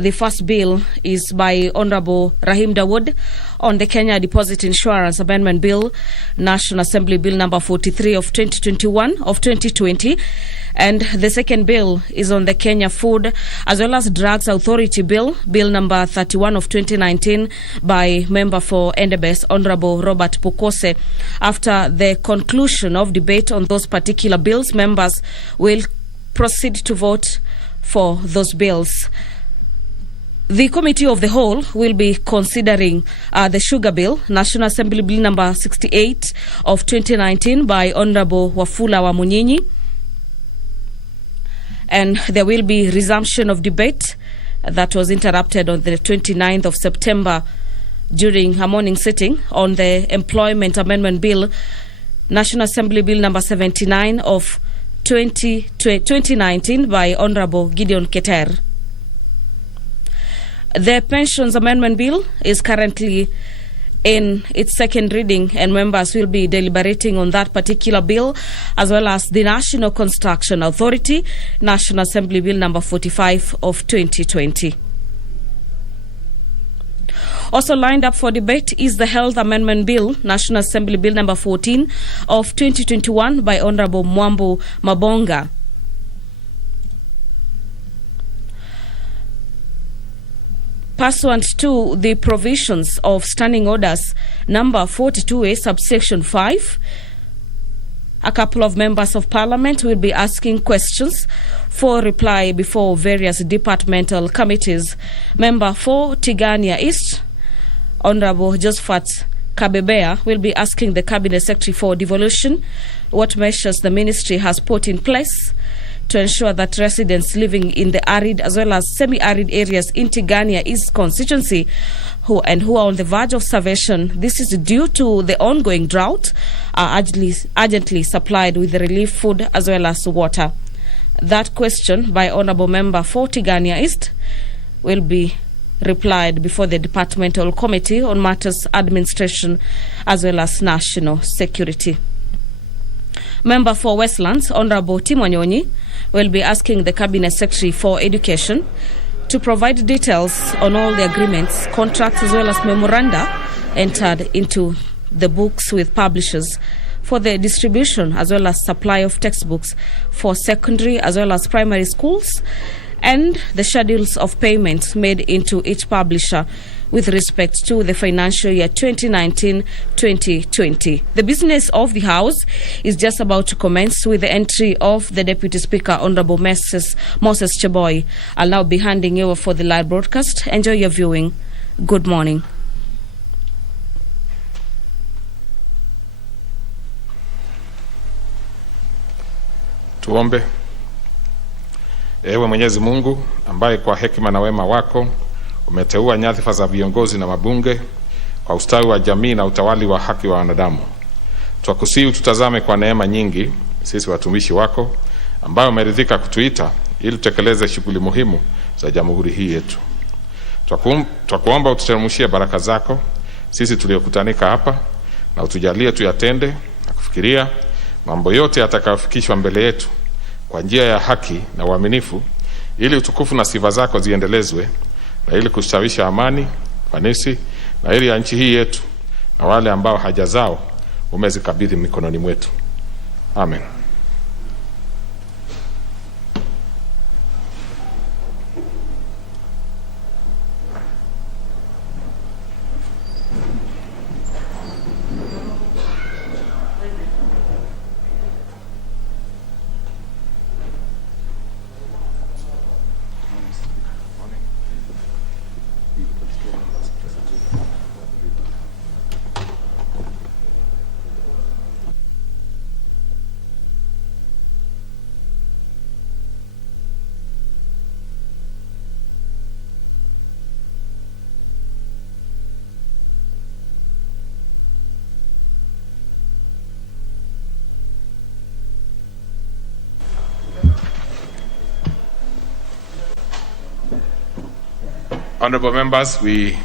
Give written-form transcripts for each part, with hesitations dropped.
The first bill is by Honorable Rahim Dawood on the Kenya Deposit Insurance Amendment Bill, National Assembly Bill number 43 of 2020. And the second bill is on the Kenya Food as well as Drugs Authority Bill, Bill number 31 of 2019 by Member for Endebess, Honorable Robert Pukose. After the conclusion of debate on those particular bills, members will proceed to vote for those bills. The Committee of the Whole will be considering the Sugar Bill, National Assembly Bill number 68 of 2019 by Honorable Wafula Wamunyinyi. And there will be resumption of debate that was interrupted on the 29th of September during a morning sitting on the Employment Amendment Bill, National Assembly Bill number 79 of 2019 by Honorable Gideon Keter. The Pensions Amendment Bill is currently in its second reading, and members will be deliberating on that particular bill, as well as the National Construction Authority, National Assembly Bill number 45 of 2020. Also lined up for debate is the Health Amendment Bill, National Assembly Bill number 14 of 2021 by Honorable Mwambu Mabonga. Pursuant to the provisions of Standing Orders number 42A subsection 5, a couple of members of Parliament will be asking questions for reply before various departmental committees. Member for Tigania East, Honorable Josephat Kabebea, will be asking the Cabinet Secretary for devolution what measures the ministry has put in place to ensure that residents living in the arid as well as semi-arid areas in Tigania East constituency who are on the verge of starvation, this is due to the ongoing drought, are urgently supplied with relief food as well as water. That question by Honourable Member for Tigania East will be replied before the Departmental Committee on Matters Administration as well as National Security. Member for Westlands, Honourable Timonyonyi, will be asking the Cabinet Secretary for Education to provide details on all the agreements, contracts as well as memoranda entered into the books with publishers for the distribution as well as supply of textbooks for secondary as well as primary schools, and the schedules of payments made into each publisher with respect to the financial year 2019-2020. The business of the House is just about to commence with the entry of the Deputy Speaker, Honourable Moses Cheboy. I'll now be handing you over for the live broadcast. Enjoy your viewing. Good morning. Tuombe. Ewe Mwenyezi Mungu, ambaye kwa hekima na wema wako umeteua nyadhifa za viongozi na mabunge kwa ustawi wa jamii na utawali wa haki wa wanadamu, twakusihi tutazame kwa neema nyingi sisi watumishi wako ambao umeridhika kutuita ili tutekeleze shughuli muhimu za jamhuri hii yetu. Twakuomba ututeremshie baraka zako sisi tuliokutanika hapa, na utujalie tuyatende na kufikiria mambo yote yatakayofikishwa mbele yetu kwa njia ya haki na uaminifu, ili utukufu na sifa zako ziendelezwe, na ili kustawisha amani, fanisi na ili ya nchi hii yetu na wale ambao haja zao umezikabidhi mikononi mwetu. Amen. Honorable members, we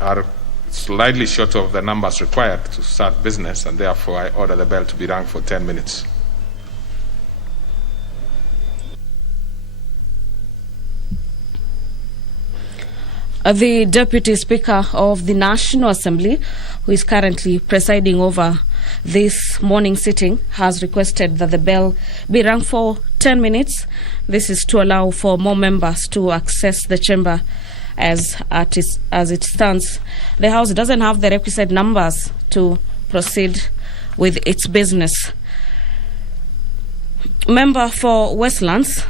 are slightly short of the numbers required to start business, and therefore I order the bell to be rung for 10 minutes. The Deputy Speaker of the National Assembly, who is currently presiding over this morning sitting, has requested that the bell be rung for 10 minutes. This is to allow for more members to access the chamber. As it stands, the House doesn't have the requisite numbers to proceed with its business. Member for Westlands,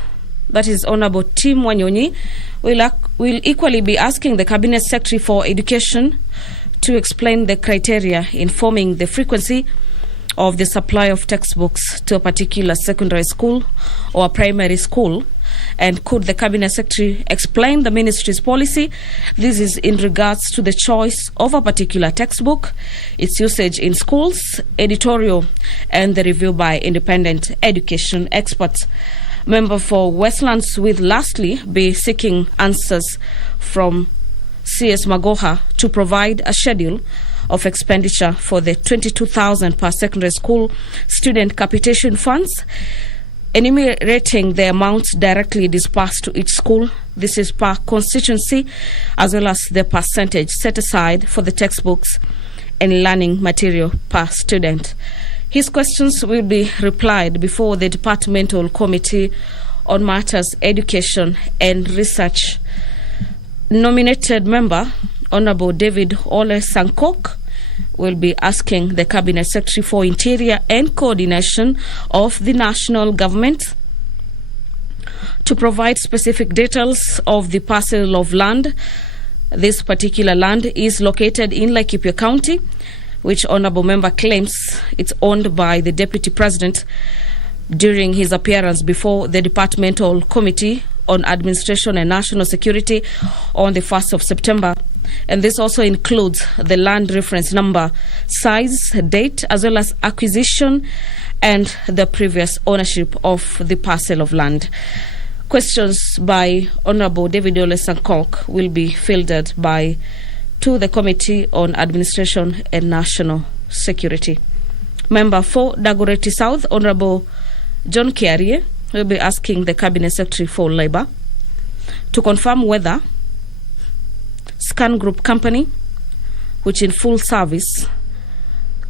that is Honourable Tim Wanyonyi, will equally be asking the Cabinet Secretary for Education to explain the criteria informing the frequency of the supply of textbooks to a particular secondary school or primary school. And could the Cabinet Secretary explain the Ministry's policy? This is in regards to the choice of a particular textbook, its usage in schools, editorial, and the review by independent education experts. Member for Westlands will lastly be seeking answers from CS Magoha to provide a schedule of expenditure for the 22,000 per secondary school student capitation funds, enumerating the amounts directly disbursed to each school. This is per constituency, as well as the percentage set aside for the textbooks and learning material per student. His questions will be replied before the Departmental Committee on Matters Education and Research. Nominated member, Honourable David Ole Sankok, will be asking the Cabinet Secretary for Interior and Coordination of the National Government to provide specific details of the parcel of land. This particular land is located in Laikipia County, which Honourable Member claims it's owned by the Deputy President during his appearance before the Departmental Committee on Administration and National Security on the 1st of September. And this also includes the land reference number, size, date, as well as acquisition and the previous ownership of the parcel of land. Questions by Honourable David Ole Sankok will be fielded to the Committee on Administration and National Security. Member for Dagoretti South, Honourable John Kiarie, will be asking the Cabinet Secretary for Labour to confirm whether Scan Group Company, which in full service,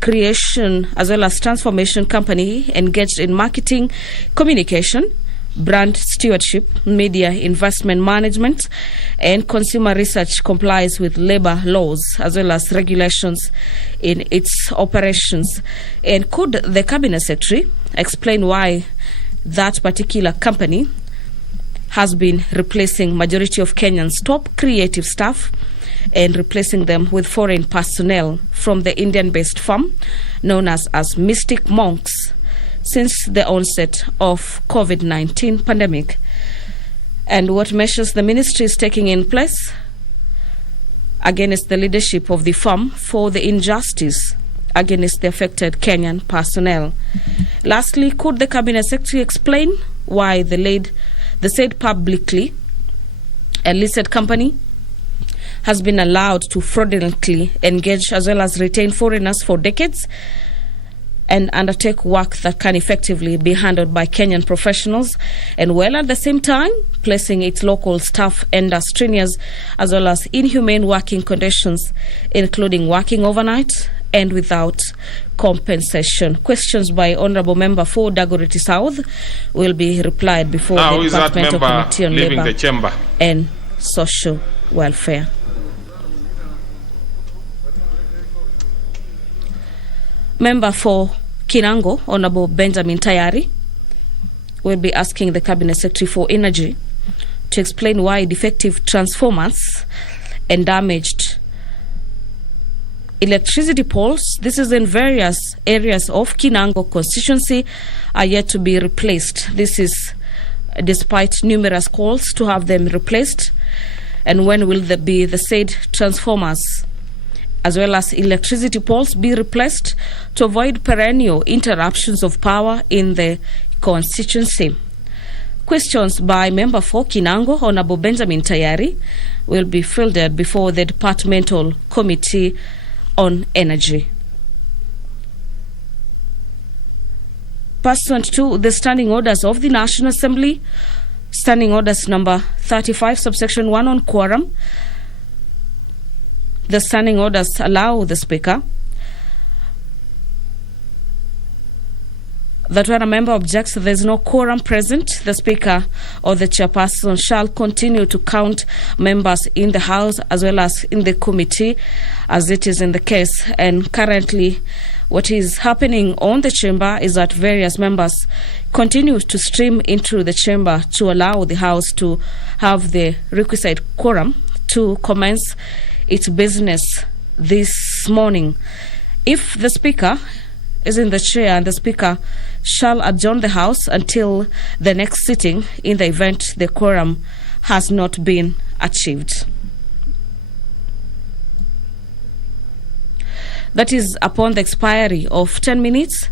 creation as well as transformation company engaged in marketing, communication, brand stewardship, media investment management, and consumer research complies with labor laws as well as regulations in its operations. And could the Cabinet Secretary explain why that particular company has been replacing majority of Kenyans' top creative staff and replacing them with foreign personnel from the Indian-based firm known as Mystic Monks since the onset of COVID-19 pandemic? And what measures the ministry is taking in place against the leadership of the firm for the injustice against the affected Kenyan personnel? Lastly, could the Cabinet Secretary explain why the said publicly a listed company has been allowed to fraudulently engage as well as retain foreigners for decades and undertake work that can effectively be handled by Kenyan professionals, and while at the same time placing its local staff under strenuous as well as inhumane working conditions, including working overnight and without compensation? Questions by Honourable Member for Dagoretti South will be replied before the Departmental Committee on Labour and Social Welfare. Member for Kinango, Honourable Benjamin Tayari, will be asking the Cabinet Secretary for Energy to explain why defective transformers and damaged electricity poles, this is in various areas of Kinango constituency, are yet to be replaced. This is despite numerous calls to have them replaced. And when will there be the said transformers as well as electricity poles be replaced to avoid perennial interruptions of power in the constituency? Questions by Member for Kinango, Honourable Benjamin Tayari, will be fielded before the Departmental Committee on Energy. Pursuant to the standing orders of the National Assembly, Standing Orders number 35, subsection 1 on quorum, The standing orders allow the Speaker that when a member objects there is no quorum present, the Speaker or the Chairperson shall continue to count members in the House as well as in the committee, as it is in the case. And currently, what is happening on the chamber is that various members continue to stream into the chamber to allow the House to have the requisite quorum to commence its business this morning. If the Speaker is in the chair, and the Speaker shall adjourn the House until the next sitting in the event the quorum has not been achieved. That is upon the expiry of 10 minutes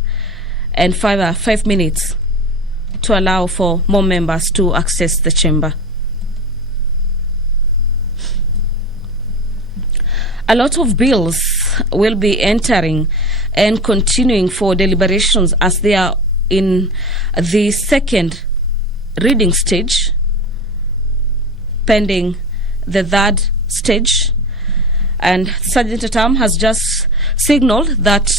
and 5 minutes to allow for more members to access the chamber. A lot of bills will be entering and continuing for deliberations as they are in the second reading stage, pending the third stage. And Sergeant Atam has just signaled that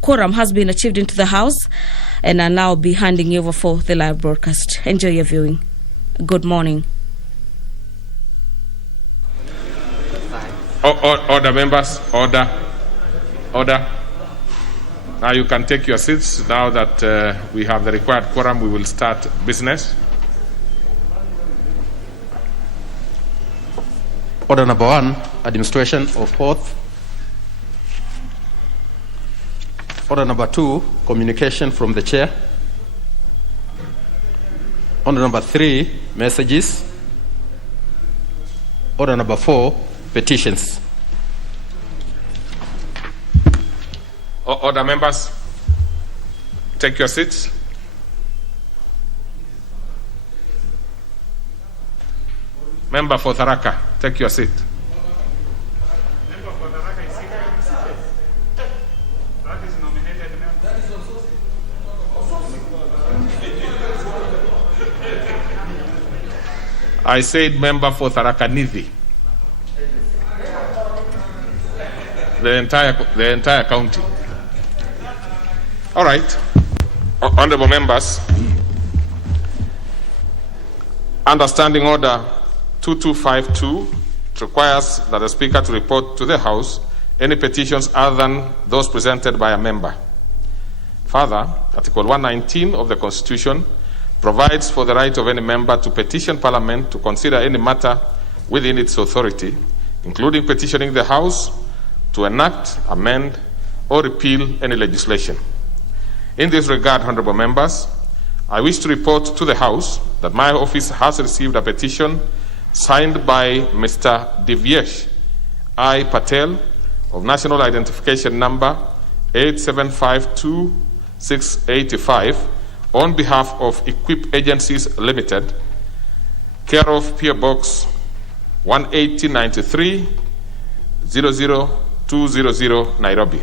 quorum has been achieved into the House, and I'll now be handing you over for the live broadcast. Enjoy your viewing. Good morning. Order, members. Order. Now you can take your seats. Now that we have the required quorum, we will start business. Order number 1, administration of oath. Order number 2, communication from the chair. Order number 3, messages. Order number 4, petitions. Order, members. Take your seats. Member for Tharaka, take your seat. Member for Tharaka is seated. That is nominated member. I said member for Tharaka Nithi. The entire county. All right. Honorable members, understanding order 2252 requires that the Speaker to report to the House any petitions other than those presented by a member. Further, Article 119 of the Constitution provides for the right of any member to petition Parliament to consider any matter within its authority, including petitioning the House to enact, amend, or repeal any legislation. In this regard, honorable members, I wish to report to the House that my office has received a petition signed by Mr. Divyesh I. Patel of National Identification Number 8752685 on behalf of Equip Agencies Limited, care of PO Box 18093 00200 Nairobi.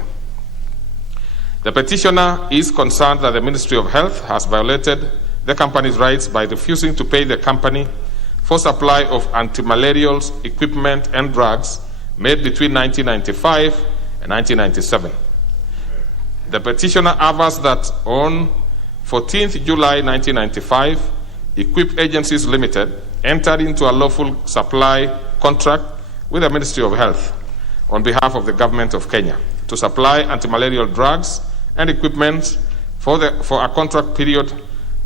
The petitioner is concerned that the Ministry of Health has violated the company's rights by refusing to pay the company for supply of anti-malarial equipment and drugs made between 1995 and 1997. The petitioner avers that on 14th July 1995, Equip Agencies Limited entered into a lawful supply contract with the Ministry of Health on behalf of the Government of Kenya to supply anti-malarial drugs and equipment for a contract period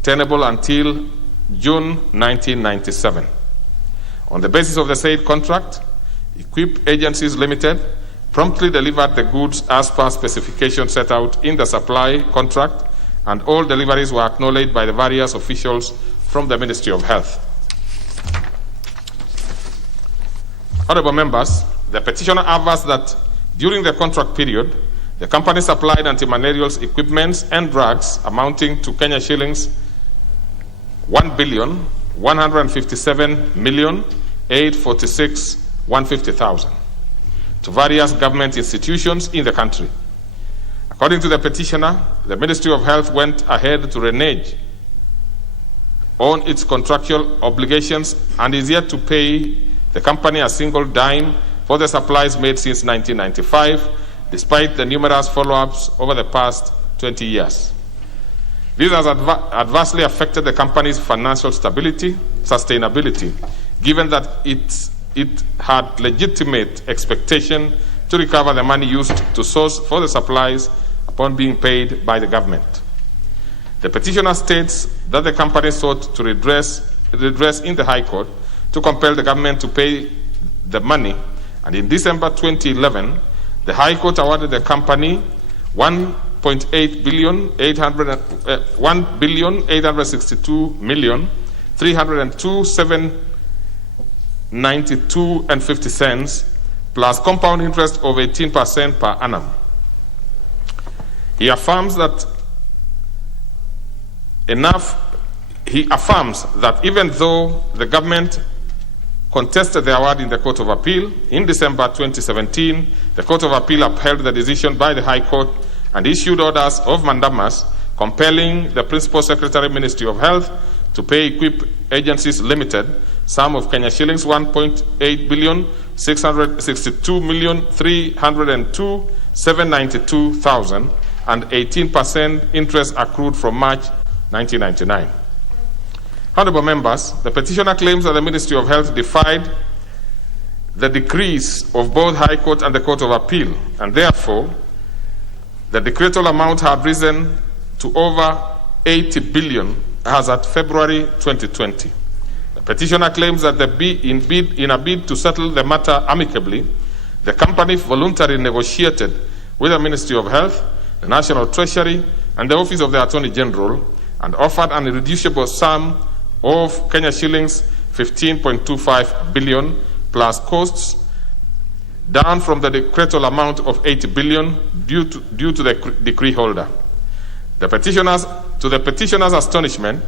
tenable until June 1997. On the basis of the said contract, Equip Agencies Limited promptly delivered the goods as per specifications set out in the supply contract, and all deliveries were acknowledged by the various officials from the Ministry of Health. Honorable members, the petitioner avers that during the contract period, the company supplied anti-malarial equipment and drugs amounting to Kenya shillings 1,157,846,150,000 to various government institutions in the country. According to the petitioner, the Ministry of Health went ahead to renege on its contractual obligations and is yet to pay the company a single dime for the supplies made since 1995, despite the numerous follow-ups over the past 20 years. This has adversely affected the company's financial sustainability, given that it had legitimate expectation to recover the money used to source for the supplies upon being paid by the government. The petitioner states that the company sought to redress in the High Court to compel the government to pay the money, and in December 2011, the High Court awarded the company $1,862,302,792.50 plus compound interest of 18% per annum. He affirms that even though the government contested the award in the Court of Appeal, in December 2017, the Court of Appeal upheld the decision by the High Court and issued orders of mandamus compelling the Principal Secretary, Ministry of Health, to pay Equip Agencies Limited sum of Kenya shillings 1.8 billion 662,302,792,000 and 18% interest accrued from March 1999. Honorable members, the petitioner claims that the Ministry of Health defied the decrees of both High Court and the Court of Appeal, and therefore the decretal amount had risen to over 80 billion as at February 2020. The petitioner claims that in a bid to settle the matter amicably, the company voluntarily negotiated with the Ministry of Health, the National Treasury, and the Office of the Attorney General, and offered an irreducible sum of Kenya shillings 15.25 billion plus costs, down from the decretal amount of 80 billion due to the decree holder. To the petitioner's astonishment,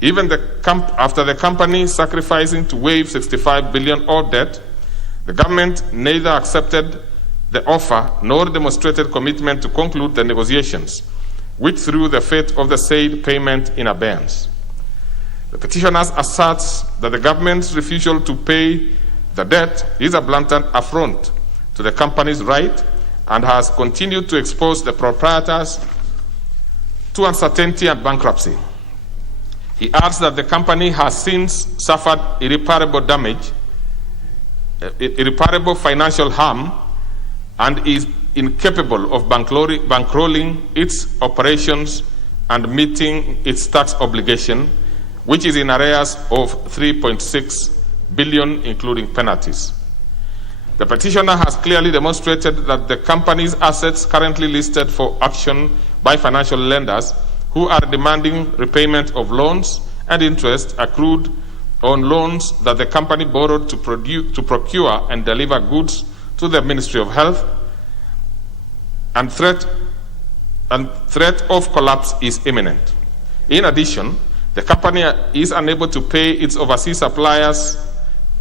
even after the company sacrificing to waive 65 billion odd debt, the government neither accepted the offer nor demonstrated commitment to conclude the negotiations, which threw the fate of the said payment in abeyance. The petitioner asserts that the government's refusal to pay the debt is a blatant affront to the company's right and has continued to expose the proprietors to uncertainty and bankruptcy. He adds that the company has since suffered irreparable financial harm, and is incapable of bankrolling its operations and meeting its tax obligation, which is in arrears of 3.6 billion, including penalties. The petitioner has clearly demonstrated that the company's assets currently listed for auction by financial lenders who are demanding repayment of loans and interest accrued on loans that the company borrowed to procure and deliver goods to the Ministry of Health, and threat of collapse is imminent. In addition, the company is unable to pay its overseas suppliers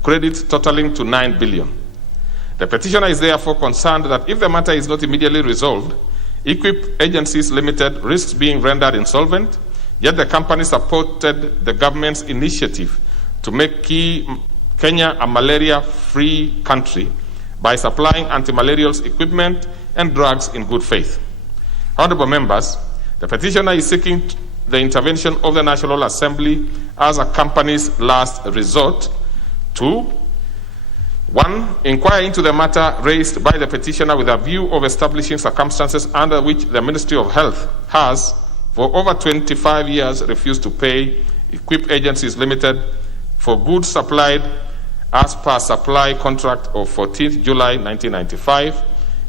credit totaling to 9 billion. The petitioner is therefore concerned that if the matter is not immediately resolved, Equip Agencies Limited risks being rendered insolvent, yet the company supported the government's initiative to make Kenya a malaria-free country by supplying anti-malarial equipment and drugs in good faith. Honorable members, the petitioner is seeking the intervention of the National Assembly as a company's last resort to 1. Inquire into the matter raised by the petitioner with a view of establishing circumstances under which the Ministry of Health has, for over 25 years, refused to pay Equip Agencies Limited for goods supplied as per supply contract of 14th July 1995,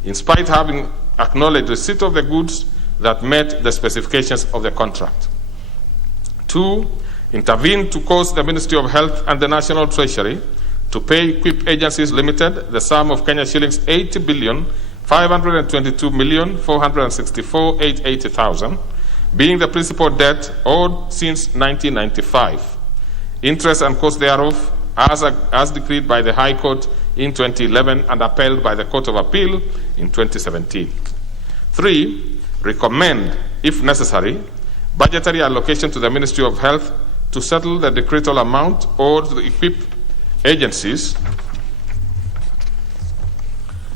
in spite of having acknowledged receipt of the goods that met the specifications of the contract. 2. Intervene to cause the Ministry of Health and the National Treasury to pay Equip Agencies Limited the sum of Kenya shillings 80,522,464,880,000, being the principal debt owed since 1995, interest and cost thereof as decreed by the High Court in 2011 and upheld by the Court of Appeal in 2017. 3. Recommend, if necessary, budgetary allocation to the Ministry of Health to settle the decretal amount owed to the Equip Agencies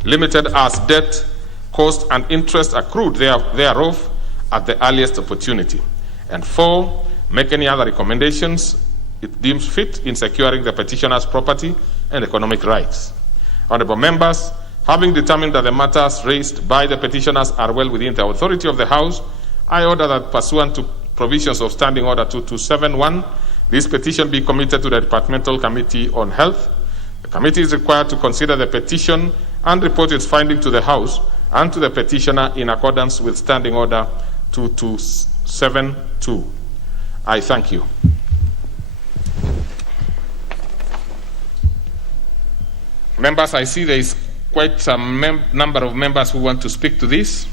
limited as debt, cost, and interest accrued thereof at the earliest opportunity. And 4, make any other recommendations it deems fit in securing the petitioner's property and economic rights. Honorable members, having determined that the matters raised by the petitioners are well within the authority of the House, I order that pursuant to provisions of Standing Order 2271, this petition be committed to the Departmental Committee on Health. The committee is required to consider the petition and report its finding to the House and to the petitioner in accordance with Standing Order 2272. I thank you. Members, I see there is quite some number of members who want to speak to this.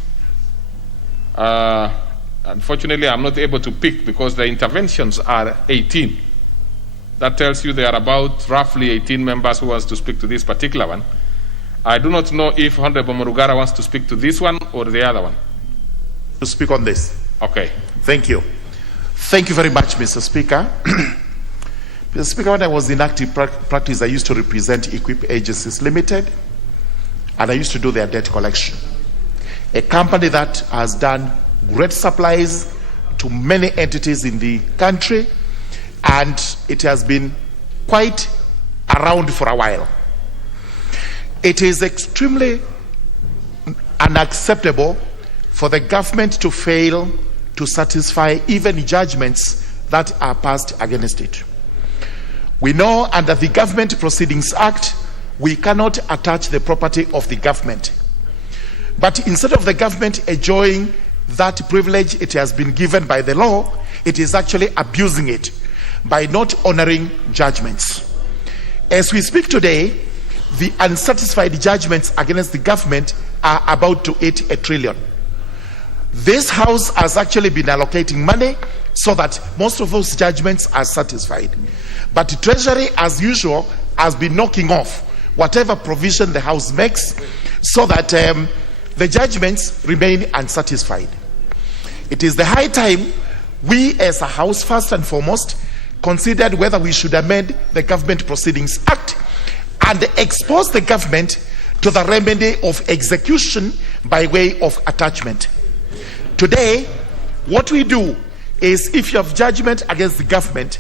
Unfortunately, I'm not able to pick because the interventions are 18. That tells you there are about roughly 18 members who wants to speak to this particular one. I do not know if Honorable Murugara wants to speak to this one or the other one. To speak on this. Okay. Thank you. Thank you very much, Mr. Speaker. Mr. Speaker, when I was in active practice, I used to represent Equip Agencies Limited, and I used to do their debt collection. A company that has done great supplies to many entities in the country, and it has been quite around for a while. It is extremely unacceptable for the government to fail to satisfy even judgments that are passed against it. We know under the Government Proceedings Act, we cannot attach the property of the government. But instead of the government enjoying that privilege it has been given by the law, it is actually abusing it by not honoring judgments. As we speak today, the unsatisfied judgments against the government are about to hit $1 trillion. This House has actually been allocating money so that most of those judgments are satisfied. But the Treasury, as usual, has been knocking off whatever provision the House makes so that the judgments remain unsatisfied. It is the high time we as a House, first and foremost, considered whether we should amend the Government Proceedings Act and expose the government to the remedy of execution by way of attachment. Today, what we do is if you have judgment against the government,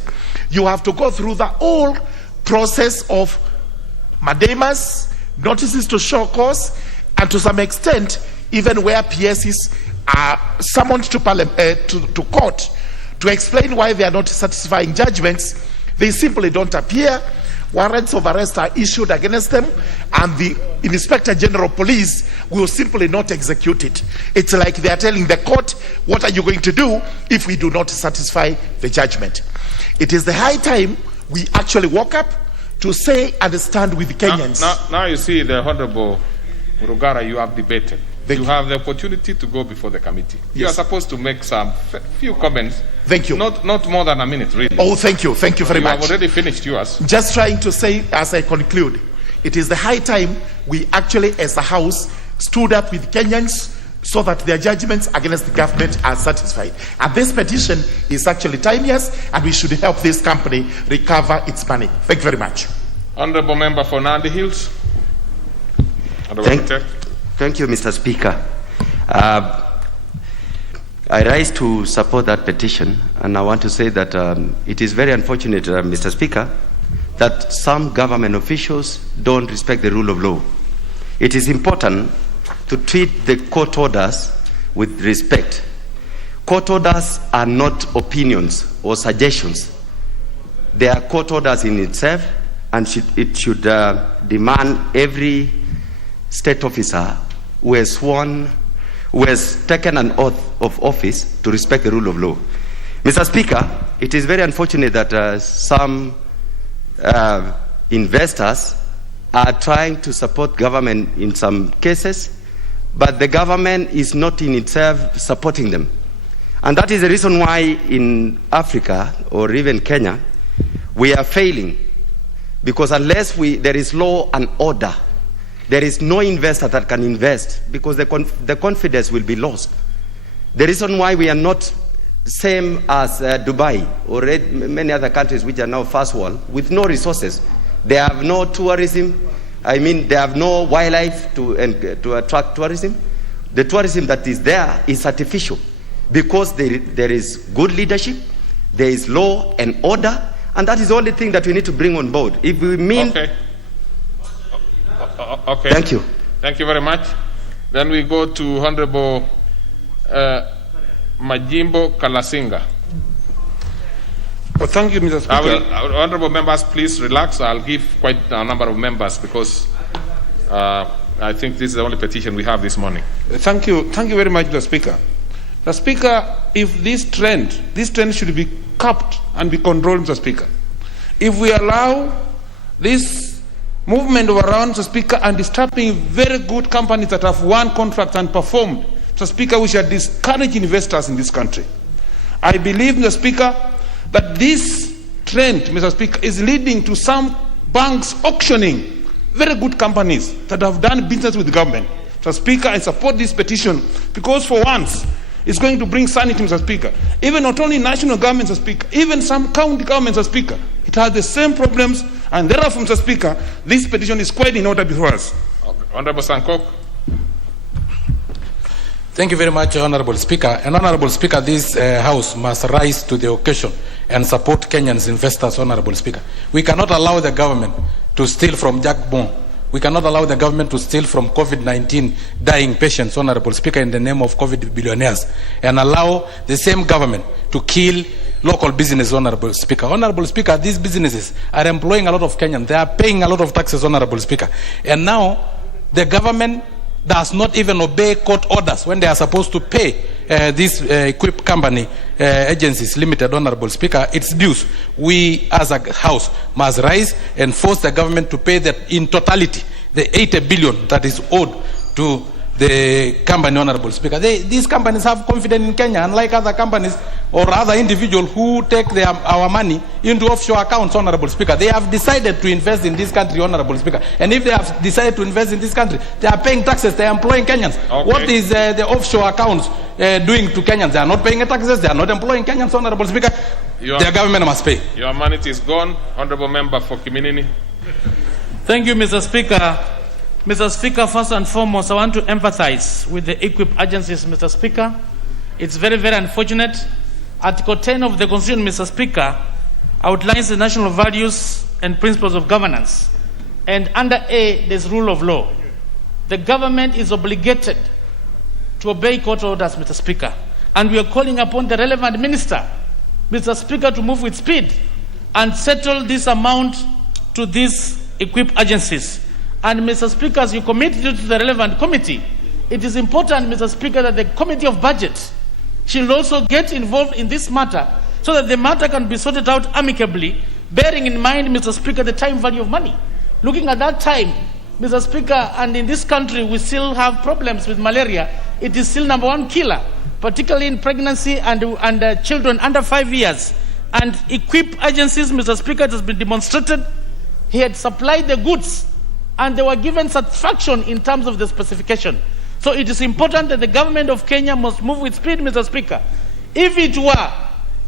you have to go through the whole process of mandamus, notices to show cause, and to some extent, even where PSs are summoned to court to explain why they are not satisfying judgments, they simply don't appear. Warrants of arrest are issued against them, and the Inspector General of Police will simply not execute it. It's like they are telling the court, what are you going to do if we do not satisfy the judgment? It is the high time we actually woke up to say and stand with Kenyans. Now you see, the Honorable Murugara, you have debated. You have the opportunity to go before the committee. Yes. You are supposed to make some few comments. Thank you. Not more than a minute, really. Oh, thank you. Thank you very much. You have already finished yours. Just trying to say, as I conclude, it is the high time we actually, as a House, stood up with Kenyans so that their judgments against the government are satisfied. And this petition is actually timeless, and we should help this company recover its money. Thank you very much. Honorable Member for Nandi Hills. Thank you, Mr. Speaker. I rise to support that petition, and I want to say that it is very unfortunate, Mr. Speaker, that some government officials don't respect the rule of law. It is important to treat the court orders with respect. Court orders are not opinions or suggestions. They are court orders in itself, and it should demand every state officer who has sworn, who has taken an oath of office to respect the rule of law. Mr. Speaker, it is very unfortunate that some investors are trying to support government in some cases, but the government is not in itself supporting them. And that is the reason why in Africa, or even Kenya, we are failing. Because unless there is law and order, there is no investor that can invest, because the confidence will be lost. The reason why we are not same as Dubai or many other countries which are now first world with no resources. They have no tourism, I mean, they have no wildlife to attract tourism. The tourism that is there is artificial because there is good leadership, there is law and order, and that is the only thing that we need to bring on board. If we mean... Okay. Okay. Thank you. Thank you very much. Then we go to Honorable Majimbo Kalasinga. Well, thank you, Mr. Speaker. Honorable members, please relax. I'll give quite a number of members because I think this is the only petition we have this morning. Thank you very much, Mr. Speaker. Mr. Speaker, if this trend should be capped and be controlled, Mr. Speaker. If we allow this movement of around, Mr. Speaker, and disturbing very good companies that have won contracts and performed, Mr. Speaker, we shall discourage investors in this country. I believe, Mr. Speaker, that this trend, Mr. Speaker, is leading to some banks auctioning very good companies that have done business with the government. Mr. Speaker, I support this petition because for once, it's going to bring sanity, Mr. Speaker. Even not only national governments, Mr. Speaker, even some county governments, Mr. Speaker, it has the same problems, and therefore, Mr. Speaker, this petition is quite in order before us. Okay. Honorable Sankok. Thank you very much, Honorable Speaker. And Honorable Speaker, this House must rise to the occasion and support Kenyans investors, Honorable Speaker. We cannot allow the government to steal from Jack Bone. We cannot allow the government to steal from COVID-19 dying patients, Honorable Speaker, in the name of COVID billionaires, and allow the same government to kill local business, Honorable Speaker. Honorable Speaker, these businesses are employing a lot of Kenyans. They are paying a lot of taxes, Honorable Speaker. And now the government does not even obey court orders when they are supposed to pay these equipped company agencies limited, Honorable Speaker, its dues. We as a House must rise and force the government to pay that in totality, the 80 billion that is owed to the company, Honorable Speaker. These companies have confidence in Kenya, unlike other companies or other individuals who take our money into offshore accounts, Honorable Speaker. They have decided to invest in this country, Honorable Speaker. And if they have decided to invest in this country, they are paying taxes, they are employing Kenyans. Okay. What is the offshore accounts doing to Kenyans? They are not paying taxes, they are not employing Kenyans, Honorable Speaker. Their government must pay. Your humanity is gone. Honorable Member for Kimani. Thank you, Mr. Speaker. Mr. Speaker, first and foremost, I want to empathize with the equipped agencies, Mr. Speaker. It's very, very unfortunate. Article 10 of the Constitution, Mr. Speaker, outlines the national values and principles of governance. And under A, there's rule of law. The government is obligated to obey court orders, Mr. Speaker. And we are calling upon the relevant minister, Mr. Speaker, to move with speed and settle this amount to these equipped agencies. And Mr. Speaker, as you committed to the relevant committee, it is important, Mr. Speaker, that the Committee of Budget should also get involved in this matter so that the matter can be sorted out amicably, bearing in mind, Mr. Speaker, the time value of money. Looking at that time, Mr. Speaker, and in this country we still have problems with malaria. It is still #1 killer, particularly in pregnancy and children under 5 years. And equipped agencies, Mr. Speaker, it has been demonstrated, he had supplied the goods and they were given satisfaction in terms of the specification. So it is important that the government of Kenya must move with speed, Mr. Speaker. If it were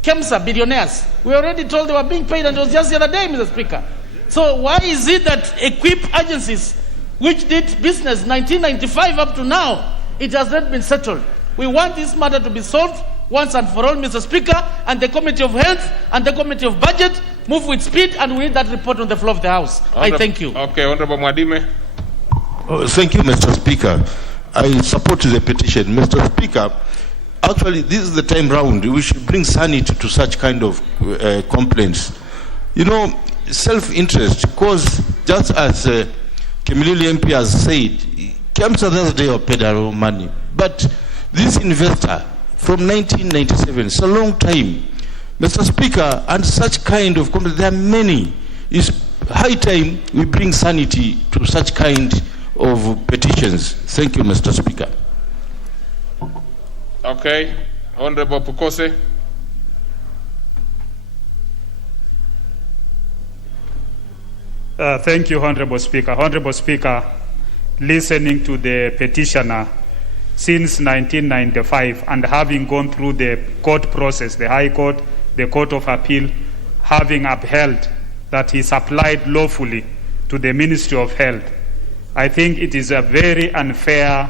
KEMSA billionaires, we already told they were being paid, and it was just the other day, Mr. Speaker. So why is it that equipped agencies, which did business 1995 up to now, it has not been settled? We want this matter to be solved once and for all, Mr. Speaker, and the Committee of Health and the Committee of Budget move with speed, and we need that report on the floor of the House. I thank you. Okay, Honorable Mwadime. Thank you, Mr. Speaker. I support the petition. Mr. Speaker, actually, this is the time round. We should bring sanity to such kind of complaints. You know, self-interest, because just as Kimani MP has said, KEMSA the other day of paid our money. But this investor from 1997, it's a long time. Mr. Speaker, and such kind of complaints, there are many. It's high time we bring sanity to such kind of petitions. Thank you, Mr. Speaker. Okay, Honorable Pukose. Thank you, Honorable Speaker. Honorable Speaker, listening to the petitioner since 1995 and having gone through the court process, the High Court, the Court of Appeal, having upheld that he supplied lawfully to the Ministry of Health I think it is very unfair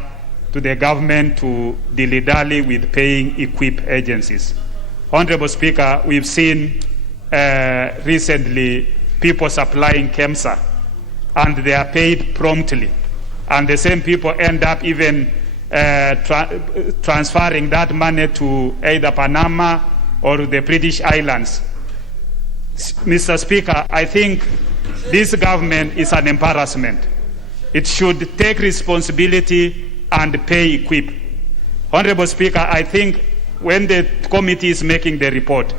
to the government to dilly-dally with paying equip agencies. Honorable Speaker, we've seen recently people supplying KEMSA, and they are paid promptly. And the same people end up even transferring that money to either Panama or the British Islands. Mr. Speaker, I think this government is an embarrassment. It should take responsibility and pay equip. Honorable Speaker, I think when the committee is making the report,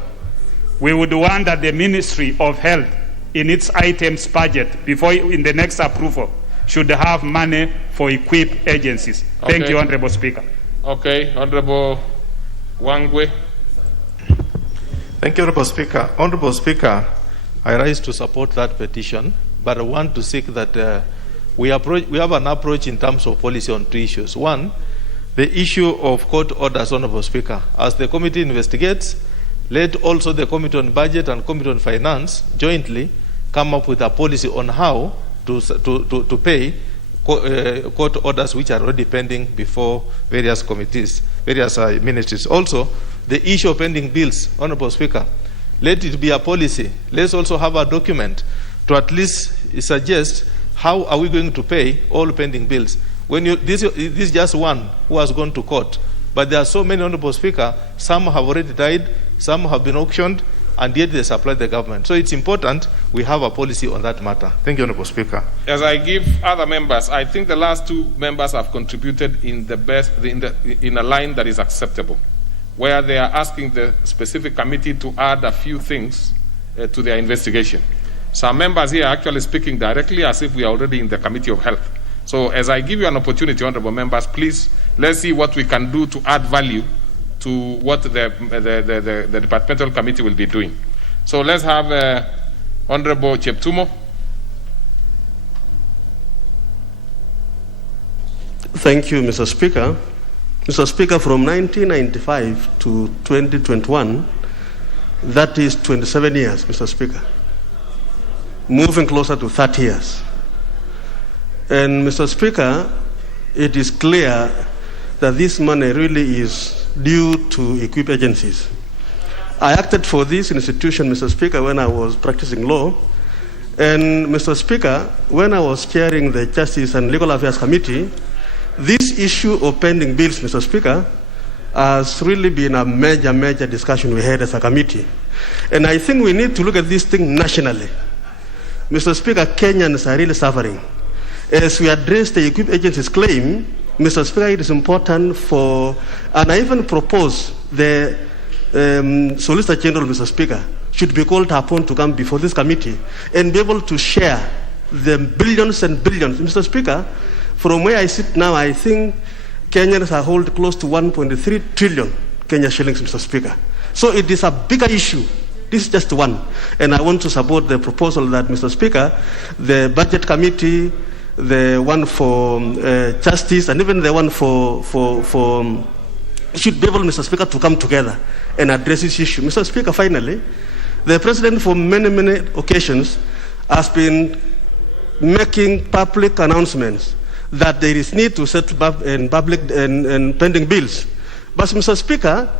we would want that the Ministry of Health in its items budget before in the next approval should have money for equip agencies. Thank you, Honorable Speaker. Okay, Honorable Wangwe. Thank you, Honorable Speaker. Honorable Speaker, I rise to support that petition, but I want to seek that we have an approach in terms of policy on 2 issues. One, the issue of court orders, Honorable Speaker. As the committee investigates, let also the Committee on Budget and Committee on Finance jointly come up with a policy on how to pay court orders which are already pending before various committees, various ministries. Also, the issue of pending bills, Honorable Speaker, let it be a policy. Let's also have a document to at least suggest how are we going to pay all pending bills. When this is just one who has gone to court, but there are so many, Honorable Speaker, some have already died, some have been auctioned, and yet they supply the government. So it's important we have a policy on that matter. Thank you, Honorable Speaker. As I give other members, I think the last 2 members have contributed in a line that is acceptable, where they are asking the specific committee to add a few things to their investigation. Some members here are actually speaking directly as if we are already in the Committee of Health. So as I give you an opportunity, honorable members, please, let's see what we can do to add value to what the departmental committee will be doing. So let's have Honorable Cheptumo. Thank you, Mr. Speaker. Mr. Speaker, from 1995 to 2021, that is 27 years, Mr. Speaker, moving closer to 30 years. And Mr. Speaker, it is clear that this money really is due to equip agencies. I acted for this institution, Mr. Speaker, when I was practicing law. And Mr. Speaker, when I was chairing the Justice and Legal Affairs Committee, this issue of pending bills, Mr. Speaker, has really been a major discussion we had as a committee. And I think we need to look at this thing nationally. Mr. Speaker, Kenyans are really suffering. As we address the equip agencies claim, Mr. Speaker, it is important for, and I even propose the Solicitor General, Mr. Speaker, should be called upon to come before this committee and be able to share the billions and billions. Mr. Speaker, from where I sit now, I think Kenyans are hold close to 1.3 trillion Kenya shillings, Mr. Speaker. So it is a bigger issue. This is just one. And I want to support the proposal that, Mr. Speaker, the Budget Committee, the one for Justice, and even the one for should be able, Mr. Speaker, to come together and address this issue. Mr. Speaker, finally, the President for many occasions has been making public announcements that there is need to set up in public and pending bills. But, Mr. Speaker,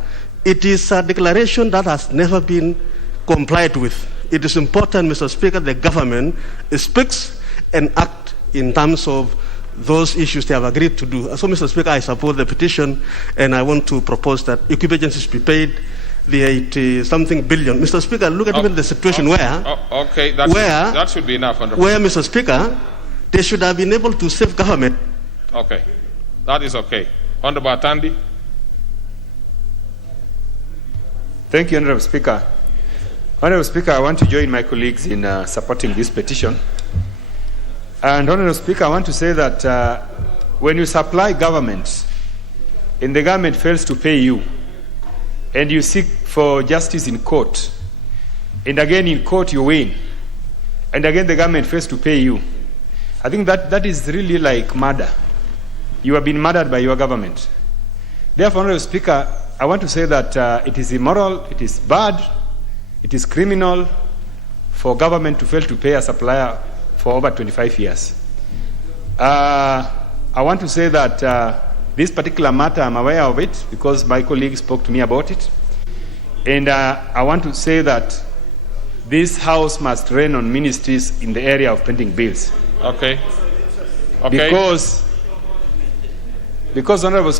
it is a declaration that has never been complied with. It is important, Mr. Speaker, the government speaks and acts in terms of those issues they have agreed to do. So, Mr. Speaker, I support the petition, and I want to propose that equip agencies be paid the 80-something billion. Mr. Speaker, look at even the situation where that should be enough. Where, Mr. Speaker, they should have been able to save government. Okay, that is okay. Honorable Atandi. Thank you, Honorable Speaker. Honorable Speaker, I want to join my colleagues in supporting this petition. And Honorable Speaker, I want to say that when you supply government and the government fails to pay you, and you seek for justice in court, and again in court you win, and again the government fails to pay you, I think that is really like murder. You have been murdered by your government. Therefore, Honorable Speaker, I want to say that it is immoral, it is bad, it is criminal for government to fail to pay a supplier for over 25 years. I want to say that this particular matter, I'm aware of it because my colleague spoke to me about it. And I want to say that this House must rein on ministries in the area of pending bills. Okay. Because Honorable...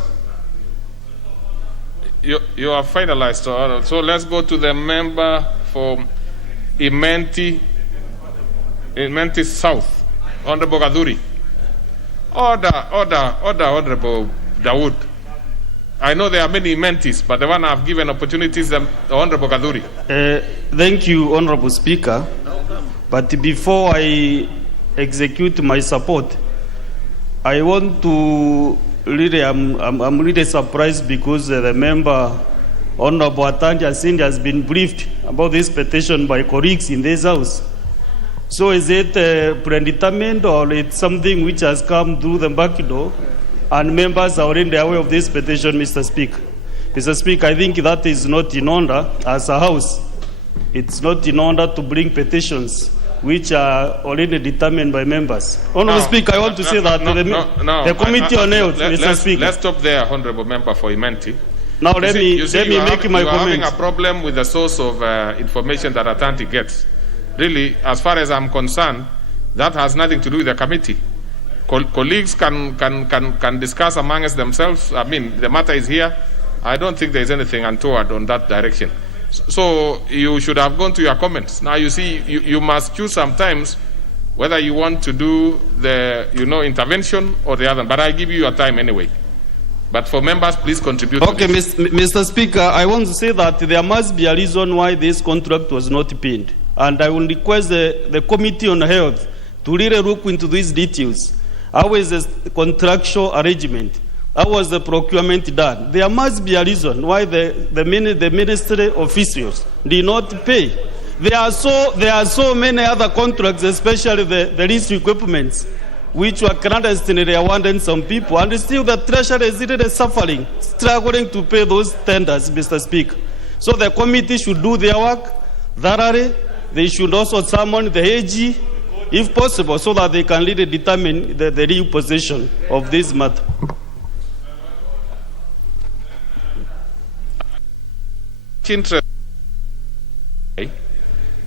You are finalized. So let's go to the member for Imenti South, Honorable Gaduri. Order, Honorable Dawood. I know there are many Imentis, but the one I've given opportunities, the Honorable Gaduri. Thank you, Honorable Speaker. But before I execute my support, I want to really, I'm really surprised because the member, Honorable Atanja Singh, has been briefed about this petition by colleagues in this House. So is it predetermined or it's something which has come through the back door and members are already aware of this petition, Mr. Speaker? Mr. Speaker, I think that is not in order as a House. It's not in order to bring petitions which are already determined by members. Honorable Speaker, I want to say that the Committee on Health, Mr. Speaker. Let's stop there, Honorable Member for Imenti. Now let me make my comment. You are having a problem with the source of information that Atlantic gets. Really, as far as I'm concerned, that has nothing to do with the committee. Colleagues can discuss amongst themselves. I mean, the matter is here. I don't think there is anything untoward on that direction. So you should have gone to your comments. Now you see, you must choose sometimes whether you want to do the intervention or the other. But I give you your time anyway. But for members, please contribute. Okay, Mr. Speaker, I want to say that there must be a reason why this contract was not paid. And I will request the Committee on Health to really look into these details. How is the contractual arrangement? How was the procurement done? There must be a reason why the ministry officials did not pay. There are so many other contracts, especially the lease equipments, which were clandestinely awarded some people, and still the treasury is really suffering, struggling to pay those tenders, Mr. Speaker. So the committee should do their work thoroughly. They should also summon the AG, if possible, so that they can really determine the real position of this matter.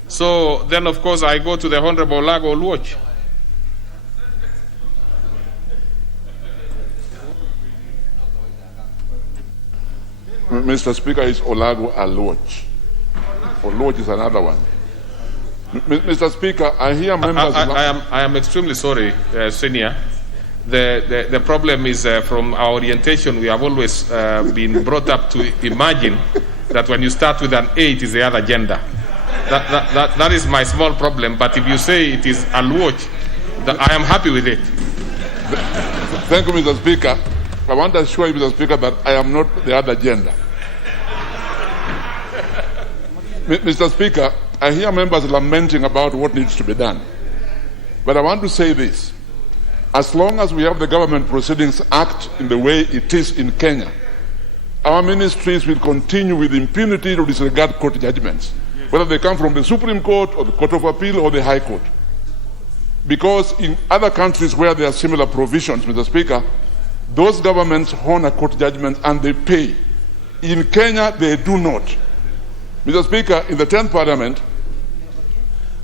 So then, of course, I go to the Honorable Lago Luoch. Mr. Speaker, is Olago Aluoch. Oluoch is another one. Mr. Speaker, I hear members... I am extremely sorry, Senior. The problem is from our orientation, we have always been brought up to imagine that when you start with an A, it is the other gender. That is my small problem. But if you say it is Aluoch, I am happy with it. Thank you, Mr. Speaker. I want to assure you, Mr. Speaker, that I am not the other gender. Mr. Speaker, I hear members lamenting about what needs to be done. But I want to say this. As long as we have the Government Proceedings Act in the way it is in Kenya, our ministries will continue with impunity to disregard court judgments, whether they come from the Supreme Court or the Court of Appeal or the High Court. Because in other countries where there are similar provisions, Mr. Speaker, those governments honor court judgments and they pay. In Kenya, they do not. Mr. Speaker, in the 10th Parliament,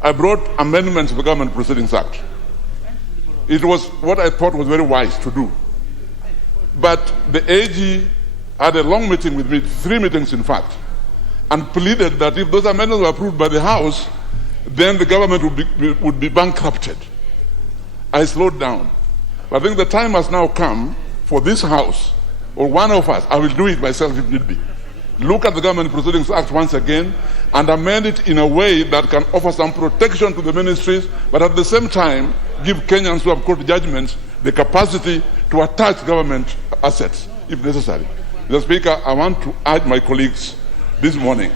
I brought amendments to the Government Proceedings Act. It was what I thought was very wise to do. But the AG had a long meeting with me, 3 meetings in fact, and pleaded that if those amendments were approved by the House, then the government would be bankrupted. I slowed down. But I think the time has now come for this House, or one of us, I will do it myself if need be, look at the Government Proceedings Act once again and amend it in a way that can offer some protection to the ministries, but at the same time give Kenyans who have court judgments the capacity to attach government assets if necessary. Mr. Speaker, I want to urge my colleagues this morning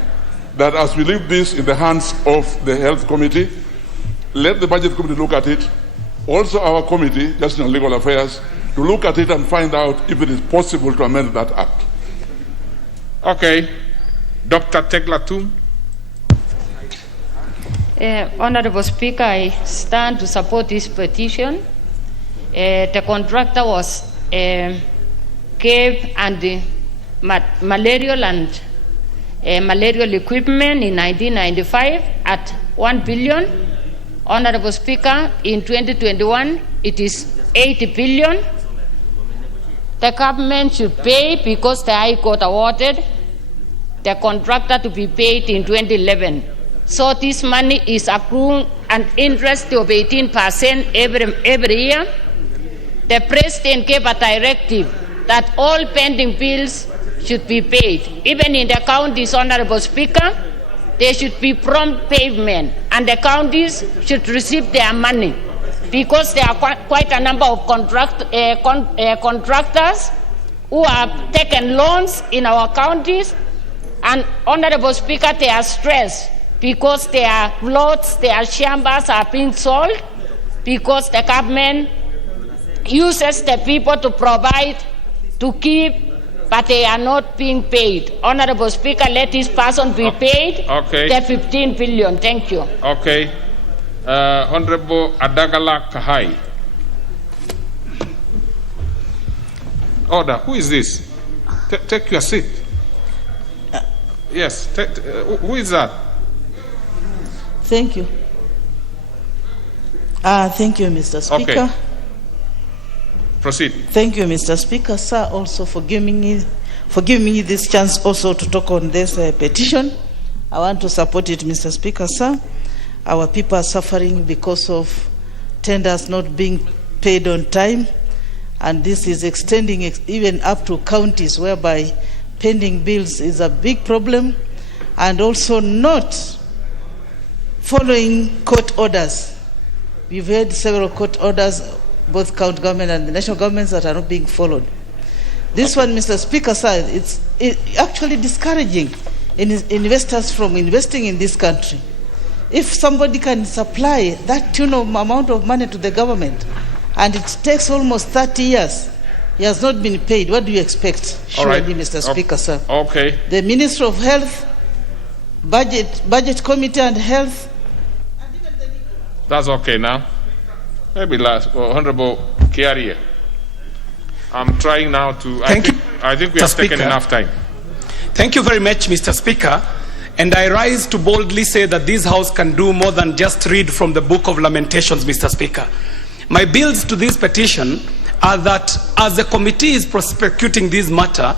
that as we leave this in the hands of the Health Committee, let the Budget Committee look at it, also our committee, Justice and Legal Affairs, to look at it and find out if it is possible to amend that act. Okay. Dr. Teglatum. Honorable Speaker, I stand to support this petition. The contractor was cave and malarial and malarial equipment in 1995 at 1 billion. Honorable Speaker, in 2021, it is 80 billion. The government should pay because the High Court awarded the contractor to be paid in 2011. So this money is accruing an interest of 18% every year. The President gave a directive that all pending bills should be paid. Even in the counties, Honorable Speaker, there should be prompt payment, and the counties should receive their money because there are quite a number of contractors who have taken loans in our counties. And Honorable Speaker, they are stressed because their plots, their chambers are being sold because the government uses the people to provide, to keep, but they are not being paid. Honorable Speaker, let this person be paid the 15 billion. Thank you. Okay. Honorable Adagala Kahai. Order. Who is this? Take your seat. Yes. Who is that? Thank you. Thank you, Mr. Speaker. Okay. Proceed. Thank you, Mr. Speaker, sir, also for giving me this chance also to talk on this petition. I want to support it, Mr. Speaker, sir. Our people are suffering because of tenders not being paid on time, and this is extending even up to counties whereby pending bills is a big problem, and also not following court orders. We've had several court orders, both county government and the national governments, that are not being followed. This one, Mr. Speaker, sir, it's actually discouraging investors from investing in this country. If somebody can supply that amount of money to the government, and it takes almost 30 years, he has not been paid, what do you expect? Surely, right. Mr. Speaker, sir. Okay. The Minister of Health, Budget Committee and Health. That's okay now. Maybe last, Honorable Kiaria. I'm trying now to. I think we have taken enough time. Thank you very much, Mr. Speaker. And I rise to boldly say that this House can do more than just read from the Book of Lamentations, Mr. Speaker. My bills to this petition are that as the committee is prosecuting this matter,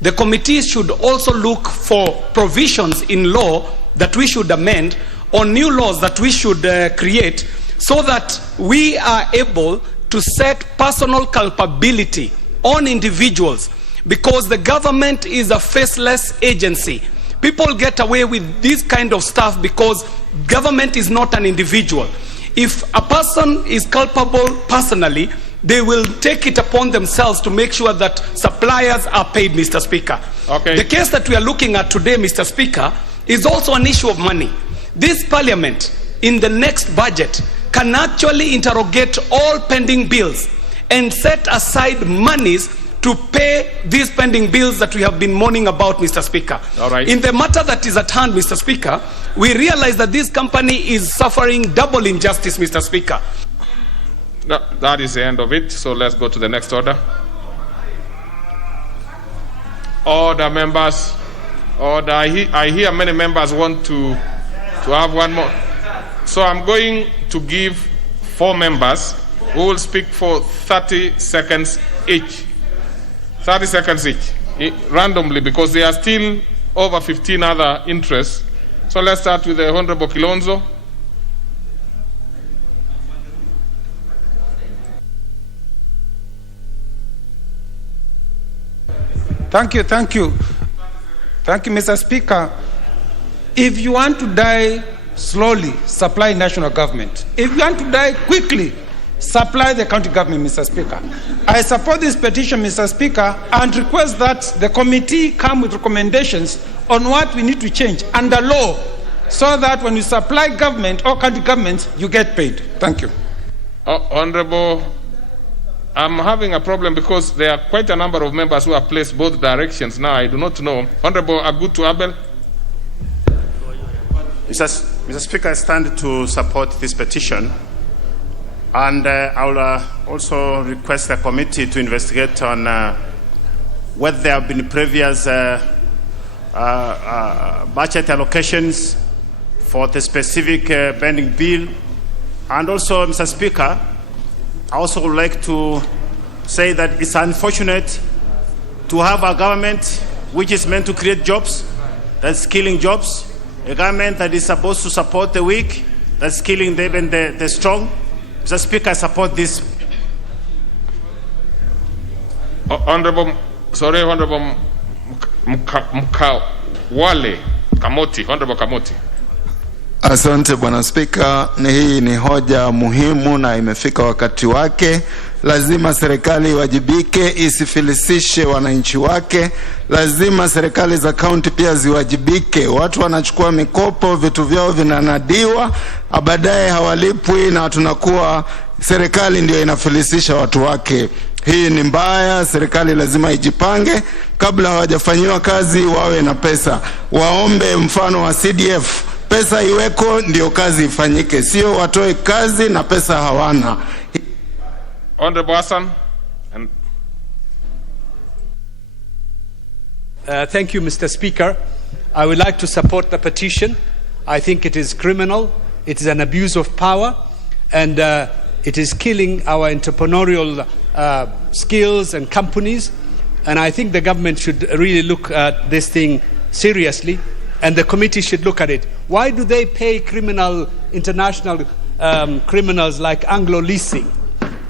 the committee should also look for provisions in law that we should amend, or new laws that we should create, so that we are able to set personal culpability on individuals, because the government is a faceless agency. People get away with this kind of stuff because government is not an individual. If a person is culpable personally, they will take it upon themselves to make sure that suppliers are paid, Mr. Speaker. Okay. The case that we are looking at today, Mr. Speaker, is also an issue of money. This Parliament, in the next budget, can actually interrogate all pending bills and set aside monies to pay these pending bills that we have been mourning about, Mr. Speaker. All right. In the matter that is at hand, Mr. Speaker, we realize that this company is suffering double injustice, Mr. Speaker. That is the end of it, so let's go to the next order. Order, members. Order. I hear many members want to have one more. So I'm going to give 4 members who will speak for 30 seconds each. 30 seconds each, randomly, because there are still over 15 other interests. So let's start with the Honorable Kilonzo. Thank you, Mr. Speaker. If you want to die slowly, supply national government. If you want to die quickly, supply the county government, Mr. Speaker. I support this petition, Mr. Speaker, and request that the committee come with recommendations on what we need to change under law, so that when you supply government or county governments, you get paid. Thank you. Honorable, I'm having a problem because there are quite a number of members who have placed both directions. Now I do not know. Honorable Agutu Abel. Mr. Speaker, I stand to support this petition. And I will also request the committee to investigate on whether there have been previous budget allocations for the specific pending bill. And also, Mr. Speaker, I also would like to say that it's unfortunate to have a government which is meant to create jobs, that's killing jobs, a government that is supposed to support the weak, that's killing even the strong. Mr. Speaker, I support this. Honorable Mkawale Kamoti, Honorable Kamoti. Asante Bwana Spika, hii ni hoja muhimu na imefika wakati wake. Lazima serikali iwajibike, isifilisishe wananchi wake. Lazima serikali za kaunti pia ziwajibike. Watu wanachukua mikopo, vitu vyao vinanadiwa, baadaye hawalipwi na tunakuwa serikali ndio inafilisisha watu wake. Hii ni mbaya. Serikali lazima ijipange kabla hawajafanyiwa kazi, wawe na pesa. Waombe mfano wa CDF, pesa iweko ndio kazi ifanyike, sio watoe kazi na pesa hawana. Honorable Hassan. Thank you, Mr. Speaker. I would like to support the petition. I think it is criminal. It is an abuse of power, and it is killing our entrepreneurial skills and companies. And I think the government should really look at this thing seriously, and the committee should look at it. Why do they pay international criminals like Anglo Leasing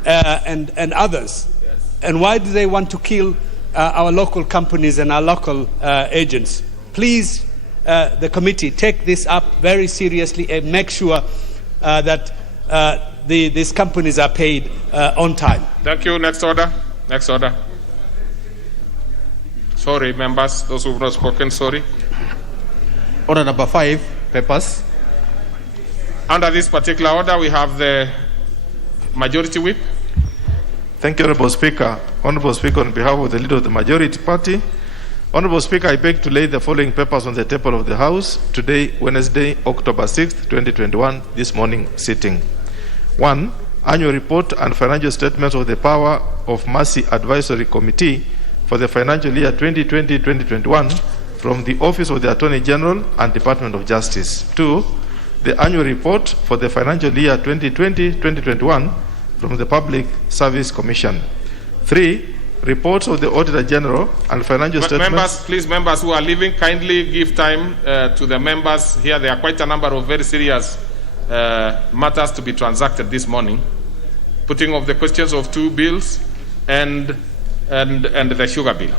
and others? Yes. And why do they want to kill our local companies and our local agents? Please, the committee, take this up very seriously and make sure that these companies are paid on time. Thank you. Next order. Next order. Sorry, members, those who have not spoken, sorry. Order number 5, papers. Under this particular order, we have the majority whip. Thank you, Honorable Speaker. Honorable Speaker, on behalf of the leader of the majority party, Honorable Speaker, I beg to lay the following papers on the table of the House today, Wednesday, October 6th, 2021, this morning sitting. 1. Annual report and financial statements of the Power of Mercy Advisory Committee for the financial year 2020-2021 from the Office of the Attorney General and Department of Justice. 2. The annual report for the financial year 2020-2021 from the Public Service Commission. 3. Reports of the Auditor General and financial statements. Members, please, members who are leaving, kindly give time to the members here. There are quite a number of very serious matters to be transacted this morning. Putting of the questions of 2 bills and the sugar bill.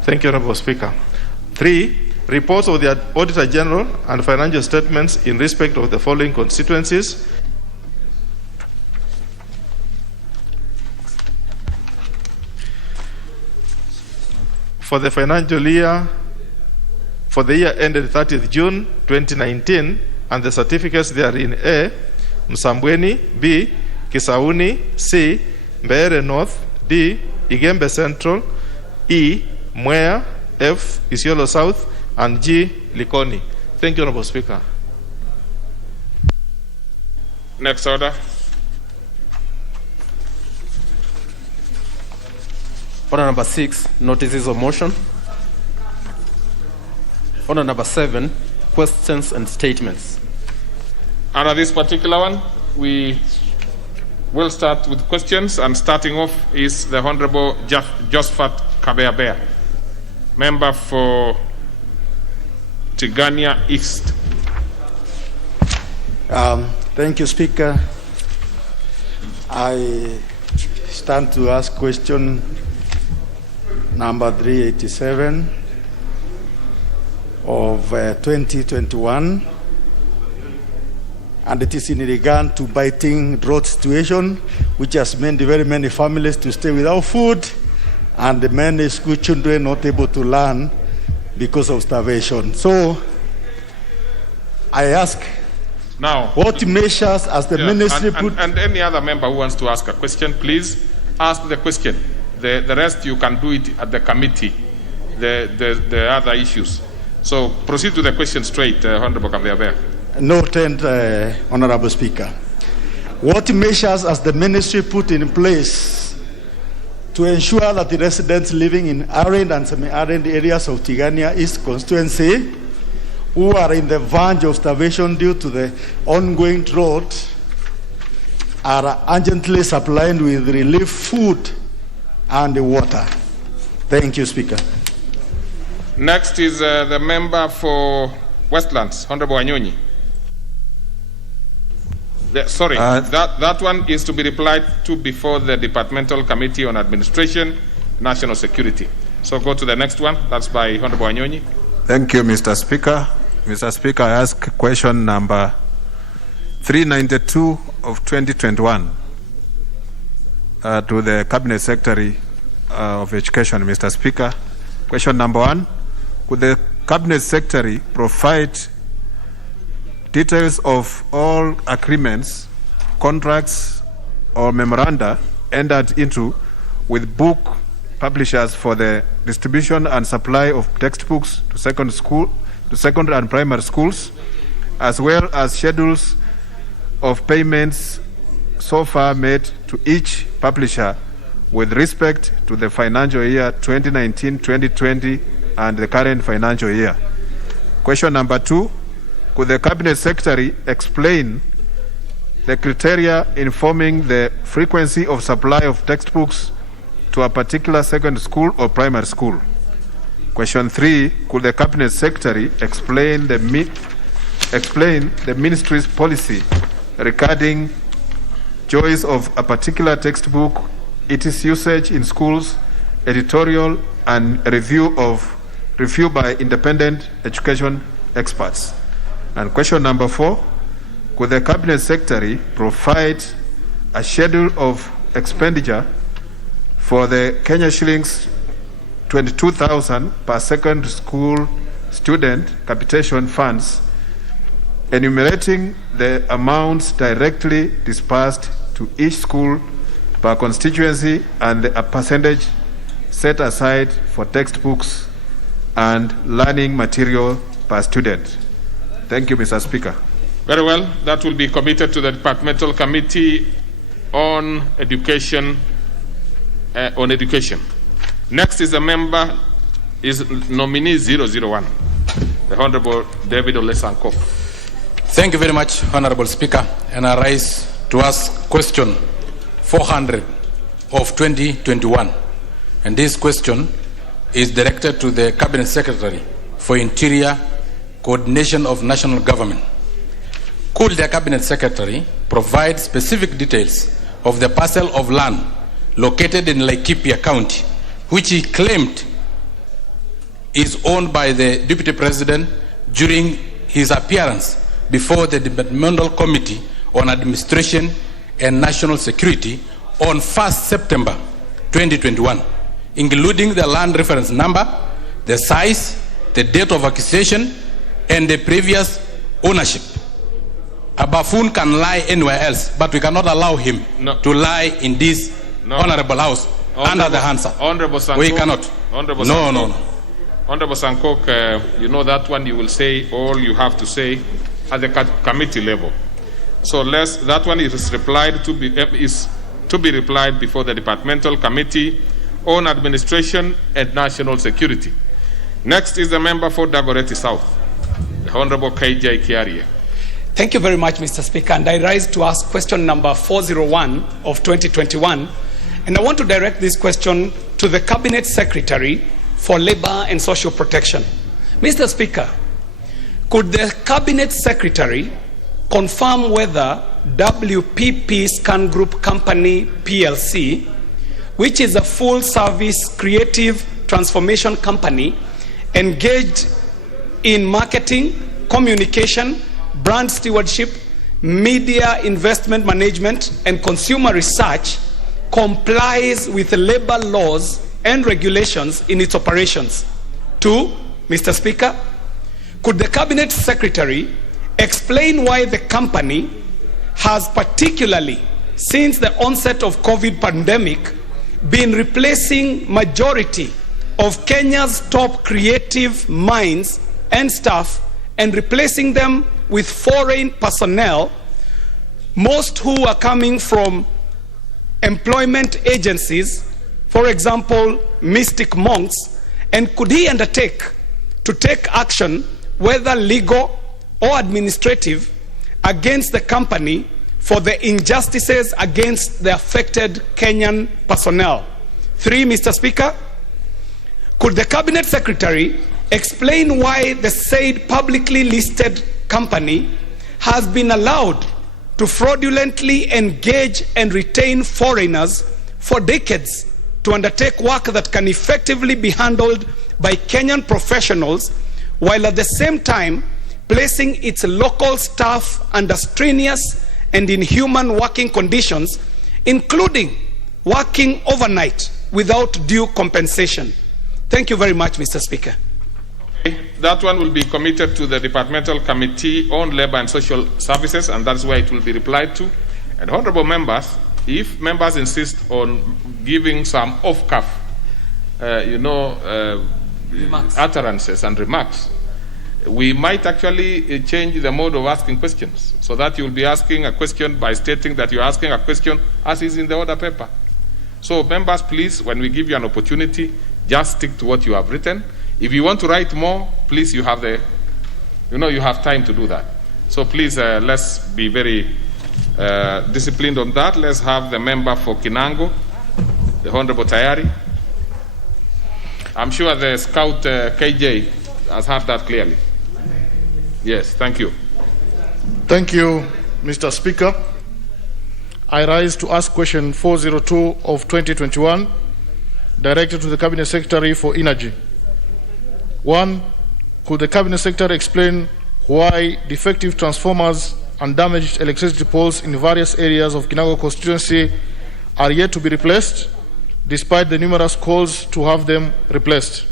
Thank you, Honorable Speaker. 3. Reports of the Auditor General and financial statements in respect of the following constituencies. For the financial year, for the year ended 30th June 2019, and the certificates therein: A. Msambweni; B. Kisauni; C. Mbeere North; D. Igembe Central; E. Mwea; F. Isiolo South; and G. Likoni. Thank you, Honorable Speaker. Next order. Order number 6, notices of motion. Order number 7, questions and statements. Under this particular one, we will start with questions, and starting off is the Honorable Josephat Kabeabea, member for Tigania East. Thank you, Speaker. I stand to ask question number 387 of 2021, and it is in regard to biting drought situation, which has made very many families to stay without food, and many school children not able to learn because of starvation. So I ask, now, what measures has the ministry put? And any other member who wants to ask a question, please ask the question. The rest you can do it at the committee, the other issues. So proceed to the question straight, Honorable Kabeabea. Noted, Honorable Speaker. What measures has the ministry put in place to ensure that the residents living in arid and semi-arid areas of Tigania East constituency who are in the verge of starvation due to the ongoing drought are urgently supplied with relief food and water? Thank you, Speaker. Next is the member for Westlands, Honorable Anyonyi. That one is to be replied to before the Departmental Committee on Administration, National Security. So go to the next one. That's by Honorable Anyonyi. Thank you, Mr. Speaker. Mr. Speaker, I ask question number 392 of 2021 to the Cabinet Secretary of Education, Mr. Speaker. Question number 1, could the Cabinet Secretary provide details of all agreements, contracts, or memoranda entered into with book publishers for the distribution and supply of textbooks to secondary and primary schools, as well as schedules of payments so far made to each publisher with respect to the financial year 2019-2020 and the current financial year. Question number 2, could the Cabinet Secretary explain the criteria informing the frequency of supply of textbooks to a particular secondary school or primary school? Question 3, could the Cabinet Secretary explain the Ministry's policy regarding choice of a particular textbook, its usage in schools, editorial, and review by independent education experts? And question number 4, could the Cabinet Secretary provide a schedule of expenditure for the Kenya shillings 22,000 per secondary school student capitation funds, enumerating the amounts directly disbursed to each school per constituency and a percentage set aside for textbooks and learning material per student? Thank you, Mr. Speaker. Very well. That will be committed to the Departmental Committee on Education. Next is a member, is nominee 001, the Honorable David Olesanko. Thank you very much, Honorable Speaker. And I rise to ask question 400 of 2021. And this question is directed to the Cabinet Secretary for Interior, Coordination of National Government. Could the Cabinet Secretary provide specific details of the parcel of land located in Laikipia County, which he claimed is owned by the Deputy President during his appearance before the Departmental Committee on Administration and National Security on 1st September 2021, including the land reference number, the size, the date of acquisition, and the previous ownership. A buffoon can lie anywhere else, but we cannot allow him to lie in this honorable house under the Hansard. Honorable Sankok, we cannot. Honorable No, Sankok, no, no. Honorable Sankok, you know that one you will say all you have to say at the committee level. So that one is to be replied before the Departmental Committee on Administration and National Security. Next is the member for Dagoretti South, the Honorable KJ Kiarie. Thank you very much, Mr. Speaker. And I rise to ask question number 401 of 2021. And I want to direct this question to the Cabinet Secretary for Labor and Social Protection. Mr. Speaker, could the Cabinet Secretary confirm whether WPP Scan Group Company PLC, which is a full-service creative transformation company engaged in marketing, communication, brand stewardship, media investment management, and consumer research, complies with labor laws and regulations in its operations? 2, Mr. Speaker, could the Cabinet Secretary explain why the company has, particularly since the onset of COVID pandemic, been replacing majority of Kenya's top creative minds and staff and replacing them with foreign personnel most who are coming from employment agencies, for example, mystic monks, and could he undertake to take action, whether legal or administrative, against the company for the injustices against the affected Kenyan personnel? 3, Mr. Speaker, could the Cabinet Secretary explain why the said publicly listed company has been allowed to fraudulently engage and retain foreigners for decades to undertake work that can effectively be handled by Kenyan professionals, while at the same time placing its local staff under strenuous and inhuman working conditions, including working overnight without due compensation? Thank you very much, Mr. Speaker. That one will be committed to the Departmental Committee on Labor and Social Services, and that's where it will be replied to. And honorable members, if members insist on giving some off-cuff, utterances and remarks, we might actually change the mode of asking questions, so that you'll be asking a question by stating that you're asking a question as is in the order paper. So members, please, when we give you an opportunity, just stick to what you have written. If you want to write more, please, you have you have time to do that. So please, let's be very disciplined on that. Let's have the member for Kinango, the Honorable Tayari. I'm sure the Scout KJ has heard that clearly. Yes, thank you. Thank you, Mr. Speaker. I rise to ask question 402 of 2021, directed to the Cabinet Secretary for Energy. 1. Could the Cabinet Secretary explain why defective transformers and damaged electricity poles in various areas of Kinango constituency are yet to be replaced, despite the numerous calls to have them replaced?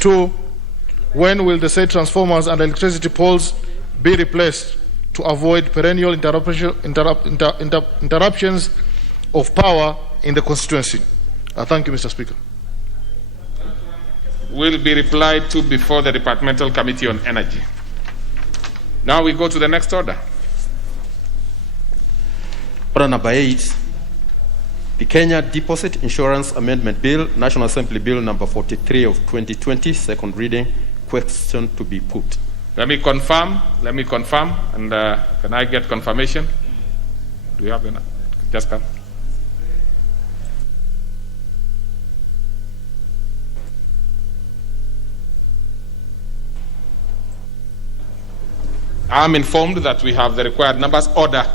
2. When will the said transformers and electricity poles be replaced to avoid perennial interruptions of power in the constituency? Thank you, Mr. Speaker. Will be replied to before the Departmental Committee on Energy. Now we go to the next order. Order number 8, the Kenya Deposit Insurance Amendment Bill, National Assembly Bill number 43 of 2020, second reading. Question to be put. Let me confirm, and can I get confirmation? Do you have enough? Just come. I'm informed that we have the required numbers. Order.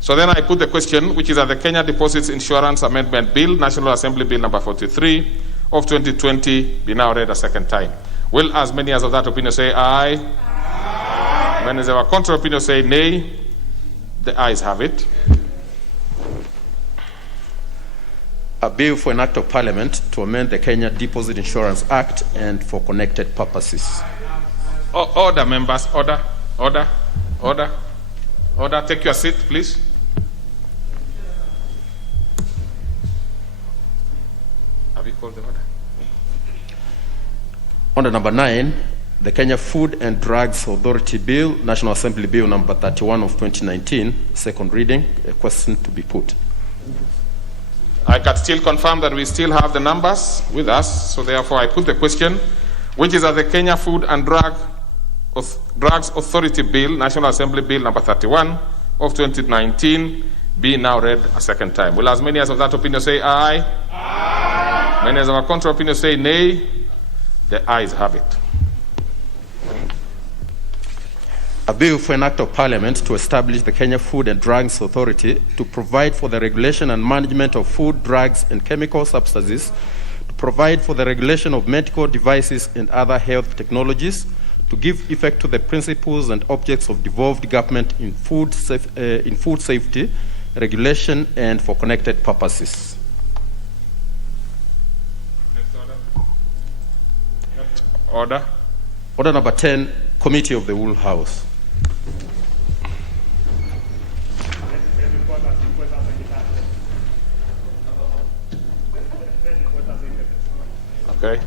So then I put the question, which is that the Kenya Deposits Insurance Amendment Bill, National Assembly Bill number 43 of 2020, be now read a second time. Will as many as of that opinion say aye? Aye. Many as of a contrary opinion say nay? The ayes have it. A bill for an act of parliament to amend the Kenya Deposit Insurance Act and for connected purposes. Order, members. Order. Take your seat, please. Have you called the order? Order number 9, the Kenya Food and Drugs Authority Bill, National Assembly Bill number 31 of 2019, second reading. A question to be put. I can still confirm that we still have the numbers with us, so therefore I put the question, which is that the Kenya Food and Drugs Authority Bill, National Assembly Bill number 31 of 2019, be now read a second time. Will as many as of that opinion say aye? Aye. Many as of a contrary opinion say nay? The ayes have it. A bill for an act of parliament to establish the Kenya Food and Drugs Authority to provide for the regulation and management of food, drugs, and chemical substances, to provide for the regulation of medical devices and other health technologies, to give effect to the principles and objects of devolved government in food safety, regulation, and for connected purposes. Order. Order number 10, Committee of the Wool House. Okay.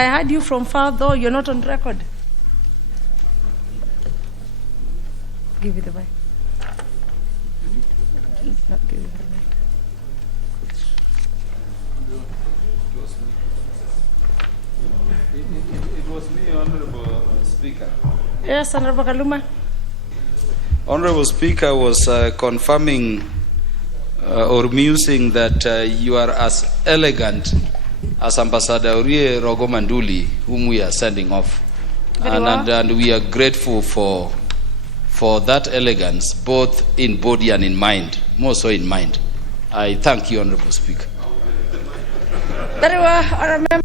I heard you from far, though you're not on record. Give me the mic. Not give me the mic. It was me, Honorable Speaker. Yes, Honorable Kaluma. Honorable Speaker was confirming or musing that you are as elegant as Ambassador Urie Rogomanduli, whom we are sending off. And we are grateful for that elegance, both in body and in mind, more so in mind. I thank you, Honorable Speaker. Very well, I remember.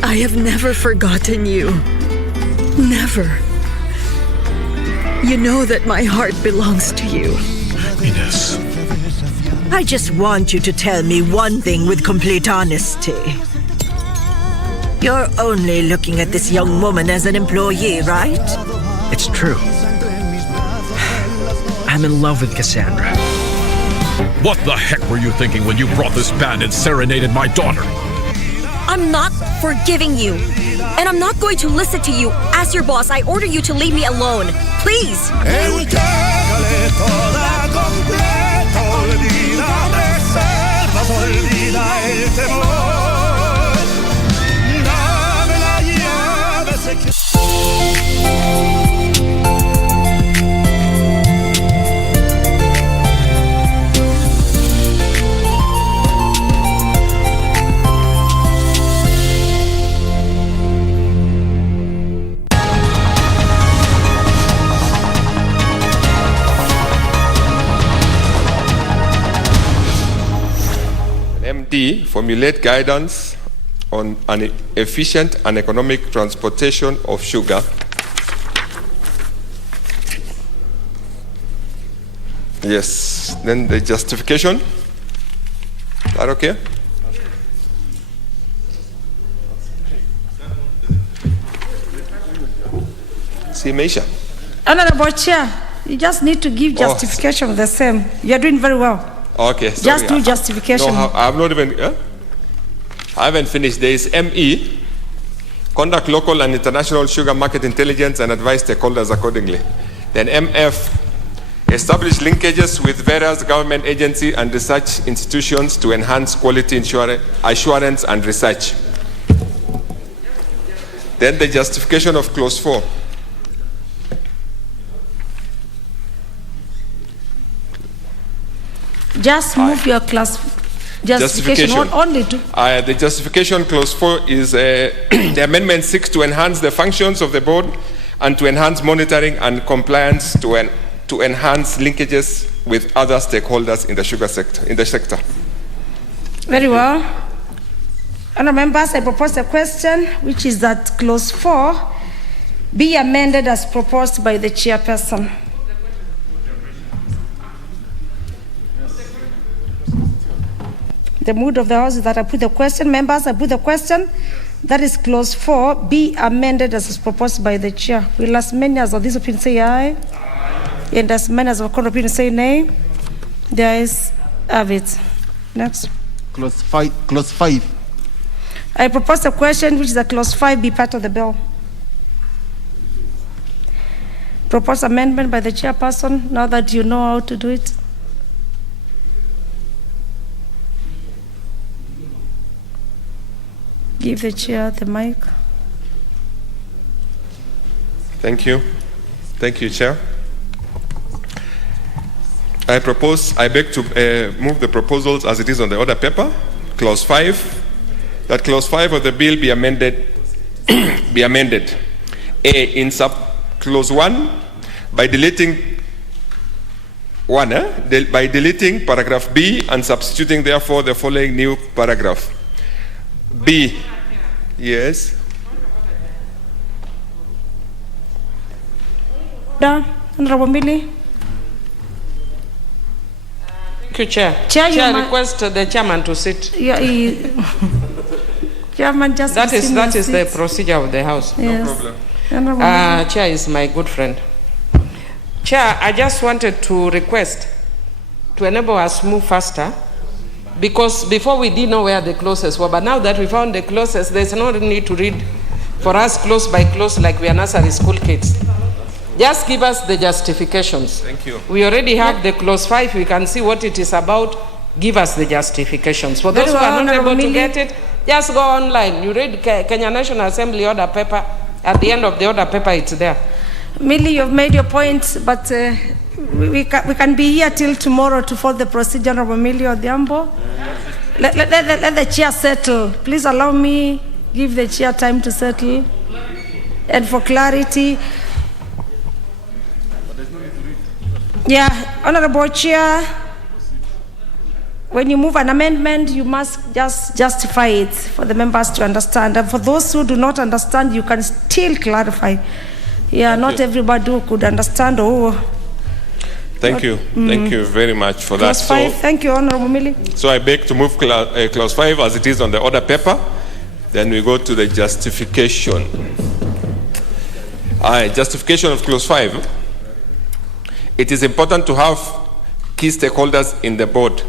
I have never forgotten you. Never. You know that my heart belongs to you. Ines. I just want you to tell me one thing with complete honesty. You're only looking at this young woman as an employee, right? It's true. I'm in love with Cassandra. What the heck were you thinking when you brought this band and serenaded my daughter? I'm not forgiving you. And I'm not going to listen to you. As your boss, I order you to leave me alone. Please. MD formulate guidance on an efficient and economic transportation of sugar. Yes, then the justification. Is that okay? imeisha. Honorable Chair, you just need to give justification of the same. You're doing very well. Okay, sorry. Just do justification. No, I have not even, I haven't finished. There is ME, conduct local and international sugar market intelligence and advise stakeholders accordingly. Then MF, establish linkages with various government agencies and research institutions to enhance quality assurance and research. Then the justification of clause 4. Just move your class justification only to. The justification clause 4 is the amendment 6 to enhance the functions of the board and to enhance monitoring and compliance to enhance linkages with other stakeholders in the sugar sector. Very well. Honourable members, I propose a question, which is that clause 4 be amended as proposed by the chairperson. The mood of the House is that I put the question. Members, I put the question. That is clause 4 be amended as proposed by the chair. Will as many as of this opinion say aye? Aye. And as many as of the opinion say nay? The ayes have it. Next. Clause 5. I propose a question which is that clause 5 be part of the bill. Proposed amendment by the chairperson, now that you know how to do it. Give the chair the mic. Thank you. Thank you, Chair. I beg to move the proposals as it is on the order paper. Clause 5. That clause 5 of the bill be amended. A, in sub clause 1, by deleting by deleting paragraph B and substituting therefore the following new paragraph. B, yes. Honorable Millie. Thank you, Chair. Chair request the chairman to sit. Yeah, Chairman, just that is the procedure of the House. Yes. No problem. Chair is my good friend. Chair, I just wanted to request to enable us move faster, because before we didn't know where the clauses were, but now that we found the clauses, there's no need to read for us clause by clause like we are nursery school kids. Just give us the justifications. Thank you. We already have the clause 5. We can see what it is about. Give us the justifications. For those who are not able to get it, just go online. You read Kenya National Assembly order paper. At the end of the order paper, it's there. Millie, you've made your point, but we can be here till tomorrow to follow the procedure. Honorable Millie Odhiambo. Let the chair settle. Please allow me, give the chair time to settle. And for clarity, yeah, Honorable Chair, when you move an amendment, you must just justify it for the members to understand. And for those who do not understand, you can still clarify. Yeah, not everybody who could understand. Thank you. Thank you very much for clause that. 5. Thank you, Honorable Millie. So I beg to move clause 5 as it is on the order paper. Then we go to the justification. Justification of clause 5. It is important to have key stakeholders in the board.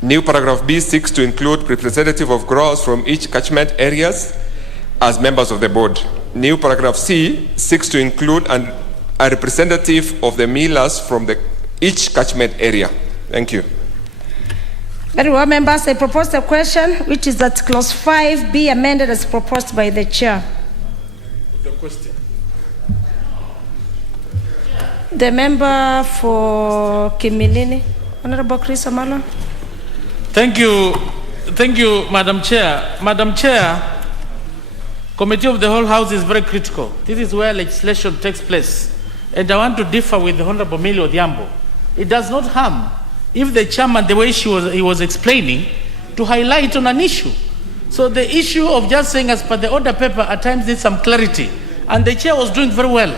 New paragraph B seeks to include representative of growers from each catchment areas as members of the board. New paragraph C seeks to include a representative of the millers from each catchment area. Thank you. Very well, members. I propose a question, which is that clause 5 be amended as proposed by the chair. The question. The member for Kimani, Honorable Chris Amalo. Thank you, Madam Chair. Madam Chair, Committee of the whole House is very critical. This is where legislation takes place. And I want to differ with the Honorable Millie Odhiambo. It does not harm if the chairman, the way he was explaining, to highlight on an issue. So the issue of just saying as per the order paper at times needs some clarity. And the chair was doing very well.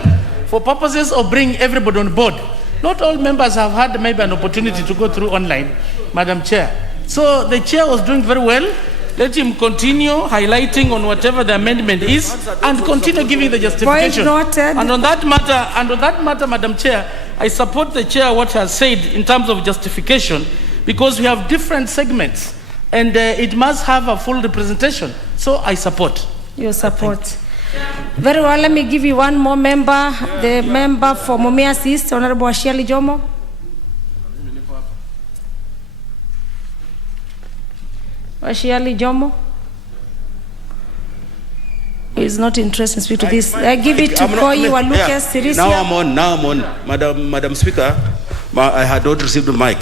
For purposes of bringing everybody on board, not all members have had maybe an opportunity to go through online, Madam Chair. So the chair was doing very well. let him continue highlighting on whatever the amendment is and continue giving the justification. Point noted. And on that matter, Madam Chair, I support the Chair what has said in terms of justification, because we have different segments and it must have a full representation. So I support. You support. Very well, let me give you one more member, the member for Mumias East, Honorable Ashiali Jomo. Ashiali Jomo is not interested in speak to this. I give it to Koyi Waluke Sirisia. Now I'm on. Madam Speaker, I had not received the mic.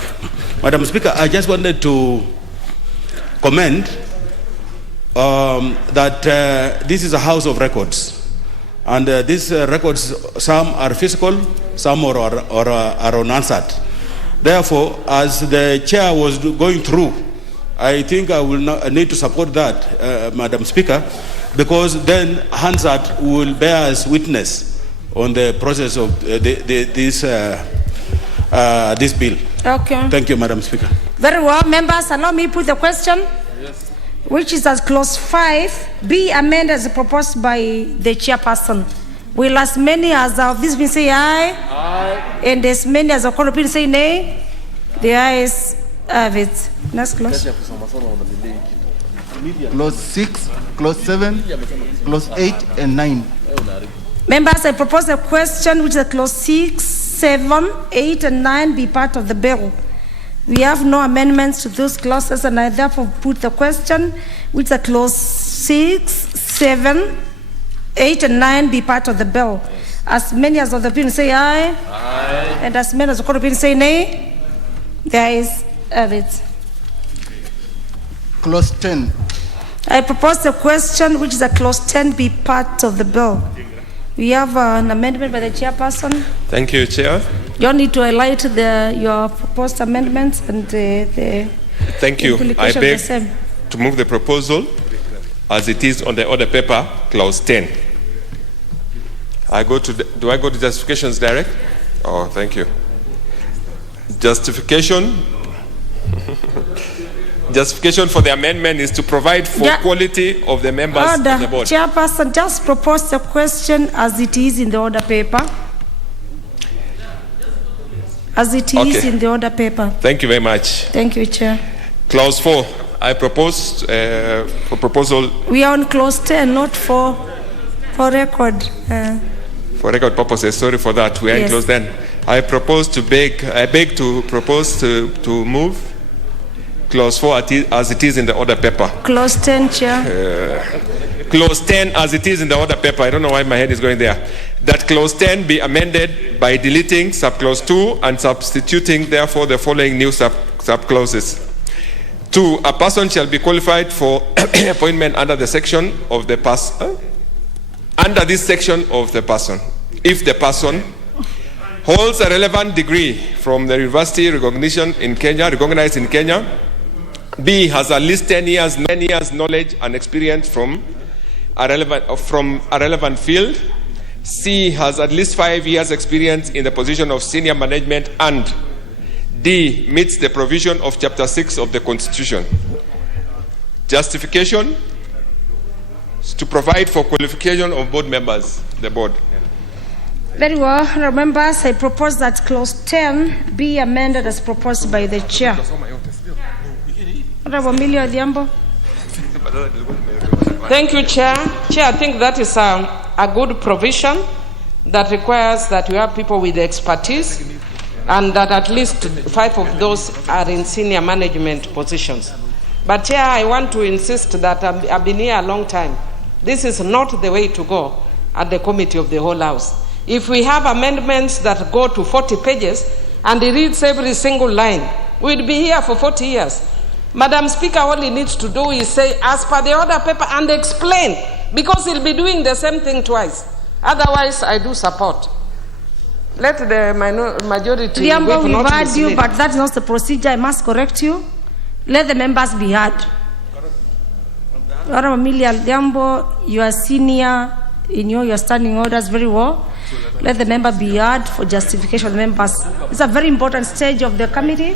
Madam Speaker, I just wanted to comment that this is a house of records, and these records, some are physical, some are unanswered. Therefore, as the chair was going through, I think I will need to support that, Madam Speaker, because then Hansard will bear as witness on the process of this bill. Okay. Thank you, Madam Speaker. Very well, members, allow me to put the question. Yes. Which is as clause 5 be amended as proposed by the chairperson. Will as many as of this been say aye? Aye. And as many as of opinion say nay? The ayes have it. Next clause. Clause 6, clause 7, clause 8, and 9. Members, I propose a question which is clause 6, 7, 8, and 9 be part of the bill. We have no amendments to those clauses, and I therefore put the question which is clause 6, 7, 8, and 9 be part of the bill. As many as of the opinion say aye, aye, and as many as the court opinion say nay, there is it. Clause 10. I propose the question which is a clause 10 be part of the bill. We have an amendment by the chairperson. Thank you, Chair. You don't need to highlight your proposed amendments and the Thank you. I beg to move the proposal as it is on the order paper, clause 10. Do I go to justifications direct? Oh, thank you. Justification. Justification for the amendment is to provide for quality of the members of the board. Chairperson, just propose the question as it is in the order paper. As it is in the order paper. Thank you very much. Thank you, Chair. Clause 4. I propose for proposal. We are on clause 10, not for record. For record purposes, sorry for that. We are in clause 10. I beg to propose to move clause 4 as it is in the order paper. Clause 10, Chair. Clause 10 as it is in the order paper. I don't know why my head is going there. That clause 10 be amended by deleting subclause 2 and substituting therefore the following new subclauses. 2. A person shall be qualified for appointment under the section of the person. Under this section of the person, if the person holds a relevant degree from the university recognized in Kenya, B, has at least 10 years knowledge and experience from a relevant field, C, has at least 5 years experience in the position of senior management, and D, meets the provision of chapter 6 of the Constitution. Justification is to provide for qualification of board members, the board. Very well, members, I propose that clause 10 be amended as proposed by the chair. Thank you, Chair. Chair, I think that is a good provision that requires that we have people with expertise and that at least 5 of those are in senior management positions. But Chair, I want to insist that I've been here a long time. This is not the way to go at the committee of the whole house. If we have amendments that go to 40 pages and he reads every single line, we'll be here for 40 years. Madam Speaker, all he needs to do is say, as per the order paper, and explain, because he'll be doing the same thing twice. Otherwise, I do support. Let the majority... Liambo, we've heard you, but that's not the procedure. I must correct you. Let the members be heard. Honorable Amelia Liambo, you are senior in your standing orders very well. Let the member be heard for justification of the members. It's a very important stage of the committee.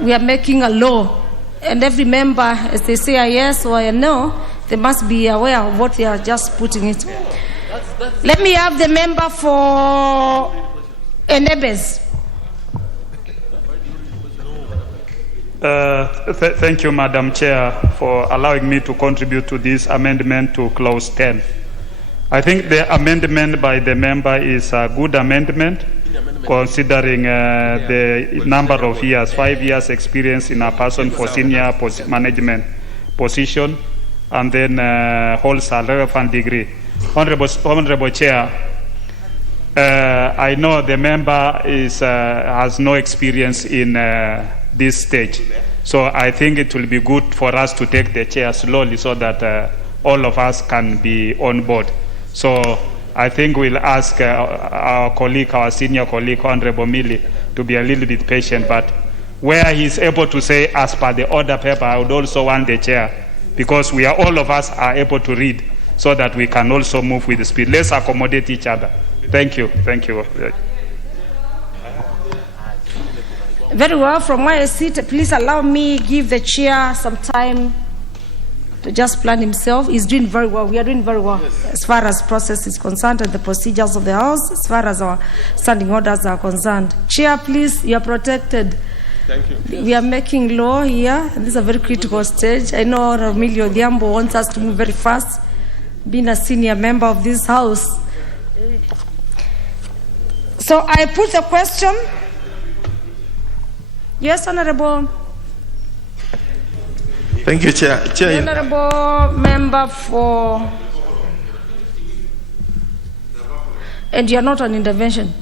We are making a law. and every member, as they say a yes or a no, they must be aware of what they are just putting it. Let me have the member for Enebes. Thank you, Madam Chair, for allowing me to contribute to this amendment to clause 10. I think the amendment by the member is a good amendment, considering the number of years, 5 years experience in a person for senior management position, and then holds a relevant degree. Honorable Chair, I know the member has no experience in this stage, so I think it will be good for us to take the chair slowly so that all of us can be on board. So I think we'll ask our colleague, our senior colleague, Honorable Millie, to be a little bit patient, but where he's able to say as per the order paper, I would also want the chair, because all of us are able to read, so that we can also move with the speed. Let's accommodate each other. Thank you. Thank you. Very well. From where I sit, please allow me give the chair some time to just plan himself. He's doing very well. We are doing very well as far as process is concerned and the procedures of the House, as far as our standing orders are concerned. Chair, please, you are protected. Thank you. We are making law here, and this is a very critical stage. I know Emilio Diambo wants us to move very fast, being a senior member of this House. So I put the question. Yes, Honorable. Thank you, Chair. The Honorable member for... And you are not on intervention.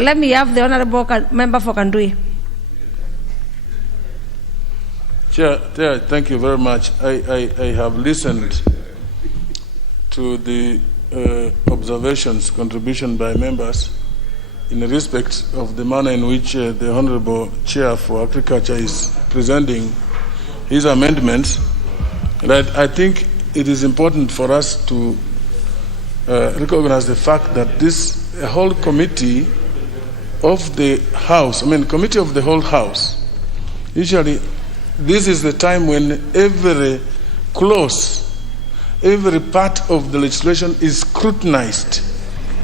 Let me have the Honorable member for Kandui. Chair, thank you very much. I have listened to the observations, contribution by members in respect of the manner in which the Honorable Chair for Agriculture is presenting his amendments. And I think it is important for us to recognize the fact that this whole committee of the House, committee of the whole House, usually this is the time when every clause, every part of the legislation is scrutinized.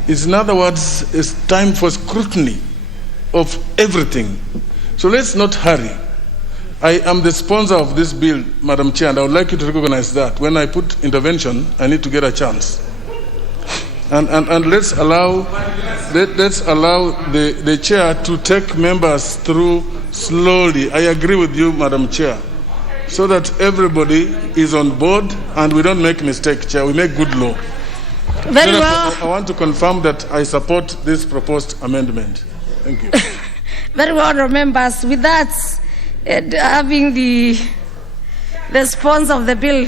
It's, in other words, it's time for scrutiny of everything. So let's not hurry. I am the sponsor of this bill, Madam Chair, and I would like you to recognize that. When I put intervention, I need to get a chance. And let's allow the chair to take members through slowly. I agree with you, Madam Chair, so that everybody is on board and we don't make mistake, Chair. We make good law. Very well. I want to confirm that I support this proposed amendment. Thank you. Very well, honourable members. With that, having the sponsor of the bill,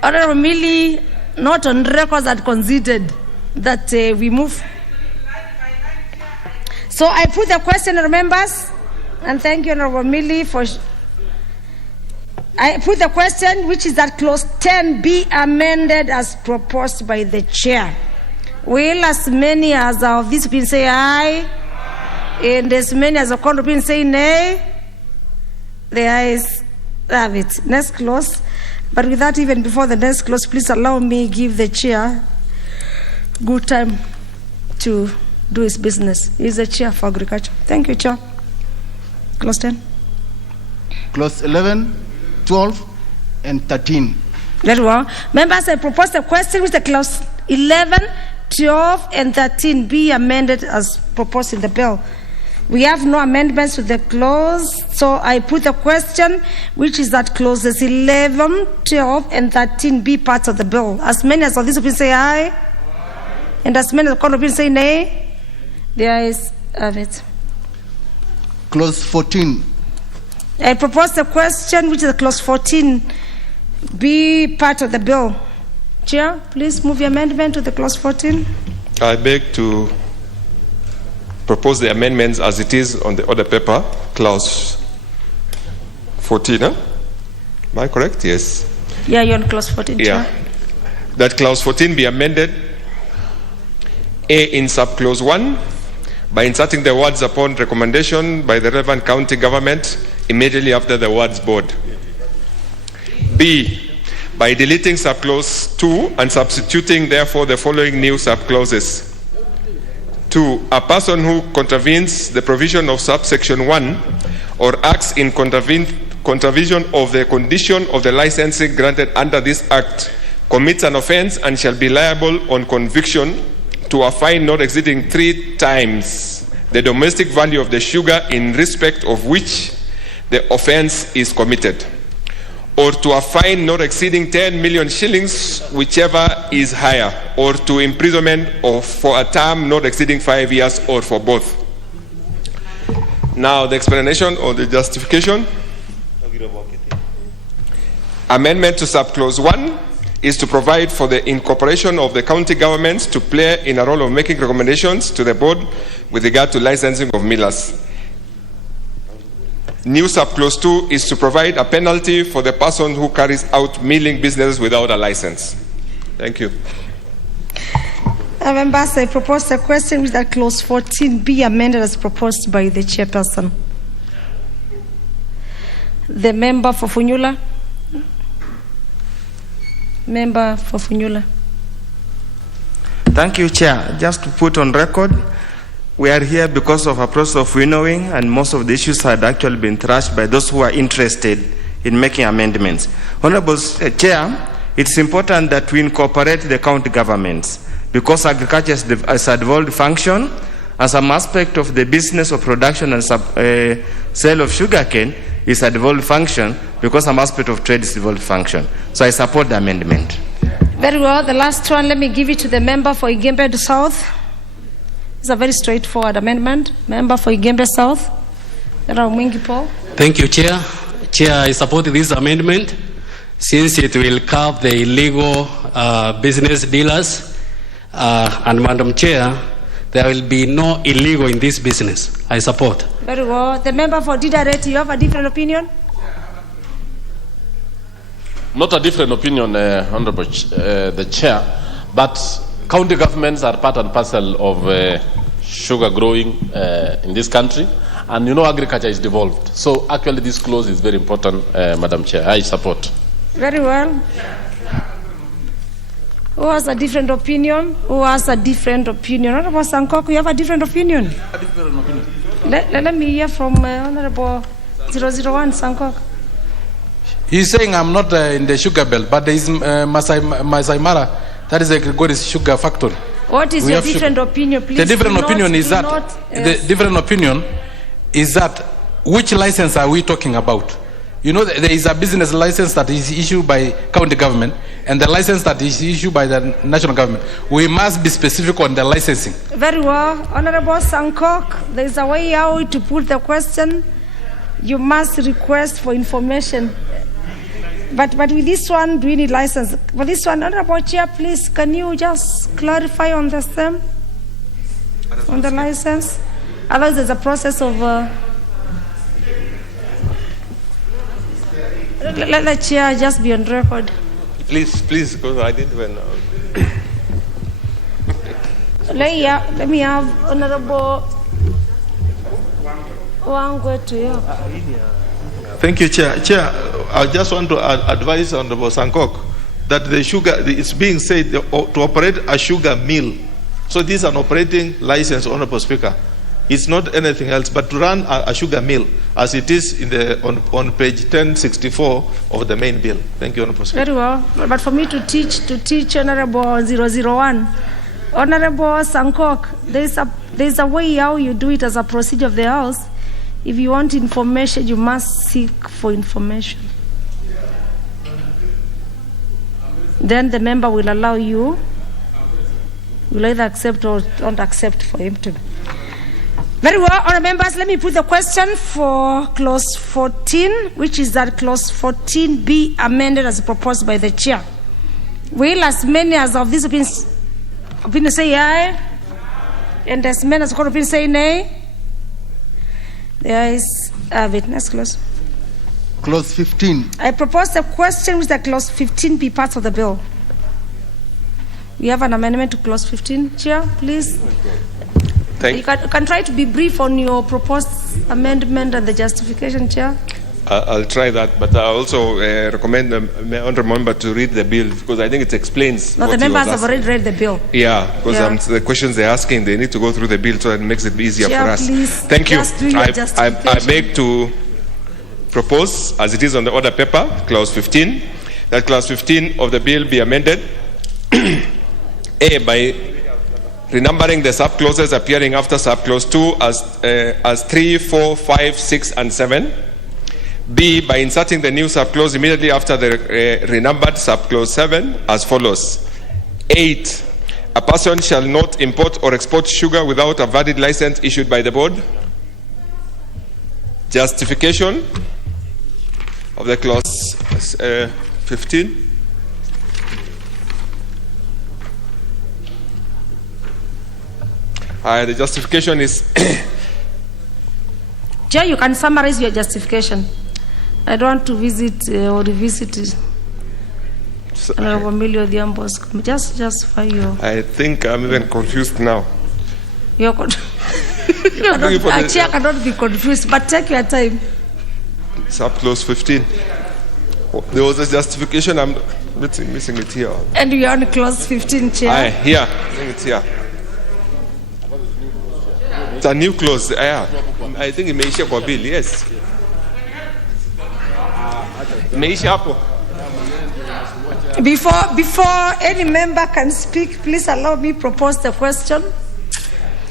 Honourable Millie, not on records, had conceded that we move. So I put the question, members, and thank you, Honourable Millie, for. I put the question, which is that clause 10 be amended as proposed by the chair. Will as many as of this opinion say aye, and as many as of contrary opinion say nay? The ayes have it. Next clause. But with that, even before the next clause, please allow me give the chair good time to do his business. He's the chair for agriculture. Thank you, Chair. Clause 10. Clause 11, 12, and 13. Very well. Members, I propose the question with the clause 11, 12, and 13 be amended as proposed in the bill. We have no amendments to the clause, so I put the question, which is that clauses 11, 12, and 13 be parts of the bill. As many as of this opinion say aye, and as many as of the opinion say nay, the ayes have it. Clause 14. I propose the question, which is clause 14, be part of the bill. Chair, please move your amendment to the clause 14. I beg to propose the amendments as it is on the order paper, clause 14. Huh? Am I correct? Yes. Yeah, you're on clause 14. Yeah. Chair. that clause 14 be amended A in subclause 1 by inserting the words upon recommendation by the relevant county government immediately after the words board. B, by deleting subclause 2 and substituting therefore the following new subclauses. 2, a person who contravenes the provision of subsection 1 or acts in contravention of the condition of the licensing granted under this act commits an offense and shall be liable on conviction to a fine not exceeding 3 times the domestic value of the sugar in respect of which the offense is committed, or to a fine not exceeding 10 million shillings, whichever is higher, or to imprisonment for a term not exceeding 5 years, or for both. Now the explanation or the justification. Amendment to subclause 1 is to provide for the incorporation of the county governments to play in a role of making recommendations to the board with regard to licensing of millers. New subclause 2 is to provide a penalty for the person who carries out milling business without a license. Thank you. Members, I propose a question with that clause 14 be amended as proposed by the chairperson. The member for Funyula. Member for Funyula. Thank you, Chair. Just to put on record, we are here because of a process of winnowing, and most of the issues had actually been thrashed by those who are interested in making amendments. Honorable Chair, it's important that we incorporate the county governments because agriculture is a devolved function, and some aspect of the business of production and sale of sugarcane is a devolved function because some aspect of trade is devolved function. So I support the amendment. Very well. The last one, let me give it to the member for Igembe South. It's a very straightforward amendment. Member for Igembe South. Thank you, Chair. Chair, I support this amendment since it will curb the illegal business dealers. And Madam Chair, there will be no illegal in this business. I support. Very well. The member for Didaret, you have a different opinion? Not a different opinion, Honorable the Chair, but county governments are part and parcel of sugar growing in this country, and you know agriculture is devolved. So actually this clause is very important, Madam Chair. I support. Very well. Who has a different opinion? Who has a different opinion? Honorable Sankok, you have a different opinion? A different opinion. Let me hear from Honorable 001 Sankok. He's saying I'm not in the sugar belt, but there is Masai Mara. That is a Gregori's sugar factory. What is your different opinion, please? The different opinion is that the different opinion is that which license are we talking about? You know, there is a business license that is issued by county government and the license that is issued by the national government. We must be specific on the licensing. Very well. Honorable Sankok, there is a way out to put the question. You must request for information. But with this one, do we need license? For this one, Honorable Chair, please, can you just clarify on the same? On the license? Otherwise, there's a process of... let the chair just be on record. Please, because I didn't even know. Let me have Honorable Wangwe to you. Thank you, Chair. Chair, I just want to advise Honorable Sankok that the sugar is being said to operate a sugar mill. So this is an operating license, Honorable Speaker. It's not anything else, but to run a sugar mill, as it is in on page 1064 of the main bill. Thank you, Honorable Speaker. Very well. But for me to teach Honorable 001, Honorable Sankok, there's a way how you do it as a procedure of the House. If you want information, you must seek for information. Then the member will allow you, will either accept or don't accept for him to. Very well, honourable members, let me put the question for clause 14, which is that clause 14 be amended as proposed by the chair. Will as many as of these opinions say aye? And as many as opinion say nay? The ayes have it. Next clause. Clause 15. I propose the question with the clause 15 be part of the bill. We have an amendment to clause 15. Chair, please. Thank you can try to be brief on your proposed amendment and the justification, Chair. I'll try that, but I also recommend the honourable member to read the bill because I think it explains. No, what the he was members have asking. already read the bill. Yeah, because the questions they're asking, they need to go through the bill so it makes it easier Chair, for us. please, Thank you. just do your I justification. make to propose, as it is on the order paper, clause 15, that clause 15 of the bill be amended A, by renumbering the sub-clauses appearing after sub-clause 2 as 3, 4, 5, 6, and 7. B, by inserting the new sub-clause immediately after the renumbered sub-clause 7 as follows. 8, a person shall not import or export sugar without a valid license issued by the board. Justification of the clause 15. The justification is Chair, you can summarize your justification. I don't want to visit or revisit it. Honorable Emilio Diambo's. Just justify your. I think I'm even confused now. You're Chair cannot be confused, but take your time. Sub-clause 15. There was a justification. I'm missing it here. And we are on clause 15, Chair. Here. I think it's here. It's a new clause. I think it may share for bill. Yes. May share. Before any member can speak, please allow me propose the question,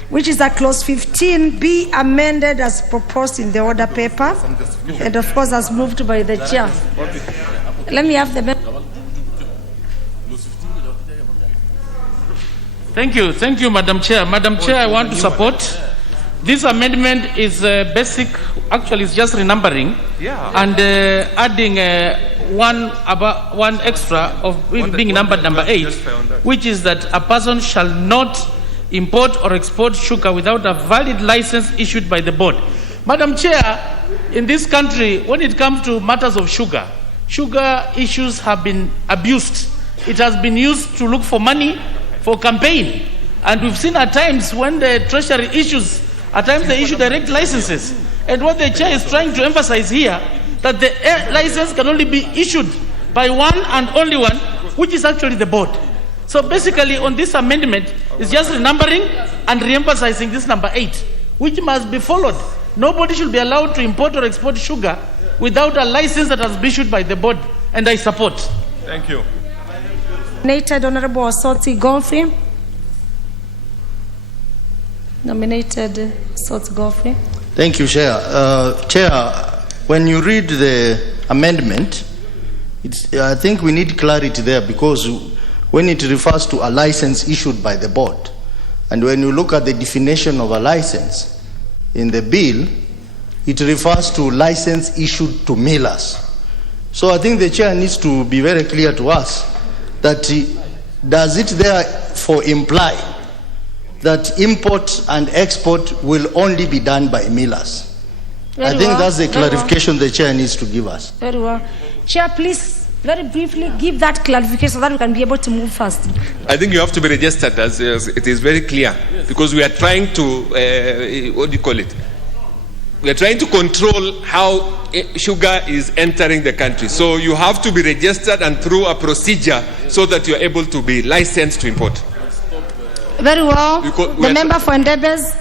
which is that clause 15 be amended as proposed in the order paper, and of course as moved by the chair. Let me have the. Thank you, Madam Chair. Madam Chair, I want to support. This amendment is basic. Actually, it's just renumbering and adding one extra of being numbered number 8, which is that a person shall not import or export sugar without a valid license issued by the board. Madam Chair, in this country, when it comes to matters of sugar issues have been abused. It has been used to look for money for campaign. And we've seen at times when the Treasury issues, at times they issue direct licenses. And what the chair is trying to emphasize here, that the license can only be issued by one and only one, which is actually the board. So basically on this amendment, it's just renumbering and re-emphasizing this number 8, which must be followed. Nobody should be allowed to import or export sugar without a license that has been issued by the board, and I support. Thank you. Nominated Honorable Osoti Godfrey. Nominated Osoti Godfrey. Thank you, Chair. Chair, when you read the amendment, I think we need clarity there, because when it refers to a license issued by the board, and when you look at the definition of a license in the bill, it refers to license issued to millers. So I think the chair needs to be very clear to us that does it therefore imply that import and export will only be done by millers? I think that's the clarification the chair needs to give us. Very well. Chair, please, very briefly, give that clarification so that we can be able to move fast. I think you have to be registered as it is very clear, because we are trying to, what do you call it? We are trying to control how sugar is entering the country. So you have to be registered and through a procedure so that you are able to be licensed to import. Very well. The member for Ndebes.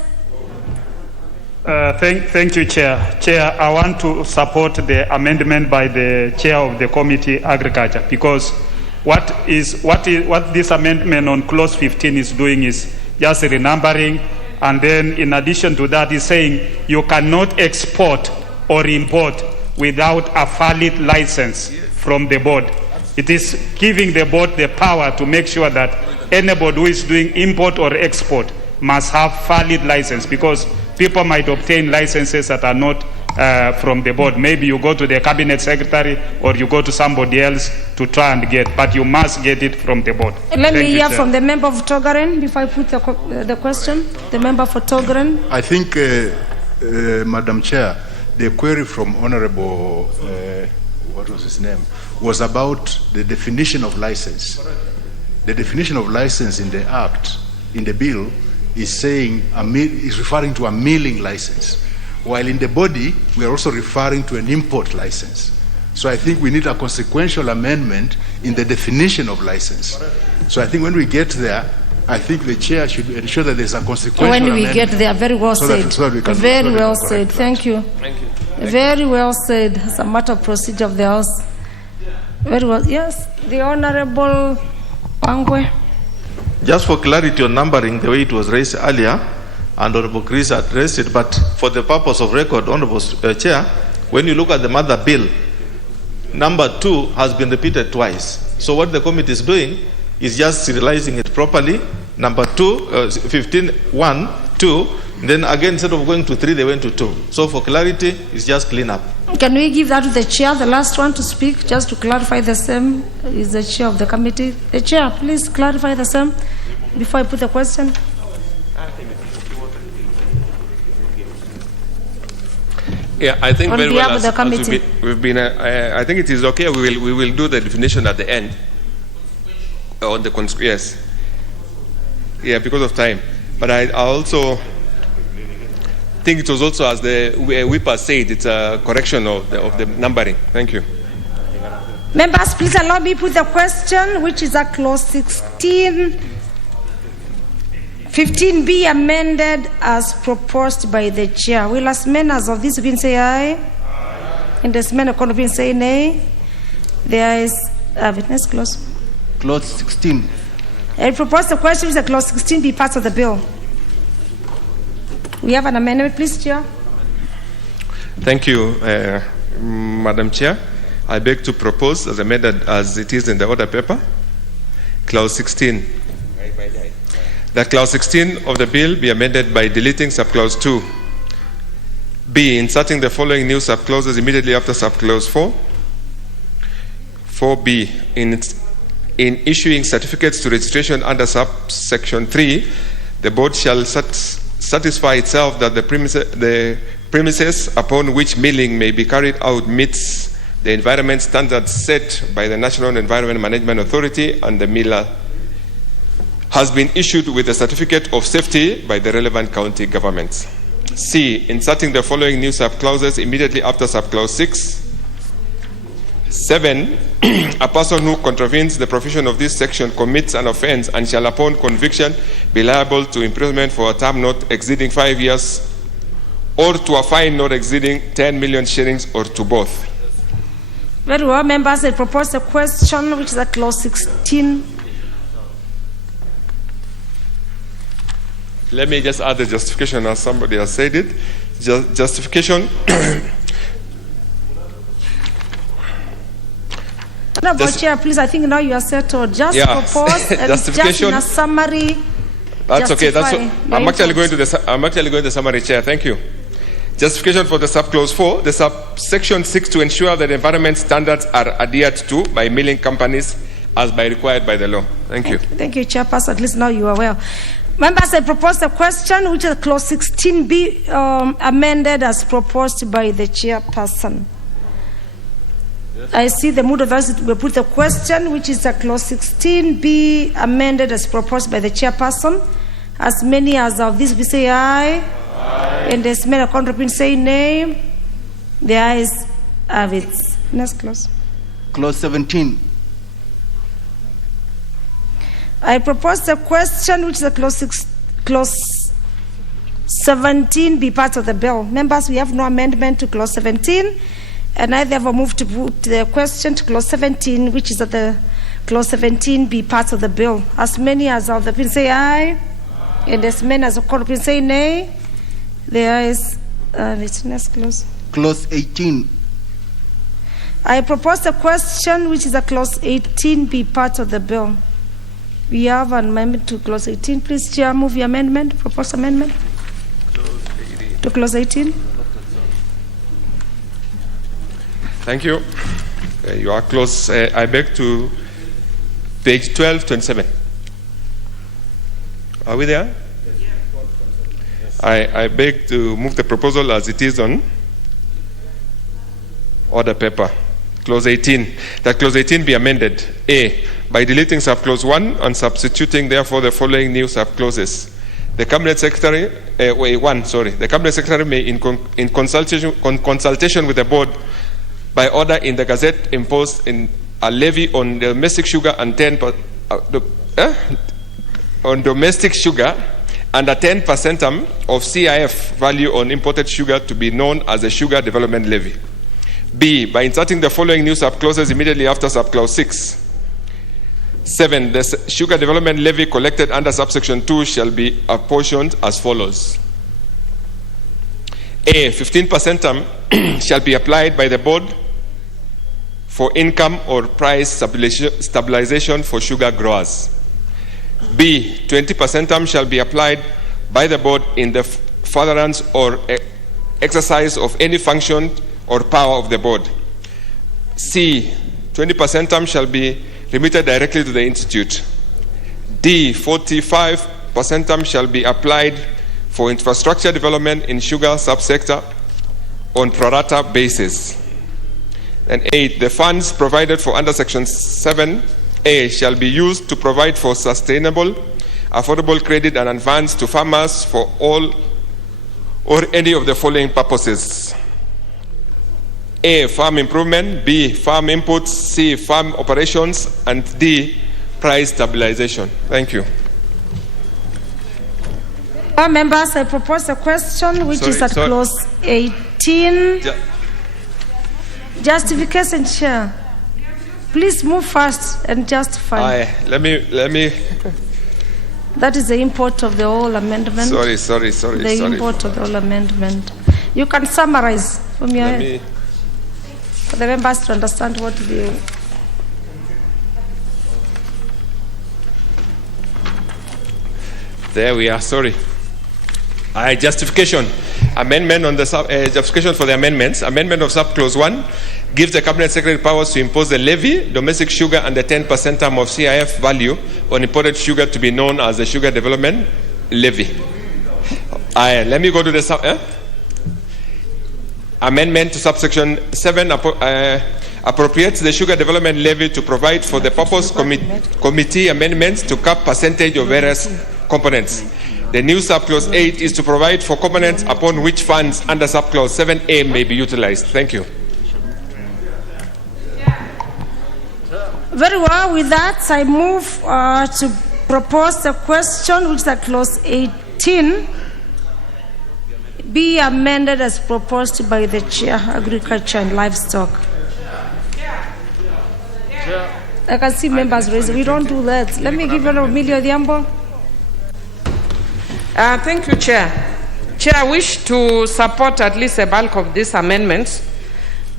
Thank you, Chair. Chair, I want to support the amendment by the Chair of the Committee Agriculture, because what this amendment on clause 15 is doing is just renumbering, and then in addition to that is saying you cannot export or import without a valid license from the board. It is giving the board the power to make sure that anybody who is doing import or export must have valid license, because people might obtain licenses that are not from the board. Maybe you go to the cabinet secretary or you go to somebody else to try and get, but you must get it from the board. Let me hear from the member of Togaren before I put the question. The member for Togaren. I think, Madam Chair, the query from Honorable, what was his name, was about the definition of license. the definition of license in the Act, in the bill, is saying is referring to a milling license, while in the body we are also referring to an import license. So I think we need a consequential amendment in the definition of license. So I think when we get there, I think the chair should ensure that there's a consequential when we amendment. get there, very well said. Very well said. Thank you. Thank you. Very well said. It's a matter of procedure of the House. Very well. Yes, the Honorable Pangwe. Just for clarity on numbering, the way it was raised earlier, and Honorable Chris addressed it, but for the purpose of record, Honorable Chair, when you look at the mother bill, number 2 has been repeated twice. So what the committee is doing is just serializing it properly. Number 2, 15, 2, then again, instead of going to 3, they went to 2. So for clarity, it's just clean up. Can we give that to the chair, the last one to speak, just to clarify the same? Is the chair of the committee. The chair, please clarify the same before I put the question. Yeah, I think On very behalf well of the as committee. we've been. I think it is okay. We will do the definition at the end. On the yes. Yeah, because of time. But I also think it was also, as the whipper said, it's a correction of the numbering. Thank you. Members, please allow me to put the question, which is at clause 16. 15B amended as proposed by the chair. Will as members of this opinion say aye? And as men of opinion say nay? There is a witness clause. Clause 16. I propose the question that clause 16 be part of the bill. We have an amendment, please, Chair. Thank you, Madam Chair. I beg to propose, as amended as it is in the order paper, clause 16. That clause 16 of the bill be amended by deleting subclause 2. B, inserting the following new subclauses immediately after subclause 4. 4B, in issuing certificates to registration under subsection 3, the board shall satisfy itself that the premises upon which milling may be carried out meets the environment standards set by the National Environment Management Authority, and the miller has been issued with a certificate of safety by the relevant county governments. C, inserting the following new subclauses immediately after subclause 6. 7, a person who contravenes the provision of this section commits an offense and shall upon conviction be liable to imprisonment for a term not exceeding 5 years, or to a fine not exceeding 10 million shillings, or to both. Very well, members, I propose a question, which is at clause 16. Let me just add the justification, as somebody has said it. Justification. Honorable Chair, please, I think now you are settled. Just propose and just in a summary. That's okay. I'm actually going to the summary, Chair. Thank you. Justification for the subclause 4, the subsection 6 to ensure that environment standards are adhered to by milling companies as by required by the law. Thank you. Thank you, Chairperson. At least now you are well. Members, I propose a question, which is clause 16B amended as proposed by the chairperson. Yes. I see the mood of us to put the question, which is a clause 16B amended as proposed by the chairperson. As many as of this, we say aye. Aye. And as many contrary say nay. The ayes have it. Next clause. Clause 17. I propose a question, which is a clause 17 be part of the bill. Members, we have no amendment to clause 17, and I therefore move to put the question to clause 17, which is that the clause 17 be part of the bill. As many as of the opinion say aye, and as many as of the opinion say nay. There is next clause. Clause 18. I propose a question, which is a clause 18 be part of the bill. We have an amendment to clause 18. Please, Chair, move your amendment, proposed amendment. To clause 18. Thank you. You are close. I beg to page 1227. Are we there? I beg to move the proposal as it is on order paper. Clause 18. That clause 18 be amended. A, by deleting subclause 1 and substituting therefore the following new subclauses. The Cabinet Secretary, the Cabinet Secretary may, in consultation with the board, by order in the Gazette, impose a levy on domestic sugar and on domestic sugar and a 10% of CIF value on imported sugar to be known as a sugar development levy. B, by inserting the following new subclauses immediately after subclause 6. 7, the sugar development levy collected under subsection 2 shall be apportioned as follows. A, 15% shall be applied by the board for income or price stabilization for sugar growers. B, 20% shall be applied by the board in the furtherance or exercise of any function or power of the board. C, 20% shall be remitted directly to the institute. D, 45% shall be applied for infrastructure development in sugar subsector on pro rata basis. And 8, the funds provided for under section 7A shall be used to provide for sustainable, affordable credit and advance to farmers for all or any of the following purposes. A, farm improvement, B, farm inputs, C, farm operations, and D, price stabilization. Thank you. Members, I propose a question which is at clause 18. Justification, Chair. Please move fast and justify. Let me. That is the import of the whole amendment. Sorry. The import of the whole amendment. You can summarize from your for the members to understand what the. There we are. Sorry. Justification. Amendment on the justification for the amendments. Amendment of subclause 1 gives the Cabinet Secretary powers to impose the levy, domestic sugar, and the 10% of CIF value on imported sugar to be known as the sugar development levy. Let me go to the amendment to subsection 7 appropriates the sugar development levy to provide for the purpose committee amendments to cap percentage of various components. The new subclause 8 is to provide for components upon which funds under subclause 7A may be utilized. Thank you. Very well. With that, I move to propose the question, which is at clause 18, be amended as proposed by the Chair, Agriculture and Livestock. I can see members raising. We don't do that. Let me give you Emilio Diambo. Thank you, Chair. Chair, I wish to support at least a bulk of these amendments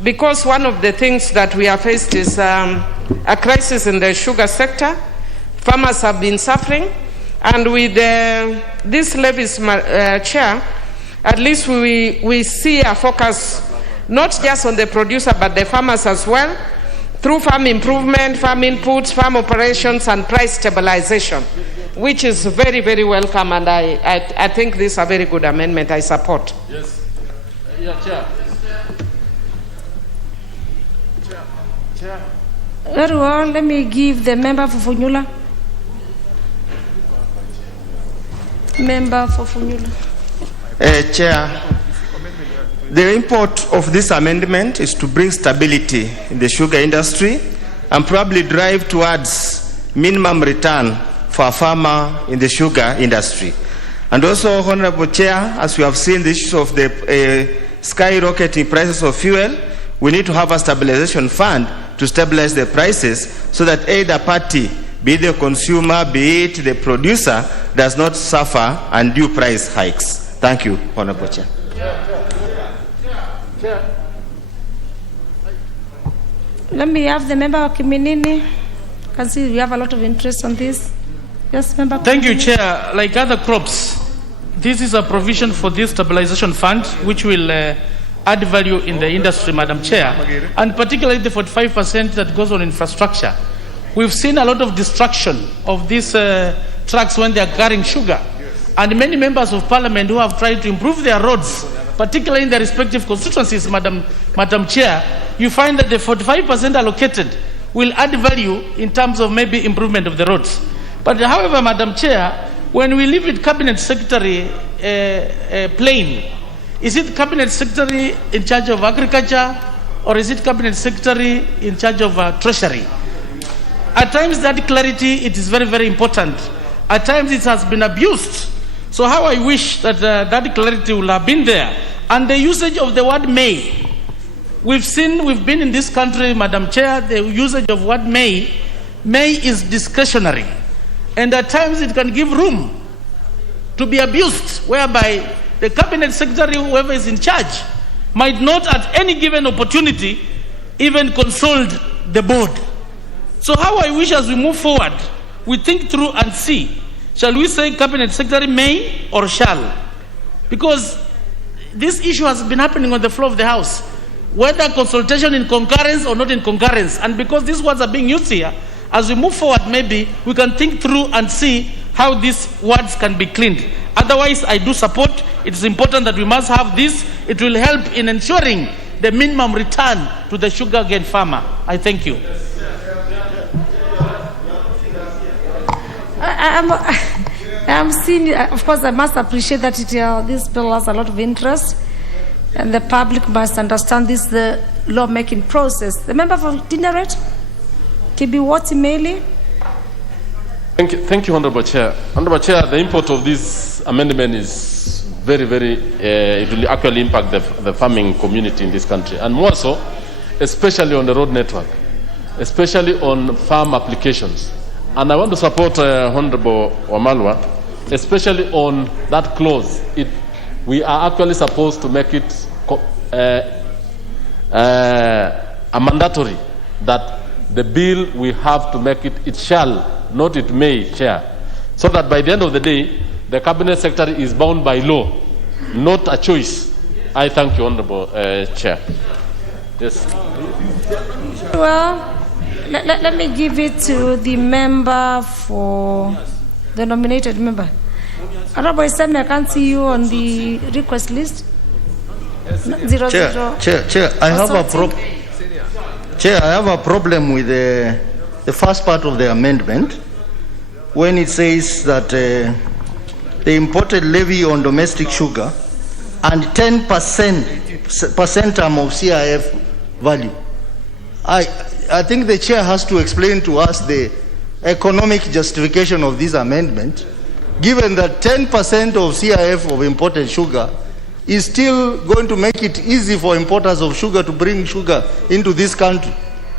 because one of the things that we are faced is a crisis in the sugar sector. Farmers have been suffering, and with these levies, Chair, at least we see a focus not just on the producer but the farmers as well through farm improvement, farm inputs, farm operations, and price stabilization, which is very, very welcome, and I think this is a very good amendment. I support. Yes. Yeah, Chair. Chair. Very well. Let me give the member for Funyula. Member for Funyula. Chair, the import of this amendment is to bring stability in the sugar industry and probably drive towards minimum return for a farmer in the sugar industry. And also, Honorable Chair, as we have seen the issues of the skyrocketing prices of fuel, we need to have a stabilization fund to stabilize the prices so that either party, be it the consumer, be it the producer, does not suffer undue price hikes. Thank you, Honorable Chair. Let me have the member of Kimani. I can see we have a lot of interest on this. Yes, member. Thank you, Chair. Like other crops, this is a provision for this stabilization fund, which will add value in the industry, Madam Chair, and particularly the 45% that goes on infrastructure. We've seen a lot of destruction of these trucks when they are carrying sugar, and many members of Parliament who have tried to improve their roads, particularly in their respective constituencies, Madam Chair, you find that the 45% allocated will add value in terms of maybe improvement of the roads. But however, Madam Chair, when we leave it Cabinet Secretary plane, is it Cabinet Secretary in charge of agriculture or is it Cabinet Secretary in charge of treasury? At times that clarity, it is very, very important. At times it has been abused. So how I wish that that clarity will have been there. And the usage of the word may. We've been in this country, Madam Chair, the usage of word may is discretionary. And at times it can give room to be abused, whereby the Cabinet Secretary, whoever is in charge, might not at any given opportunity even consult the board. So how I wish as we move forward, we think through and see, shall we say Cabinet Secretary may or shall? Because this issue has been happening on the floor of the House, whether consultation in concurrence or not in concurrence. And because these words are being used here, as we move forward, maybe we can think through and see how these words can be cleaned. Otherwise, I do support. It is important that we must have this. It will help in ensuring the minimum return to the sugarcane farmer. I thank you. I'm seeing, of course, I must appreciate that this bill has a lot of interest, and the public must understand this, the lawmaking process. The member for Dineret, Kibiwati Meli. Thank you, Honorable Chair. Honorable Chair, the import of this amendment is very, very, it will actually impact the farming community in this country, and more so, especially on the road network, especially on farm applications. And I want to support Honorable Wamalwa, especially on that clause. We are actually supposed to make it a mandatory that the bill we have to make it shall, not it may, Chair. So that by the end of the day, the Cabinet Secretary is bound by law, not a choice. I thank you, Honorable Chair. Yes. Well, let me give it to the member for the nominated member. Honorable Isemi, I can't see you on the request list. Chair, I have a problem with the first part of the amendment when it says that the imported levy on domestic sugar and 10% of CIF value. I think the chair has to explain to us the economic justification of this amendment, given that 10% of CIF of imported sugar is still going to make it easy for importers of sugar to bring sugar into this country.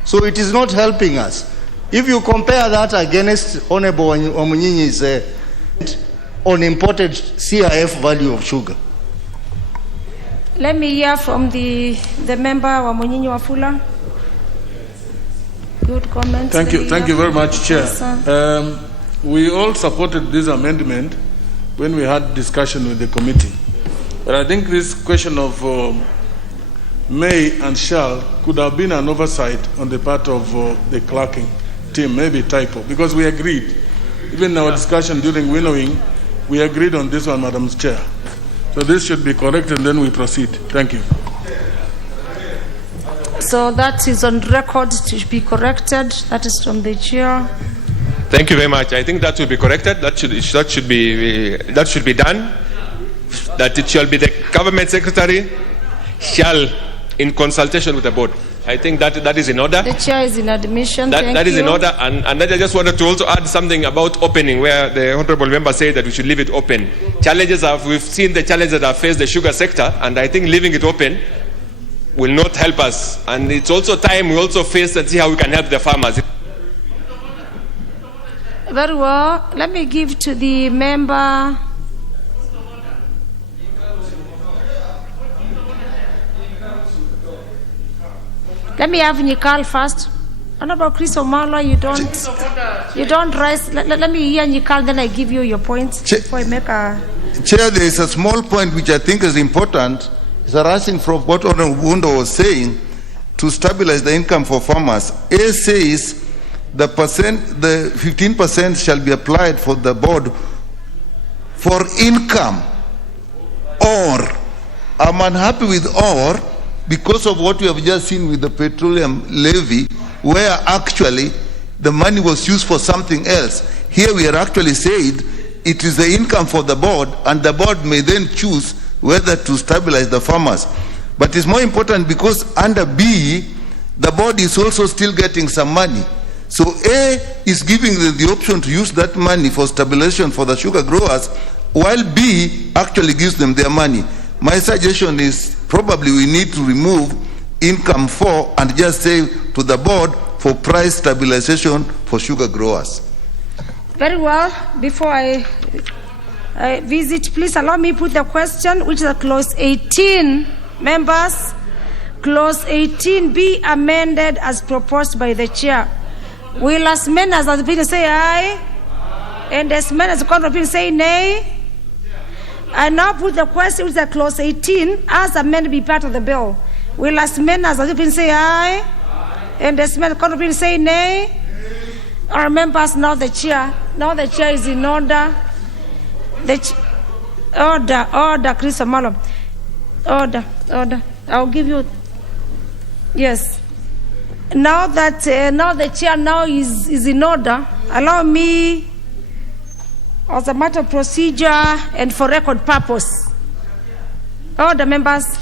So it is not helping us. If you compare that against Honorable Wamunyinyi's on imported CIF value of sugar. Let me hear from the member Wamunyinyi Wafula. Good comment. Thank you very much, Chair. We all supported this amendment when we had discussion with the committee. But I think this question of may and shall could have been an oversight on the part of the clerking team, maybe typo, because we agreed. Even in our discussion during winnowing, we agreed on this one, Madam Chair. So this should be corrected and then we proceed. Thank you. So that is on record to be corrected. That is from the chair. Thank you very much. I think that will be corrected. That should be done. That it shall be the government secretary shall, in consultation with the board. I think that is in order. The chair is in admission. That is in order. And then I just wanted to also add something about opening, where the honourable member said that we should leave it open. We've seen the challenges that have faced the sugar sector, and I think leaving it open will not help us. And it's also time we also face and see how we can help the farmers. Very well. Let me give to the member. Let me have Nikal first. Honorable Chris Omala, you don't rise. Let me hear Nikal, then I give you your point before I make a... Chair, there is a small point which I think is important. It's arising from what Honorable Wundo was saying to stabilize the income for farmers. A says the 15% shall be applied for the board for income, or I'm unhappy with or because of what we have just seen with the petroleum levy, where actually the money was used for something else. Here we are actually saying it is the income for the board, and the board may then choose whether to stabilize the farmers. But it's more important because under B, the board is also still getting some money. So A is giving them the option to use that money for stabilization for the sugar growers, while B actually gives them their money. My suggestion is probably we need to remove income 4 and just say to the board for price stabilization for sugar growers. Very well. Before I visit, please allow me to put the question, which is clause 18. Members, clause 18 be amended as proposed by the chair. Will as many as the people say aye? And as many as the contrary say nay? I now put the question, which is clause 18, as amended be part of the bill. Will as many as the people say aye? And as many as the contrary say nay? Our members, now the chair is in order. Order, Chris Amalo. Order. I'll give you. Yes. Now that the chair now is in order, allow me, as a matter of procedure and for record purpose. Order, members.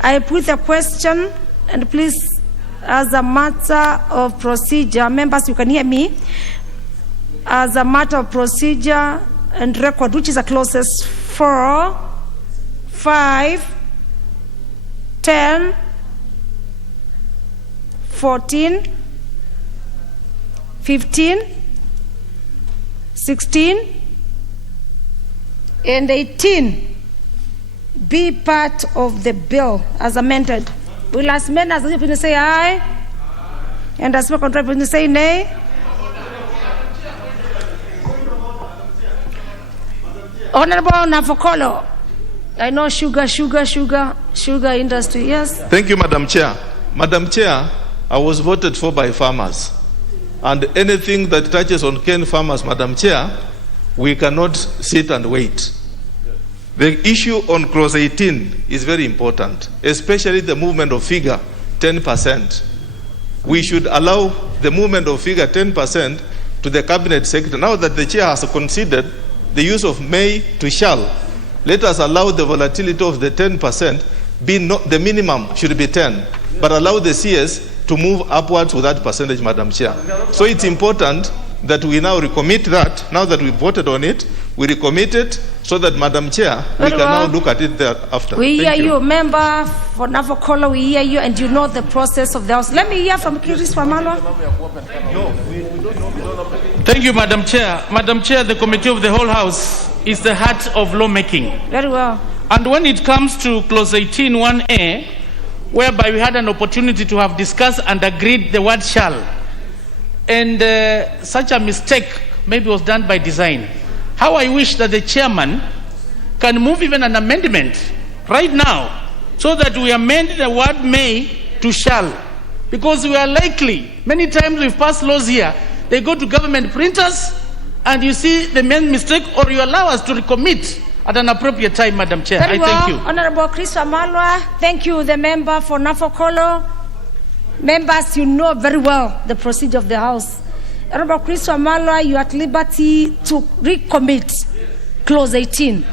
I put the question, and please, as a matter of procedure, members, you can hear me. As a matter of procedure and record, which is a clauses 4, 5, 10, 14, 15, 16, and 18 be part of the bill as amended. Will as many as the people say aye? And as many contrary say nay? Honorable Nafokolo. I know sugar industry, yes. Thank you, Madam Chair. Madam Chair, I was voted for by farmers. And anything that touches on cane farmers, Madam Chair, we cannot sit and wait. The issue on clause 18 is very important, especially the movement of figure 10%. We should allow the movement of figure 10% to the cabinet secretary. Now that the chair has considered the use of may to shall, let us allow the volatility of the 10% be not, the minimum should be 10, but allow the CS to move upwards with that percentage, Madam Chair. So it's important that we now recommit that. Now that we voted on it, we recommit it so that, Madam Chair, we can now look at it thereafter. We hear you, member for Navacola, we hear you, and you know the process of the House. Let me hear from Kiris Famalo. Thank you, Madam Chair. Madam Chair, the Committee of the Whole House is the heart of lawmaking. Very well. And when it comes to clause 18, 1A, whereby we had an opportunity to have discussed and agreed the word shall, and such a mistake maybe was done by design. How I wish that the chairman can move even an amendment right now so that we amend the word may to shall. Because we are likely, many times we've passed laws here, they go to government printers and you see the main mistake, or you allow us to recommit at an appropriate time, Madam Chair. Very well. Thank you. Honorable Chris Amalwa, thank you, the member for Nafokolo. Members, you know very well the procedure of the House. Honorable Chris Amalwa, you are at liberty to recommit clause 18.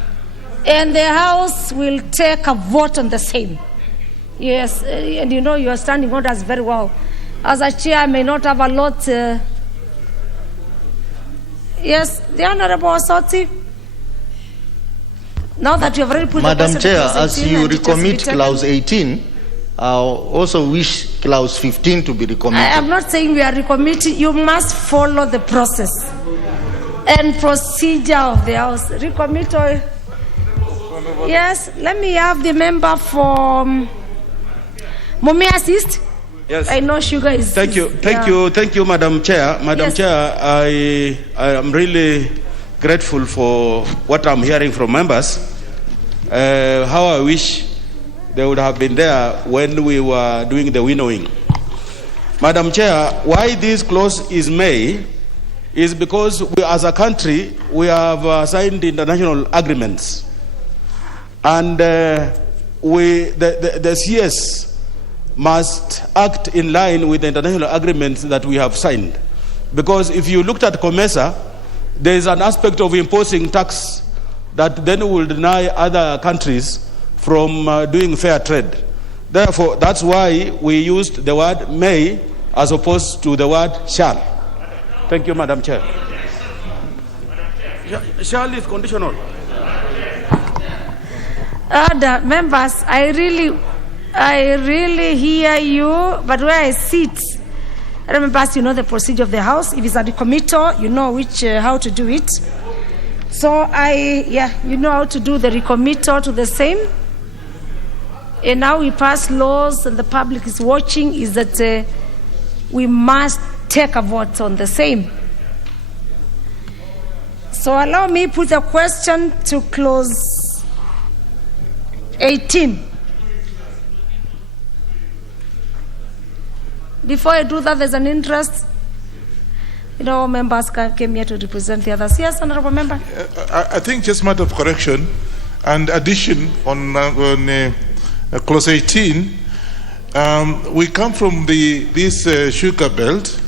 And the House will take a vote on the same. Yes, and you know your standing orders very well. As a chair, I may not have a lot. Yes, the Honorable Asoti. Now that you have already put Madam the Chair, as you recommit clause 18, I also wish clause 15 to be recommitted. I am not saying we are recommitting. You must follow the process and procedure of the House. Recommit or... Yes, let me have the member for Mummy Assist. Yes. I know sugar is... Thank you, Madam Chair. Madam Chair, I am really grateful for what I'm hearing from members. How I wish they would have been there when we were doing the winnowing. Madam Chair, why this clause is may is because we, as a country, we have signed international agreements. And the CS must act in line with the international agreements that we have signed. Because if you looked at COMESA, there is an aspect of imposing tax that then will deny other countries from doing fair trade. Therefore, that's why we used the word may as opposed to the word shall. Thank you, Madam Chair. Shall is conditional. Other members, I really hear you, but where I sit, members, you know the procedure of the House. If it's a recommittal, you know how to do it. So you know how to do the recommittal to the same. And now we pass laws and the public is watching, is that we must take a vote on the same. So allow me put the question to clause 18. Before I do that, there's an interest. You know, members came here to represent the others. Yes, honorable member. I think just a matter of correction and addition on clause 18. We come from this sugar belt,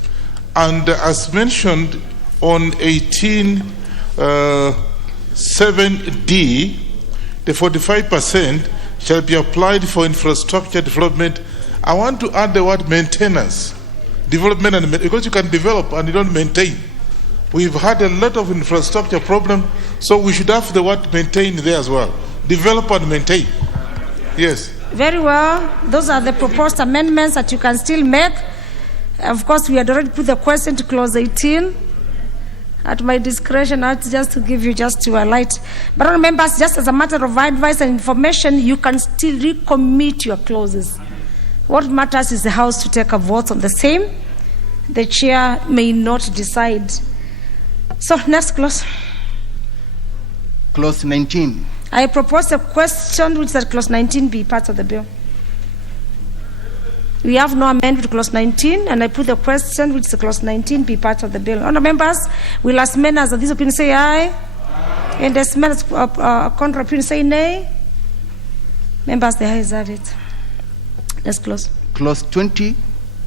and as mentioned on 18(7)(d), the 45% shall be applied for infrastructure development. I want to add the word maintenance, development, and because you can develop and you don't maintain. We've had a lot of infrastructure problem, so we should have the word maintain there as well. Develop and maintain. Yes. Very well. Those are the proposed amendments that you can still make. Of course, we had already put the question to clause 18. At my discretion, just to give you just to highlight. But members, just as a matter of advice and information, you can still recommit your clauses. What matters is the House to take a vote on the same. The chair may not decide. So, next clause. Clause 19. I propose a question which that clause 19 be part of the bill. We have no amendment to clause 19, and I put the question which the clause 19 be part of the bill. Honourable members, will as many as this opinion say aye? And as many as contrary opinion say nay? Members, the ayes have it. Let's close. Clause 20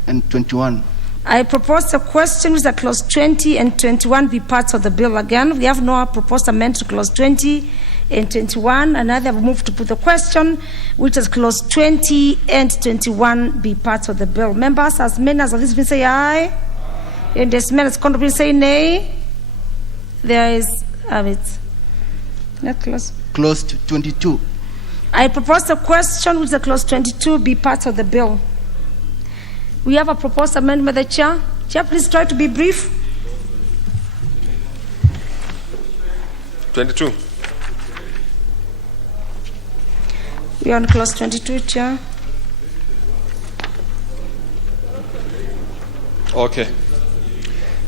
and 21. I propose a question which the clause 20 and 21 be parts of the bill. Again, we have no proposed amendment to clause 20 and 21, and I have moved to put the question which is clause 20 and 21 be parts of the bill. Members, as many as this say aye, and as many as contrary say nay, there is it. Next clause. Clause 22. I propose a question which the clause 22 be part of the bill. We have a proposed amendment by the chair. Chair, please try to be brief. 22. We are on clause 22, Chair. Okay.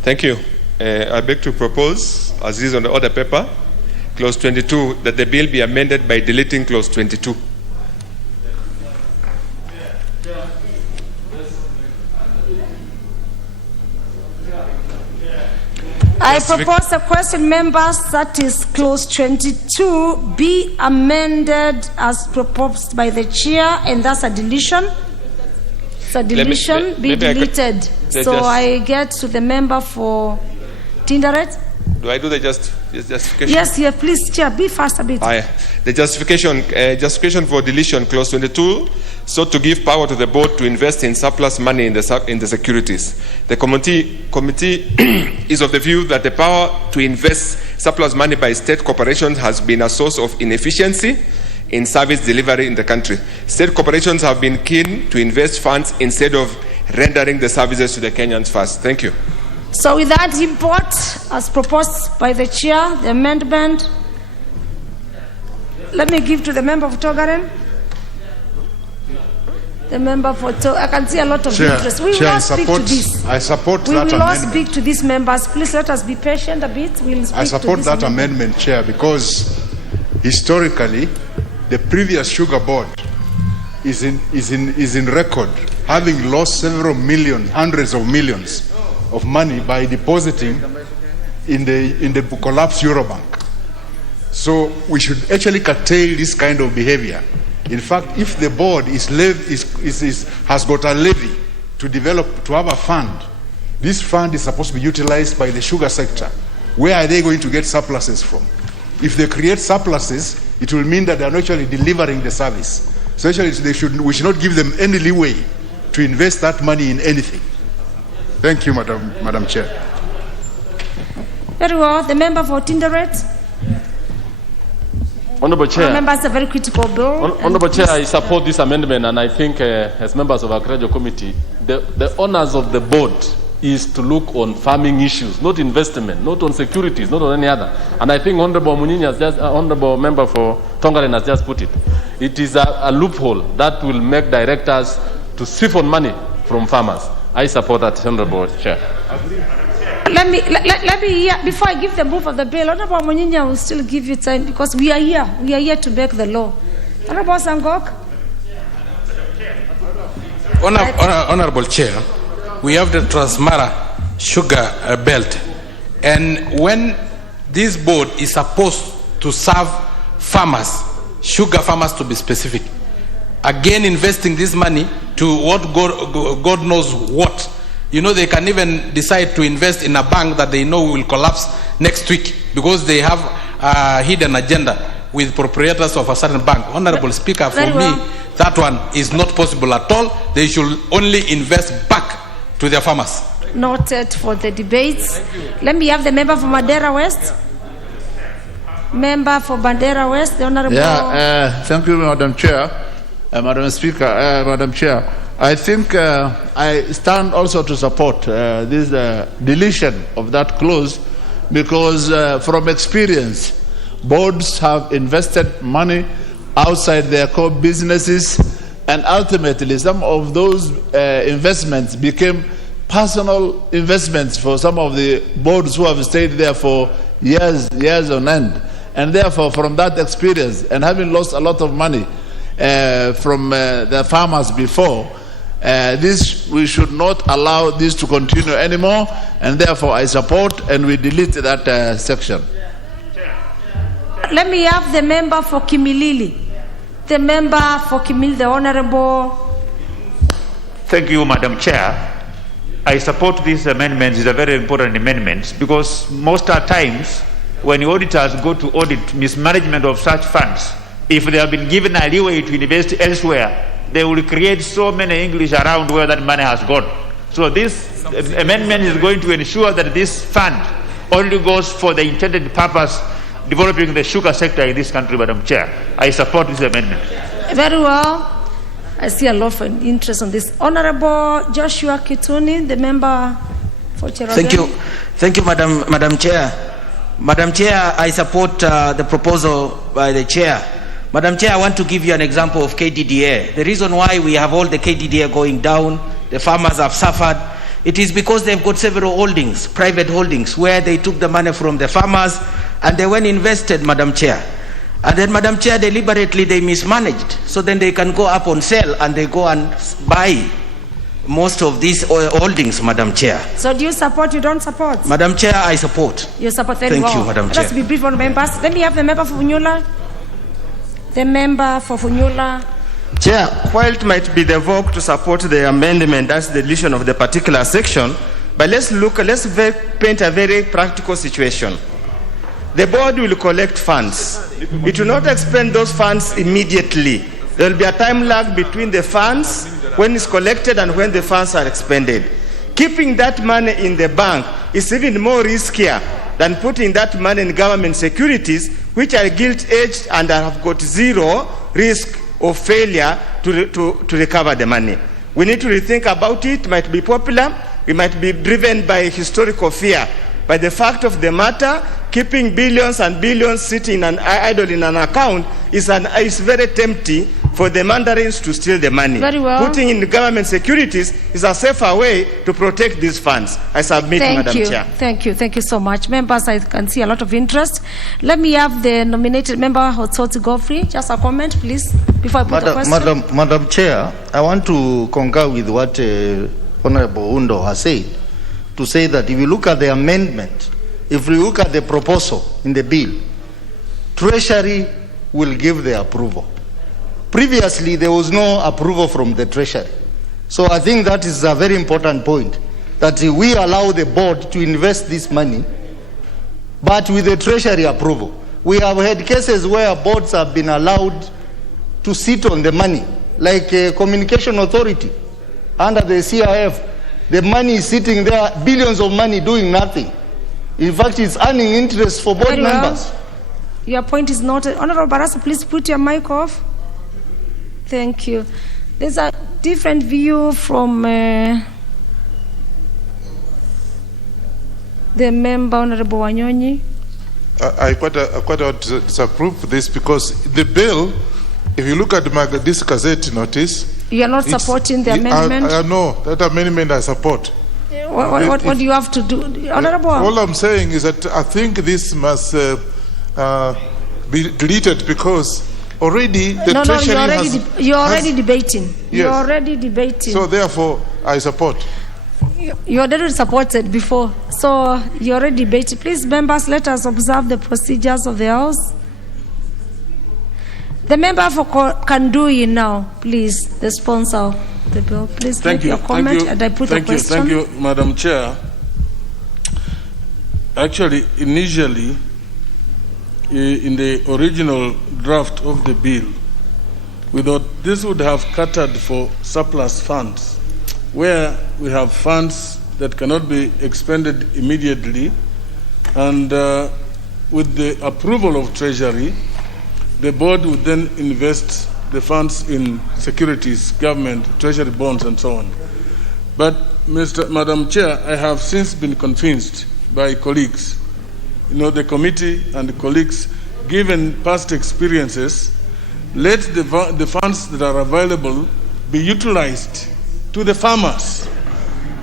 Thank you. I beg to propose, as is on the order paper, clause 22, that the bill be amended by deleting clause 22. I propose a question, members, that is clause 22 be amended as proposed by the chair, and that's a deletion. It's a deletion, be deleted. So I get to the member for Tinderet. Do I do the justification? Yes, please, Chair, be fast a bit. The justification for deletion, clause 22, so to give power to the board to invest in surplus money in the securities. The committee is of the view that the power to invest surplus money by state corporations has been a source of inefficiency in service delivery in the country. State corporations have been keen to invest funds instead of rendering the services to the Kenyans first. Thank you. So with that import, as proposed by the chair, the amendment, let me give to the member of Togaren. The member for I can see a lot of interest. We will not speak to this. I support we that will amendment. not speak to these members. Please let us be patient a bit. We'll speak I support to that amendment, Chair, because historically, the previous sugar board is in record, having lost several million, hundreds of millions of money by depositing in the collapsed Eurobank. So we should actually curtail this kind of behavior. In fact, if the board has got a levy to develop, to have a fund, this fund is supposed to be utilized by the sugar sector. Where are they going to get surpluses from? If they create surpluses, it will mean that they are not actually delivering the service. So actually, we should not give them any leeway to invest that money in anything. Thank you, Madam Chair. Very well. The member for Tinderet. Honourable Chair. Members, a very critical bill. Honourable Chair, I support this amendment, and I think as members of our Agriculture Committee, the honours of the board is to look on farming issues, not investment, not on securities, not on any other. And I think Honourable Munini has just, Honourable Member for Tongaren has just put it. It is a loophole that will make directors to siphon money from farmers. I support that, Honourable Chair. Let me hear, before I give the move of the bill, Honourable Munini, I will still give you time because we are here to make the law. Honourable Sangok. Honourable Chair, we have the Transmara sugar belt, and when this board is supposed to serve farmers, sugar farmers to be specific, again investing this money to what God knows what. You know, they can even decide to invest in a bank that they know will collapse next week because they have a hidden agenda with proprietors of a certain bank. Honourable Speaker, for me, that one is not possible at all. They should only invest back to their farmers. Noted for the debates. Let me have the member for Madeira West. Member for Madeira West, the Honourable. Thank you, Madam Chair. Madam Speaker, Madam Chair. I think I stand also to support this deletion of that clause because from experience, boards have invested money outside their core businesses, and ultimately some of those investments became personal investments for some of the boards who have stayed there for years on end. And therefore, from that experience, and having lost a lot of money from the farmers before, we should not allow this to continue anymore, and therefore I support and we delete that section. Let me have the member for Kimilili. The member for Kimilili, the Honourable. Thank you, Madam Chair. I support this amendment. It's a very important amendment because most of the times when the auditors go to audit mismanagement of such funds, if they have been given a leeway to invest elsewhere, they will create so many English around where that money has gone. So this amendment is going to ensure that this fund only goes for the intended purpose, developing the sugar sector in this country, Madam Chair. I support this amendment. Very well. I see a lot of interest on this. Honourable Joshua Kituni, the member for Cherogeny. Thank you, Madam Chair. Madam Chair, I support the proposal by the Chair. Madam Chair, I want to give you an example of KDDA. The reason why we have all the KDDA going down, the farmers have suffered, it is because they've got several holdings, private holdings, where they took the money from the farmers and they went invested, Madam Chair. And then, Madam Chair, deliberately they mismanaged. So then they can go up on sale and they go and buy most of these holdings, Madam Chair. So do you support, you don't support? Madam Chair, I support. You support very well. Thank you, Madam Chair. Let's be brief on members. Let me have the member for Funyula. The member for Funyula. Chair, while it might be the vote to support the amendment as the deletion of the particular section, but let's paint a very practical situation. The board will collect funds. It will not expend those funds immediately. There will be a time lag between the funds when it's collected and when the funds are expended. Keeping that money in the bank is even more riskier than putting that money in government securities, which are gilt-edged and have got zero risk of failure to recover the money. We need to rethink about it. It might be popular. We might be driven by historical fear. By the fact of the matter, keeping billions and billions sitting and idle in an account is very tempting for the mandarins to steal the money. Very well. Putting in government securities is a safer way to protect these funds. I submit, Madam Chair. Thank you so much. Members, I can see a lot of interest. Let me have the nominated member, Hotsoti Godfrey. Just a comment, please, before I put the question. Madam Chair, I want to concur with what Honorable Undo has said, to say that if you look at the amendment, if we look at the proposal in the bill, Treasury will give the approval. Previously, there was no approval from the Treasury. So I think that is a very important point, that we allow the board to invest this money, but with the Treasury approval. We have had cases where boards have been allowed to sit on the money, like a communication authority under the CIF. The money is sitting there, billions of money doing nothing. In fact, it's earning interest for board members. Your point is noted. Honorable Barasa, please put your mic off. Thank you. There's a different view from the member, Honorable Wanyonyi. I quite disapprove this because the bill, if you look at this Gazette notice, you are not supporting the amendment? No, that amendment I support. What do you have to do? Honorable? All I'm saying is that I think this must be deleted because already the Treasury you're already debating. Yes. You're already debating. So therefore, I support. You already supported before. So you already debated. Please, members, let us observe the procedures of the House. The member for Kandui now, please, the sponsor of the bill. Please make your comment and I put a question. Thank you, Madam Chair. Actually, initially, in the original draft of the bill, we thought this would have catered for surplus funds, where we have funds that cannot be expended immediately, and with the approval of Treasury, the board would then invest the funds in securities, government, Treasury bonds, and so on. But, Madam Chair, I have since been convinced by colleagues, the committee and the colleagues, given past experiences, let the funds that are available be utilized to the farmers,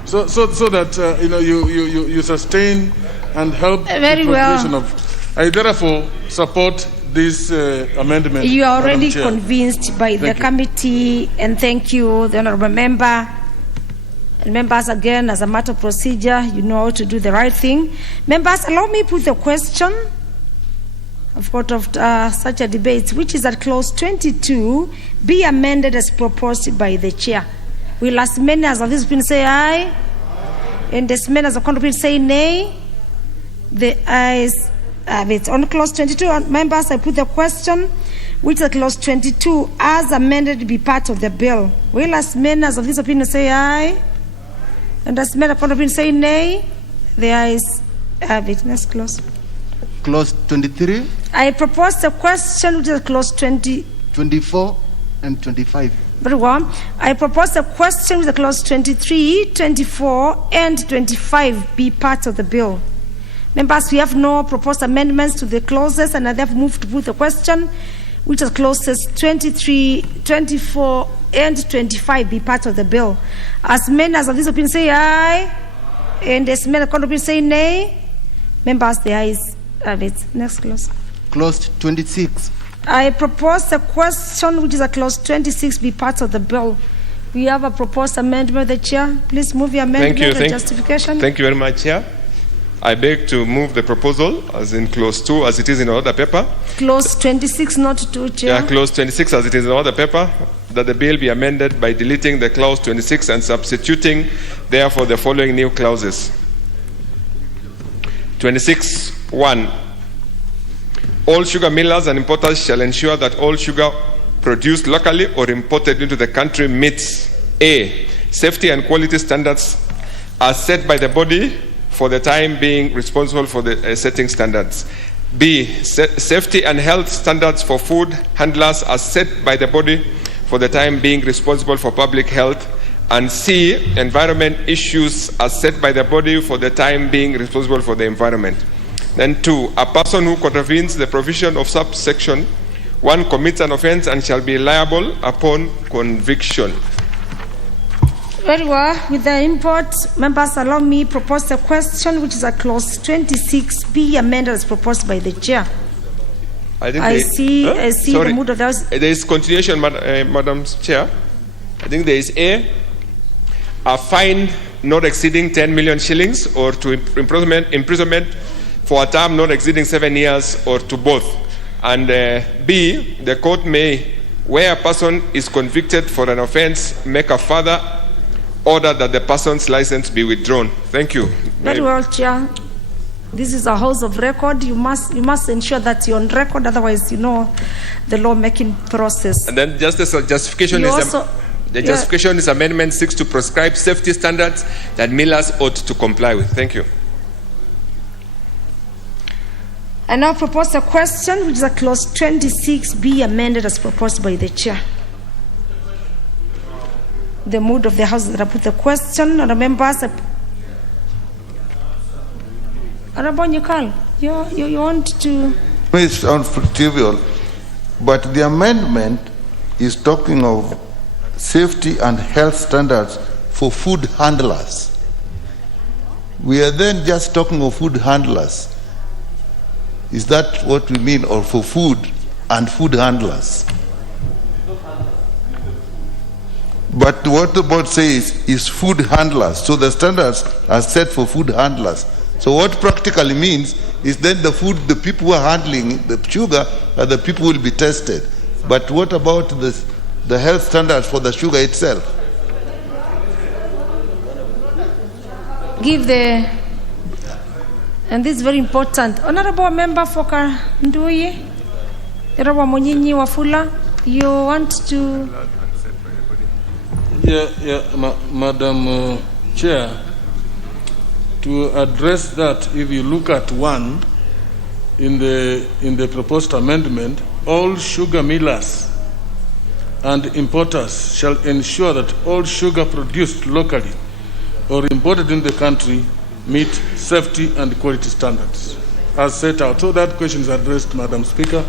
so that you sustain and help very the progression well. I therefore support this amendment. You are already Chair. convinced by the committee, and thank you, the honorable member. And members, again, as a matter of procedure, you know how to do the right thing. Members, allow me to put the question of court of such a debate, which is that clause 22 be amended as proposed by the chair. Will as many as of this been say aye, and as many as of the say nay? The ayes have it. On clause 22, members, I put the question, which is clause 22 as amended be part of the bill. Will as many as of this opinion say aye? And as many upon opinion say nay? The ayes have it. Next clause. Clause 23. I propose the question, which is clause 24 and 25. Very well. I propose the question with the clause 23, 24, and 25 be part of the bill. Members, we have no proposed amendments to the clauses, and I have moved to put the question, which is clauses 23, 24, and 25 be part of the bill. As many as of this opinion say aye, and as many as opinion say nay, members, the ayes have it. Next clause. Clause 26. I propose the question, which is a clause 26, be part of the bill. We have a proposed amendment, the chair. Please move your amendment and justification. Thank you very much, Chair. I beg to move the proposal as in clause 2 as it is in another paper. Clause 26, not 2, Chair. Yeah, clause 26 as it is in another paper, that the bill be amended by deleting the clause 26 and substituting therefore the following new clauses. 26(1). All sugar millers and importers shall ensure that all sugar produced locally or imported into the country meets A. Safety and quality standards as set by the body for the time being responsible for the setting standards. B. Safety and health standards for food handlers as set by the body for the time being responsible for public health. And C. Environment issues as set by the body for the time being responsible for the environment. Then 2. A person who contravenes the provision of subsection 1 commits an offense and shall be liable upon conviction. Very well. With the import, members, allow me propose the question, which is a clause 26 be amended as proposed by the chair. I see the mood of those. There is continuation, Madam Chair. I think there is a fine not exceeding 10 million shillings or to imprisonment for a term not exceeding 7 years or to both. And B, the court may Where a person is convicted for an offense, make a further order that the person's license be withdrawn. Thank you. Very well, Chair. This is a house of record. You must ensure that you're on record, otherwise, you know, the lawmaking process. And then just the justification justification is Amendment 6 to prescribe safety standards that millers ought to comply with. Thank you. I now propose a question, which is a clause 26 be amended as proposed by the Chair. The mood of the House that I put the question. Honourable members, Honourable Nyikal, you want to... It sounds trivial, but the amendment is talking of safety and health standards for food handlers. We are then just talking of food handlers. Is that what we mean, or for food and food handlers? But what the board says is food handlers. So the standards are set for food handlers. So what practically means is then the food, the people who are handling the sugar are the people who will be tested. But what about the health standards for the sugar itself? Give the... And this is very important. Honorable Member for Ndui, Honorable Monyinyi Wafula, you want to... Madam Chair, to address that, if you look at one in the proposed amendment, all sugar millers and importers shall ensure that all sugar produced locally or imported in the country meet safety and quality standards as set out. So that question is addressed, Madam Speaker.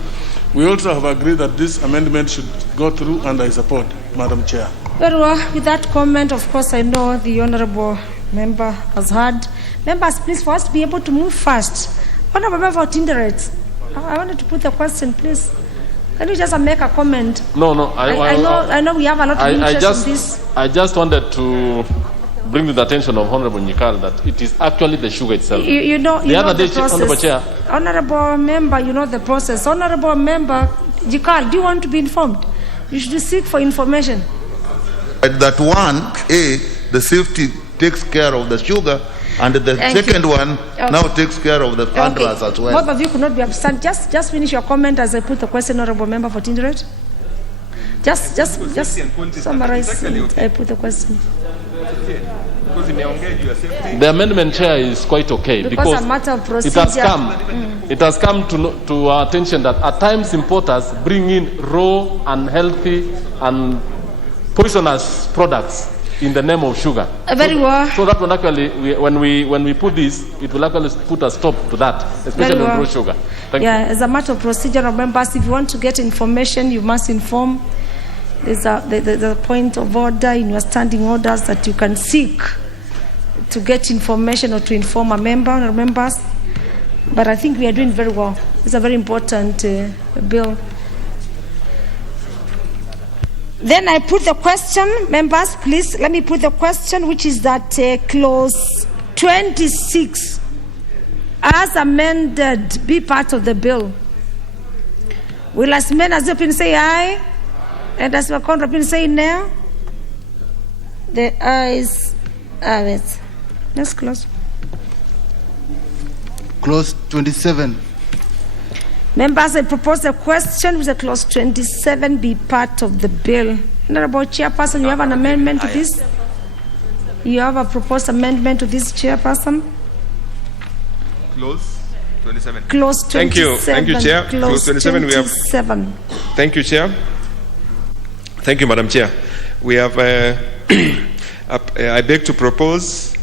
We also have agreed that this amendment should go through, and I support, Madam Chair. Very well. With that comment, of course, I know the Honourable Member has heard. Members, please, for us to be able to move fast. Honourable Member for Tinderet, I wanted to put the question, please. Can you just make a comment? No. I know we have a lot of interest in this. I just wanted to bring to the attention of Honourable Nyikal that it is actually the sugar itself. You know the process. Honourable Chair. Honourable Member, you know the process. Honourable Member Nyikal, do you want to be informed? You should seek for information. At that 1A, the safety takes care of the sugar, and the second one now takes care of the handlers as well. Both of you could not be absent. Just finish your comment as I put the question, Honourable Member for Tinderet. Just summarize it. I put the question. The amendment, Chair, is quite okay because a matter of procedure. It has come to our attention that at times importers bring in raw, unhealthy, and poisonous products in the name of sugar. Very well. So that will actually, when we put this, it will actually put a stop to that, especially on raw sugar. Thank you. As a matter of procedure, members, if you want to get information, you must inform. There's a point of order in your standing orders that you can seek to get information or to inform a member or members. But I think we are doing very well. It's a very important bill. Then I put the question, members, please, let me put the question, which is that clause 26, as amended, be part of the bill. Will as many as open say aye? And as we're contrapin say no? The ayes have it. Let's close. Clause 27. Members, I propose a question with a clause 27 be part of the bill. Honourable Chairperson, you have an amendment to this? You have a proposed amendment to this, Chairperson? Clause 27. Clause 27. Thank you, Chair. Clause 27. We have. Thank you, Chair. Thank you, Madam Chair. We have. I beg to propose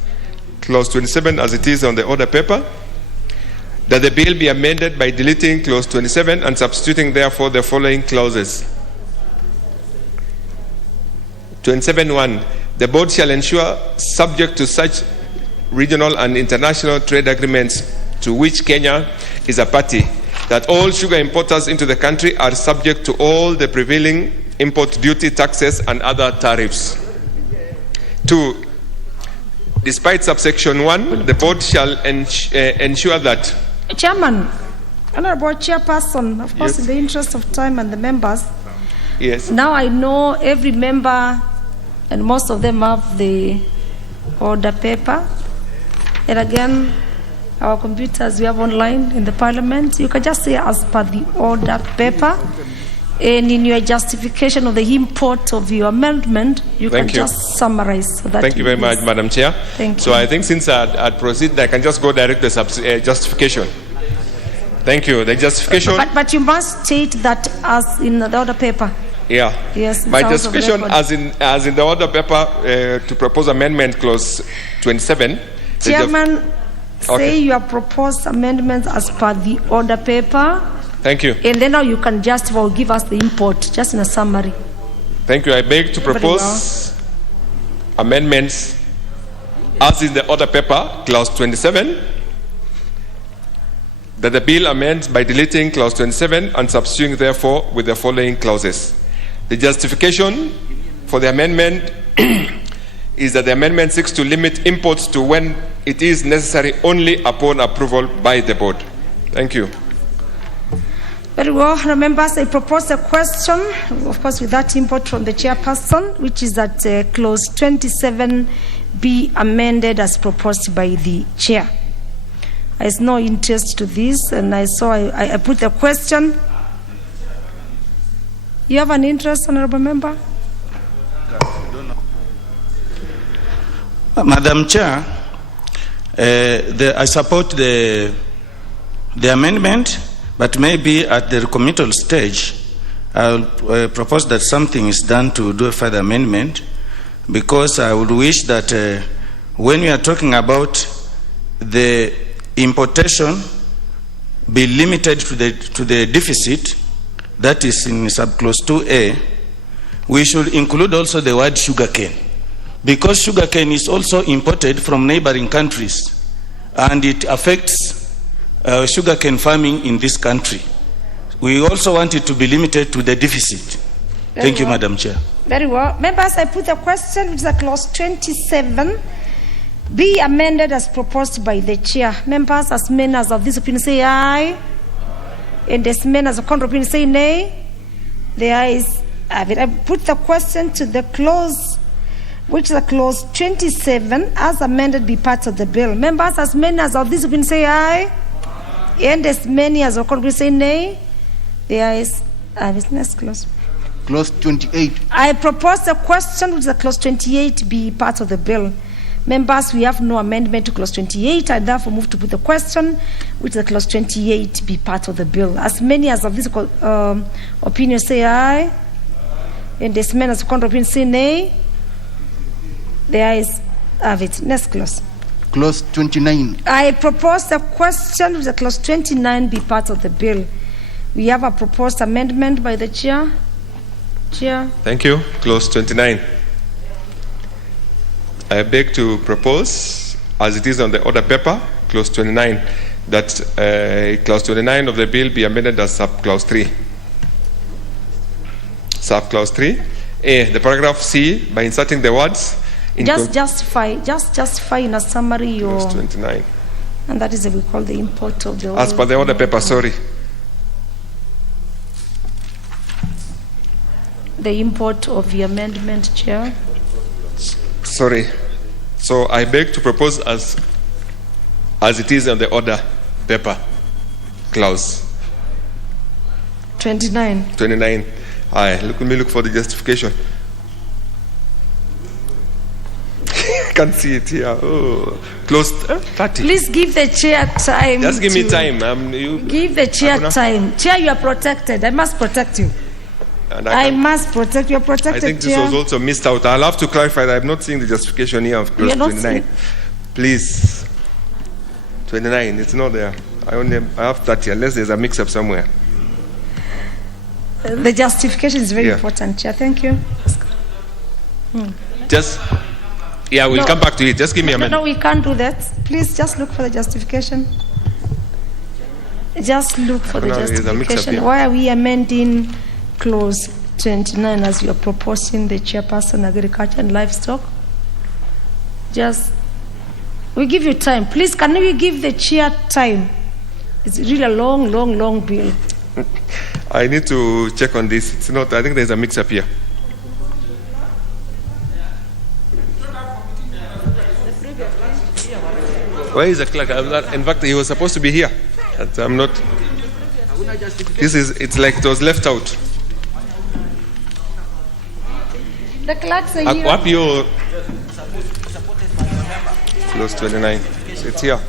clause 27 as it is on the order paper, that the bill be amended by deleting clause 27 and substituting therefore the following clauses. 27.1. The board shall ensure, subject to such regional and international trade agreements to which Kenya is a party, that all sugar importers into the country are subject to all the prevailing import duty, taxes and other tariffs. 2. Despite subsection 1, the board shall ensure that... Chairman, Honourable Chairperson, of course, in the interest of time and the members, Yes. Now I know every member, and most of them have the order paper. And again, our computers we have online in the Parliament. You can just say as per the order paper. And in your justification of the import of your amendment, you can just summarize. So that Thank you very much, Madam Chair. Thank So you. I think since I'd proceed, I can just go direct to the justification. Thank you. The justification. But you must state that as in the order paper. Yeah. Yes. My sounds of justification, record. as in the order paper, to propose amendment clause 27. Chairman, say your proposed amendments as per the order paper. Thank you. And then now you can just give us the import, just in a summary. Thank you. I beg to propose amendments as in the order paper, clause 27, that the bill amends by deleting clause 27 and substituting therefore with the following clauses. The justification for the amendment is that the amendment seeks to limit imports to when it is necessary only upon approval by the board. Thank you. Very well, members, I propose a question, of course, with that input from the chairperson, which is that clause 27 be amended as proposed by the chair. There's no interest to this, and I put the question. You have an interest, honorable member? Madam Chair, I support the amendment. But maybe at the committal stage, I'll propose that something is done to do a further amendment, because I would wish that when we are talking about the importation be limited to the deficit that is in subclause 2A, we should include also the word sugarcane, because sugarcane is also imported from neighboring countries, and it affects sugarcane farming in this country. We also want it to be limited to the deficit. Thank you, Madam Chair. Very well. Members, I put a question, which is a clause 27, be amended as proposed by the chair. Members, as many as of this opinion say aye, and as many as of contrary opinion say nay. The ayes have it. I put the question to the clause, which is a clause 27, as amended, be part of the bill. Members, as many as of this opinion say aye, and as many as of contrary say nay. The ayes have it. Next clause. Clause 28. I propose a question, which is a clause 28, be part of the bill. Members, we have no amendment to clause 28. I therefore move to put the question, which is a clause 28, be part of the bill. As many as of this opinion say aye, and as many as of contrary opinion say nay. The ayes have it. Next clause. Clause 29. I propose a question, which is a clause 29, be part of the bill. We have a proposed amendment by the chair. Chair. Thank you. Clause 29. I beg to propose, as it is on the order paper, clause 29, that clause 29 of the bill be amended as subclause 3. Subclause 3. A, the paragraph C, by inserting the words. Just justify in a summary your. Clause 29. And that is what we call the import of the. As per the order paper, sorry. The import of the amendment, Chair. Sorry. So I beg to propose as it is on the order paper, clause 29. 29. Let me look for the justification. Can't see it here. Oh, clause 30. Please give the chair time. Just give me time. Give the chair time. Chair, you are protected. I must protect you. I must protect you. Protected. I think this chair. was also missed out. I'll have to clarify that I'm not seeing the justification here of clause 29. Please. 29. It's not there. I have 30 unless there's a mix-up somewhere. The justification is very important, Chair. Thank you. We'll come back to it. Just give me a minute. No, we can't do that. Please just look for the justification. Just look for the justification. Why are we amending clause 29 as you are proposing, the chairperson, agriculture and livestock? We give you time. Please, can we give the chair time? It's really a long bill. I need to check on this. It's not, I think there's a mix-up here. Where is the clerk? In fact, he was supposed to be here. I'm not. It's like it was left out. The clerks are here. Up your close 29. So it's here.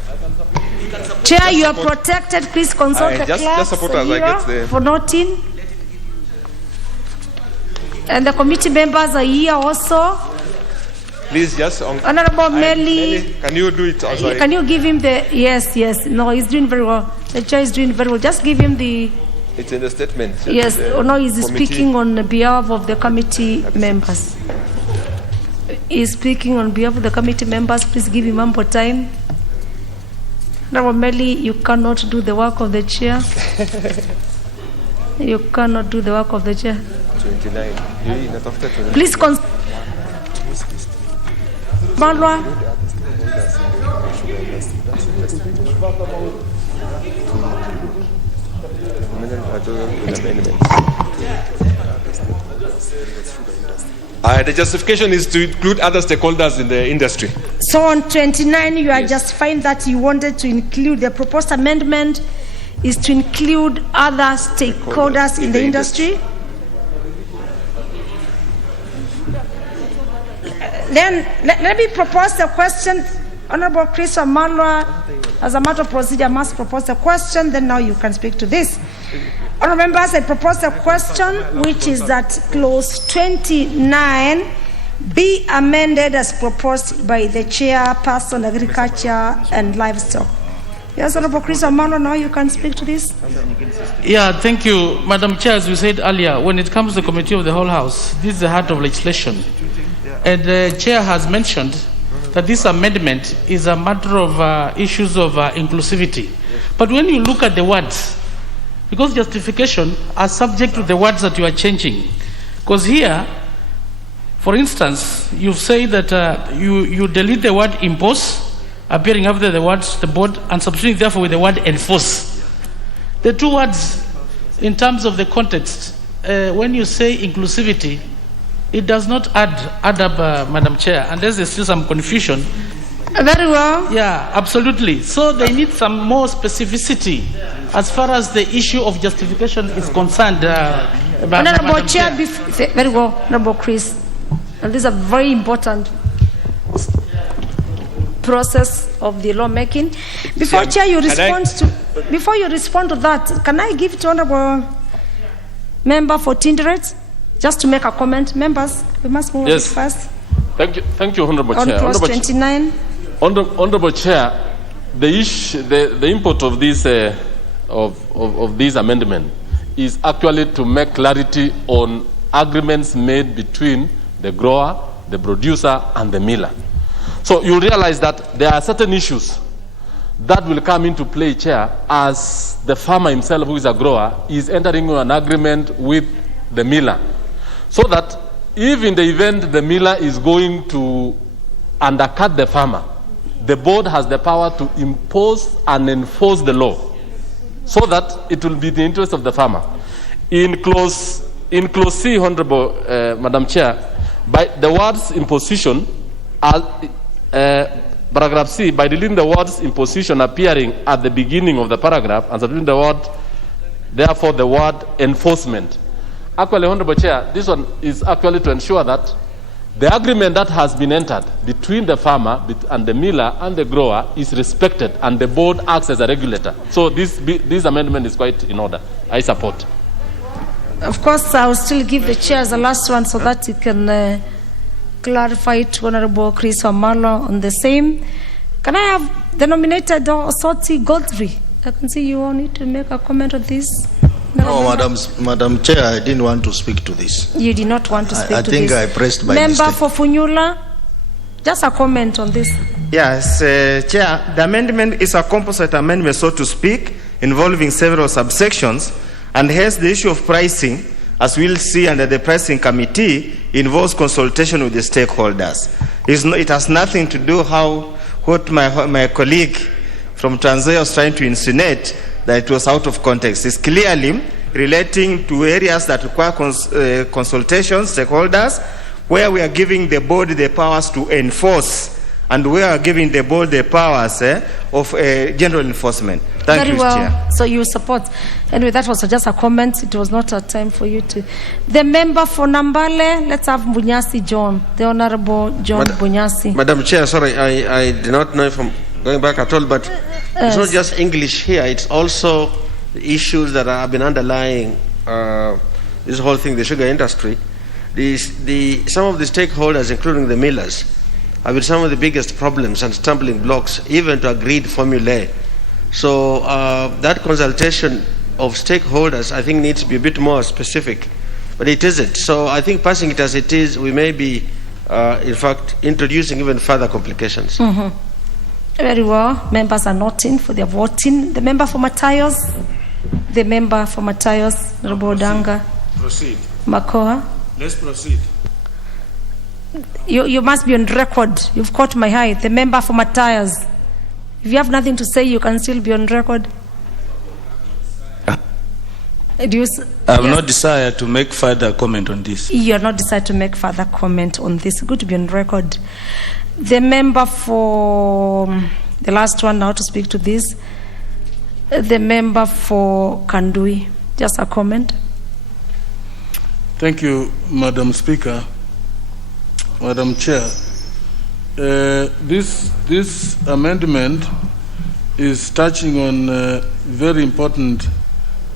Chair, you are protected. Please consult the just clerks support as I get there. for noting. And the committee members are here also. Please just Honorable Melly, can you do it as can you give him the yes? No, he's doing very well. The chair is doing very well. Just give him the It's in the statement. yes. No, he's speaking on behalf of the committee members. He's speaking on behalf of the committee members. Please give him ample time. Honorable Melly, you cannot do the work of the chair. You cannot do the work of the chair. 29. Please Malwa. The justification is to include other stakeholders in the industry. So on 29, you are justifying that you wanted to include the proposed amendment is to include other stakeholders in the industry. Then let me propose the question. Honorable Chris Amalwa, as a matter of procedure, must propose the question. Then now you can speak to this. Honorable members, I propose a question, which is that clause 29 be amended as proposed by the chairperson, Agriculture and Livestock. Yes, Honorable Chris Amalwa, now you can speak to this. Yeah, thank you, Madam Chair. As we said earlier, when it comes to the Committee of the Whole House, this is the heart of legislation. And the Chair has mentioned that this amendment is a matter of issues of inclusivity. But when you look at the words, because justification are subject to the words that you are changing. Because here, for instance, you say that you delete the word impose, appearing after the words the board, and substitute therefore with the word enforce. The two words, in terms of the context, when you say inclusivity, it does not add up, Madam Chair, unless there's still some confusion. Very well. Yeah, absolutely. So they need some more specificity as far as the issue of justification is concerned. Honorable Chair, very well, Honorable Chris. And this is a very important process of the lawmaking. Before Chair, you respond before you respond to that, can I give to Honorable Member for Tinderet just to make a comment? Members, we must move yes. fast. Thank you, Honorable On Chair. clause 29. Honorable Chair, the import of this this amendment is actually to make clarity on agreements made between the grower, the producer, and the miller. So you realize that there are certain issues that will come into play, Chair, as the farmer himself, who is a grower, is entering an agreement with the miller. So that if in the event the miller is going to undercut the farmer, the board has the power to impose and enforce the law so that it will be in the interest of the farmer. In clause C, Honorable Madam Chair, by the words imposition, paragraph C, by deleting the words imposition appearing at the beginning of the paragraph and substituting the word, therefore the word enforcement. Actually, Honorable Chair, this one is actually to ensure that the agreement that has been entered between the farmer and the miller and the grower is respected, and the board acts as a regulator. So this amendment is quite in order. I support. Of course, I will still give the chair the last one so that it can clarify to Honorable Chris Amalwa on the same. Can I have the nominated Osoti Godfrey? I can see you all need to make a comment on this. No, Madam Chair, I didn't want to speak to this. You did not want to speak to this. I think I pressed by Member mistake. for Funyula, just a comment on this. Yes, Chair, the amendment is a composite amendment, so to speak, involving several subsections, and hence the issue of pricing, as we'll see under the pricing committee, involves consultation with the stakeholders. It has nothing to do what my colleague from Tanzania was trying to insinuate, that it was out of context. It's clearly relating to areas that require consultations, stakeholders, where we are giving the board the powers to enforce, and we are giving the board the powers of general enforcement. Thank Very you, well. Chair. So you support. Anyway, that was just a comment. It was not a time for you to. The member for Nambale, let's have Bunyasi John, the Honorable John Bunyasi. Madam Chair, sorry, I did not know if I'm going back at all, but it's not just English here, it's also the issues that have been underlying this whole thing, the sugar industry. Some of the stakeholders, including the millers, have been some of the biggest problems and stumbling blocks, even to agreed formulae. So that consultation of stakeholders, I think, needs to be a bit more specific, but it isn't. So I think passing it as it is, we may be, in fact, introducing even further complications. Mm-hmm. Very well. Members are not in for their voting. The member for Matayos. The member for Matayos, Robodanga. Proceed. Makoha. Let's proceed. You must be on record. You've caught my eye. The member for Matayos. If you have nothing to say, you can still be on record. I have no desire to make further comment on this. You are not decided to make further comment on this. Good to be on record. The member for the last one now to speak to this. The member for Kandui. Just a comment. Thank you, Madam Speaker. Madam Chair. This amendment is touching on very important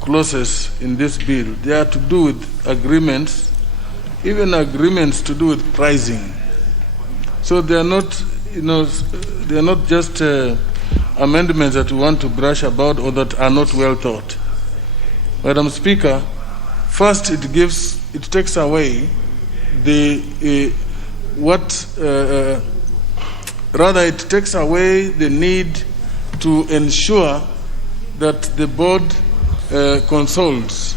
clauses in this bill. They are to do with agreements, even agreements to do with pricing. So they are not, they are not just amendments that we want to brush about or that are not well thought. Madam Speaker, first it takes away it takes away the need to ensure that the board consults,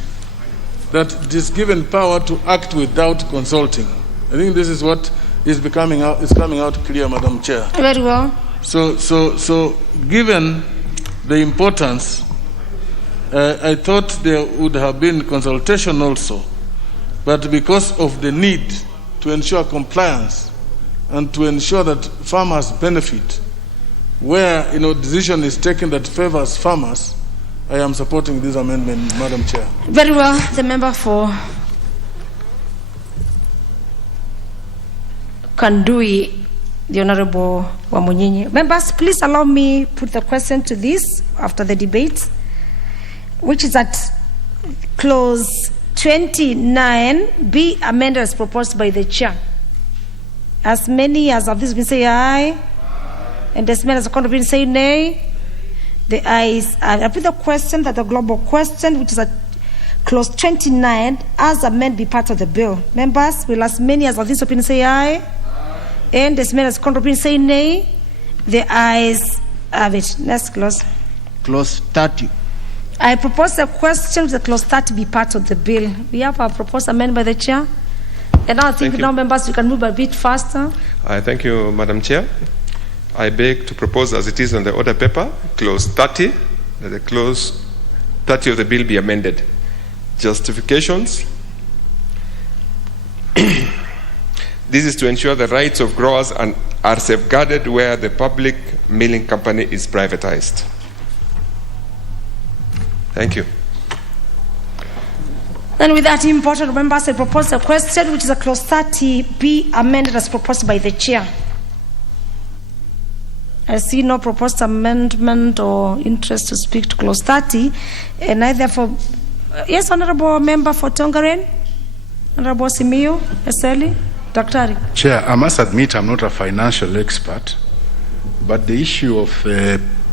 that it is given power to act without consulting. I think this is what is coming out clear, Madam Chair. Very well. So given the importance, I thought there would have been consultation also, but because of the need to ensure compliance and to ensure that farmers benefit, where decision is taken that favors farmers, I am supporting this amendment, Madam Chair. Very well. The member for Kandui, the Honorable Wamunyinyi. Members, please allow me put the question to this after the debate, which is that clause 29 be amended as proposed by the chair. As many as of this been say aye, and as many as have been say nay. The ayes. I put the question that the global question, which is at clause 29, as amended, be part of the bill. Members, will as many as of this opinion say aye, and as many as have say nay. The ayes have it. Next clause. Clause 30. I propose the question that clause 30 be part of the bill. We have a proposed amendment by the chair. And now I think now, members, we can move a bit faster. Thank you, Madam Chair. I beg to propose as it is on the order paper, clause 30, that the clause 30 of the bill be amended. Justifications. This is to ensure the rights of growers are safeguarded where the public milling company is privatized. Thank you. And with that, important members, I propose a question, which is a clause 30 be amended as proposed by the chair. I see no proposed amendment or interest to speak to clause 30, and I therefore, yes, Honorable Member for Tongaren, Honorable Simiyu, Eseli, Daktari. Chair, I must admit I'm not a financial expert, but the issue of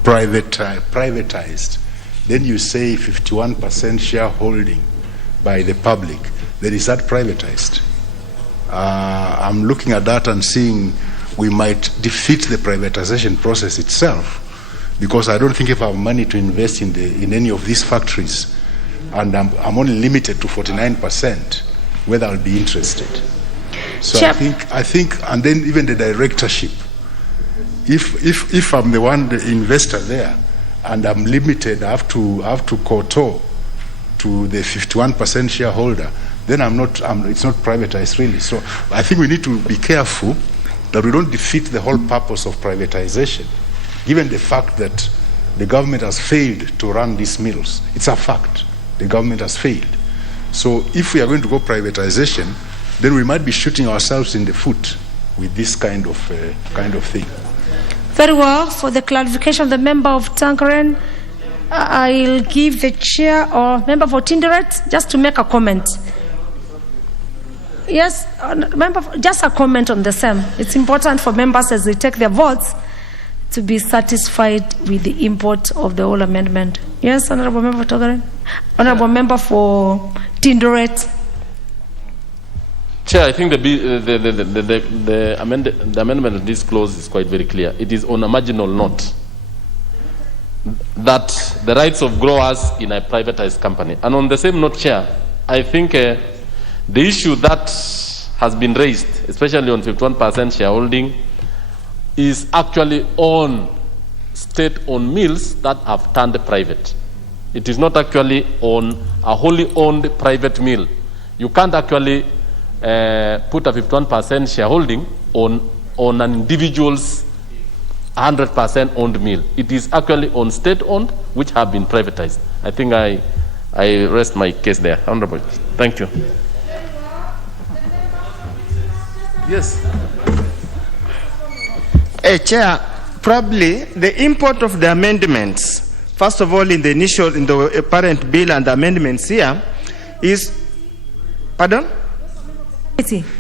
privatized, then you say 51% shareholding by the public, then is that privatized? I'm looking at that and seeing we might defeat the privatization process itself, because I don't think if I have money to invest in any of these factories, and I'm only limited to 49%, whether I'll be interested. So I think, and then even the directorship, if I'm the one, the investor there, and I'm limited, I have to kowtow to the 51% shareholder, then it's not privatized really. So I think we need to be careful that we don't defeat the whole purpose of privatization, given the fact that the government has failed to run these mills. It's a fact. The government has failed. So if we are going to go privatization, then we might be shooting ourselves in the foot with this kind of thing. Very well. For the clarification of the member of Tangaren, I'll give the chair or member for Tinderet just to make a comment. Yes, member, just a comment on the same. It's important for members as they take their votes to be satisfied with the import of the whole amendment. Yes, Honorable Member for Tangaren. Honorable Member for Tinderet. Chair, I think the amendment of this clause is quite very clear. It is on a marginal note that the rights of growers in a privatized company. And on the same note, Chair, I think the issue that has been raised, especially on 51% shareholding, is actually on state-owned mills that have turned private. It is not actually on a wholly owned private mill. You can't actually put a 51% shareholding on an individual's 100% owned mill. It is actually on state-owned, which have been privatized. I think I rest my case there. Honorable. Thank you. Yes. Chair, probably the import of the amendments, first of all, in the parent bill and the amendments here, is, pardon?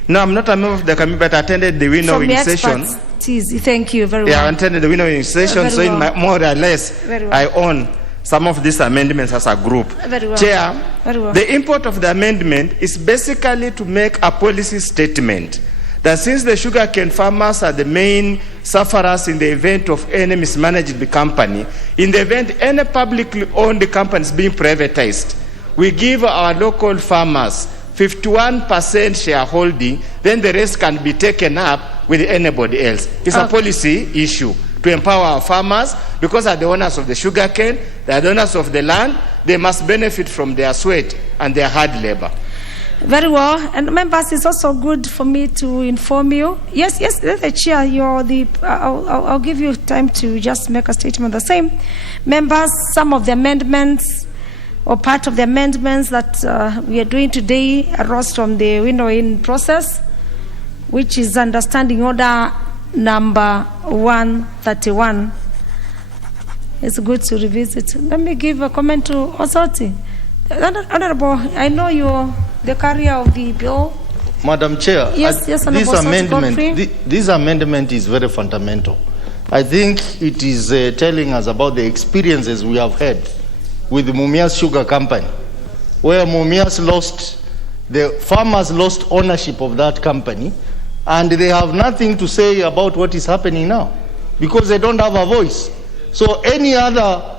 No, I'm not a member of the committee, but I attended the winnowing session. Thank you very well. Yeah, I attended the winnowing session, so in more or less, I own some of these amendments as a group. Very well. Chair, Very well. The import of the amendment is basically to make a policy statement that since the sugarcane farmers are the main sufferers in the event of any mismanaged company, in the event any publicly owned company is being privatized, we give our local farmers 51% shareholding, then the rest can be taken up with anybody else. It's a policy issue to empower our farmers, because they are the owners of the sugarcane, they are the owners of the land, they must benefit from their sweat and their hard labor. Very well. And members, it's also good for me to inform you. Yes, the chair, I'll give you time to just make a statement the same. Members, some of the amendments or part of the amendments that we are doing today arose from the winnowing process, which is understanding order number 131. It's good to revisit. Let me give a comment to authority. Honorable, I know you're the carrier of the bill. Madam Chair, yes, this amendment is very fundamental. I think it is telling us about the experiences we have had with the Mumias Sugar Company, where the farmers lost ownership of that company, and they have nothing to say about what is happening now because they don't have a voice. So any other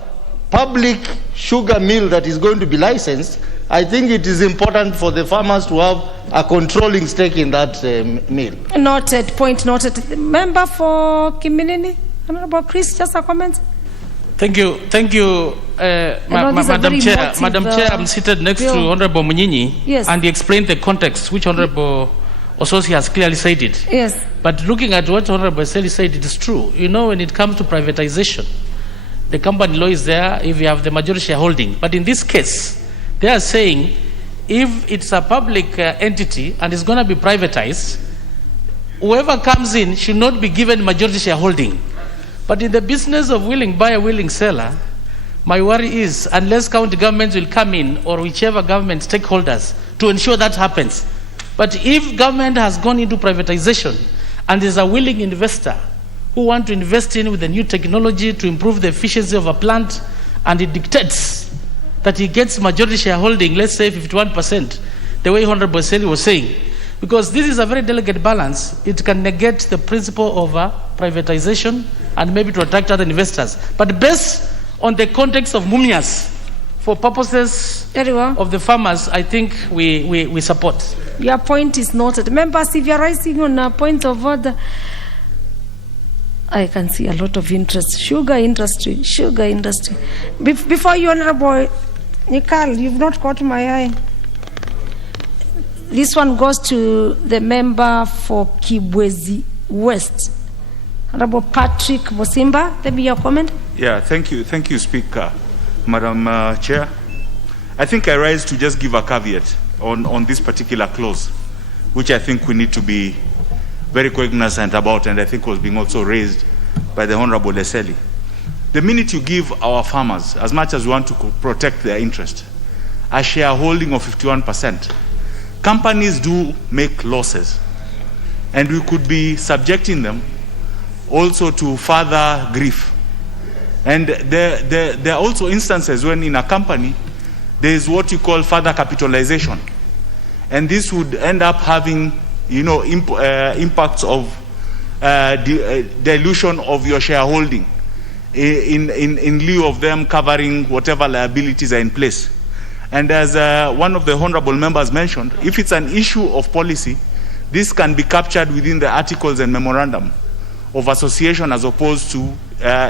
public sugar mill that is going to be licensed, I think it is important for the farmers to have a controlling stake in that mill. Noted, point noted. Member for Kimani, Honorable Chris, just a comment. Thank you, Madam Chair. Madam Chair, I'm seated next to Honorable Munyinyi, yes, and he explained the context, which Honorable Ososi has clearly said it. Yes. But looking at what Honorable Seli said, it is true. You know, when it comes to privatization, the company law is there if you have the majority shareholding. But in this case, they are saying if it's a public entity and it's going to be privatized, whoever comes in should not be given majority shareholding. But in the business of willing buyer, willing seller, my worry is unless county governments will come in or whichever government stakeholders to ensure that happens. But if government has gone into privatization and is a willing investor who want to invest in with the new technology to improve the efficiency of a plant, and it dictates that he gets majority shareholding, let's say 51%, the way Honorable Seli was saying, because this is a very delicate balance, it can negate the principle of privatization and maybe to attract other investors. But based on the context of Mumias, for purposes of the farmers, I think we support. Your point is noted. Members, if you are rising on a point of order, I can see a lot of interest. Sugar industry. Before you, Honorable Nikal, you've not caught my eye. This one goes to the member for Kibwezi West. Honorable Patrick Musimba, let me your comment. Yeah, thank you, Speaker. Madam Chair, I think I rise to just give a caveat on this particular clause, which I think we need to be very cognizant about, and I think was being also raised by the Honorable Leseli. The minute you give our farmers, as much as we want to protect their interest, a shareholding of 51%, companies do make losses, and we could be subjecting them also to further grief. And there are also instances when in a company there is what you call further capitalization, and this would end up having impacts of dilution of your shareholding in lieu of them covering whatever liabilities are in place. And as one of the honorable members mentioned, if it's an issue of policy, this can be captured within the articles and memorandum of association as opposed to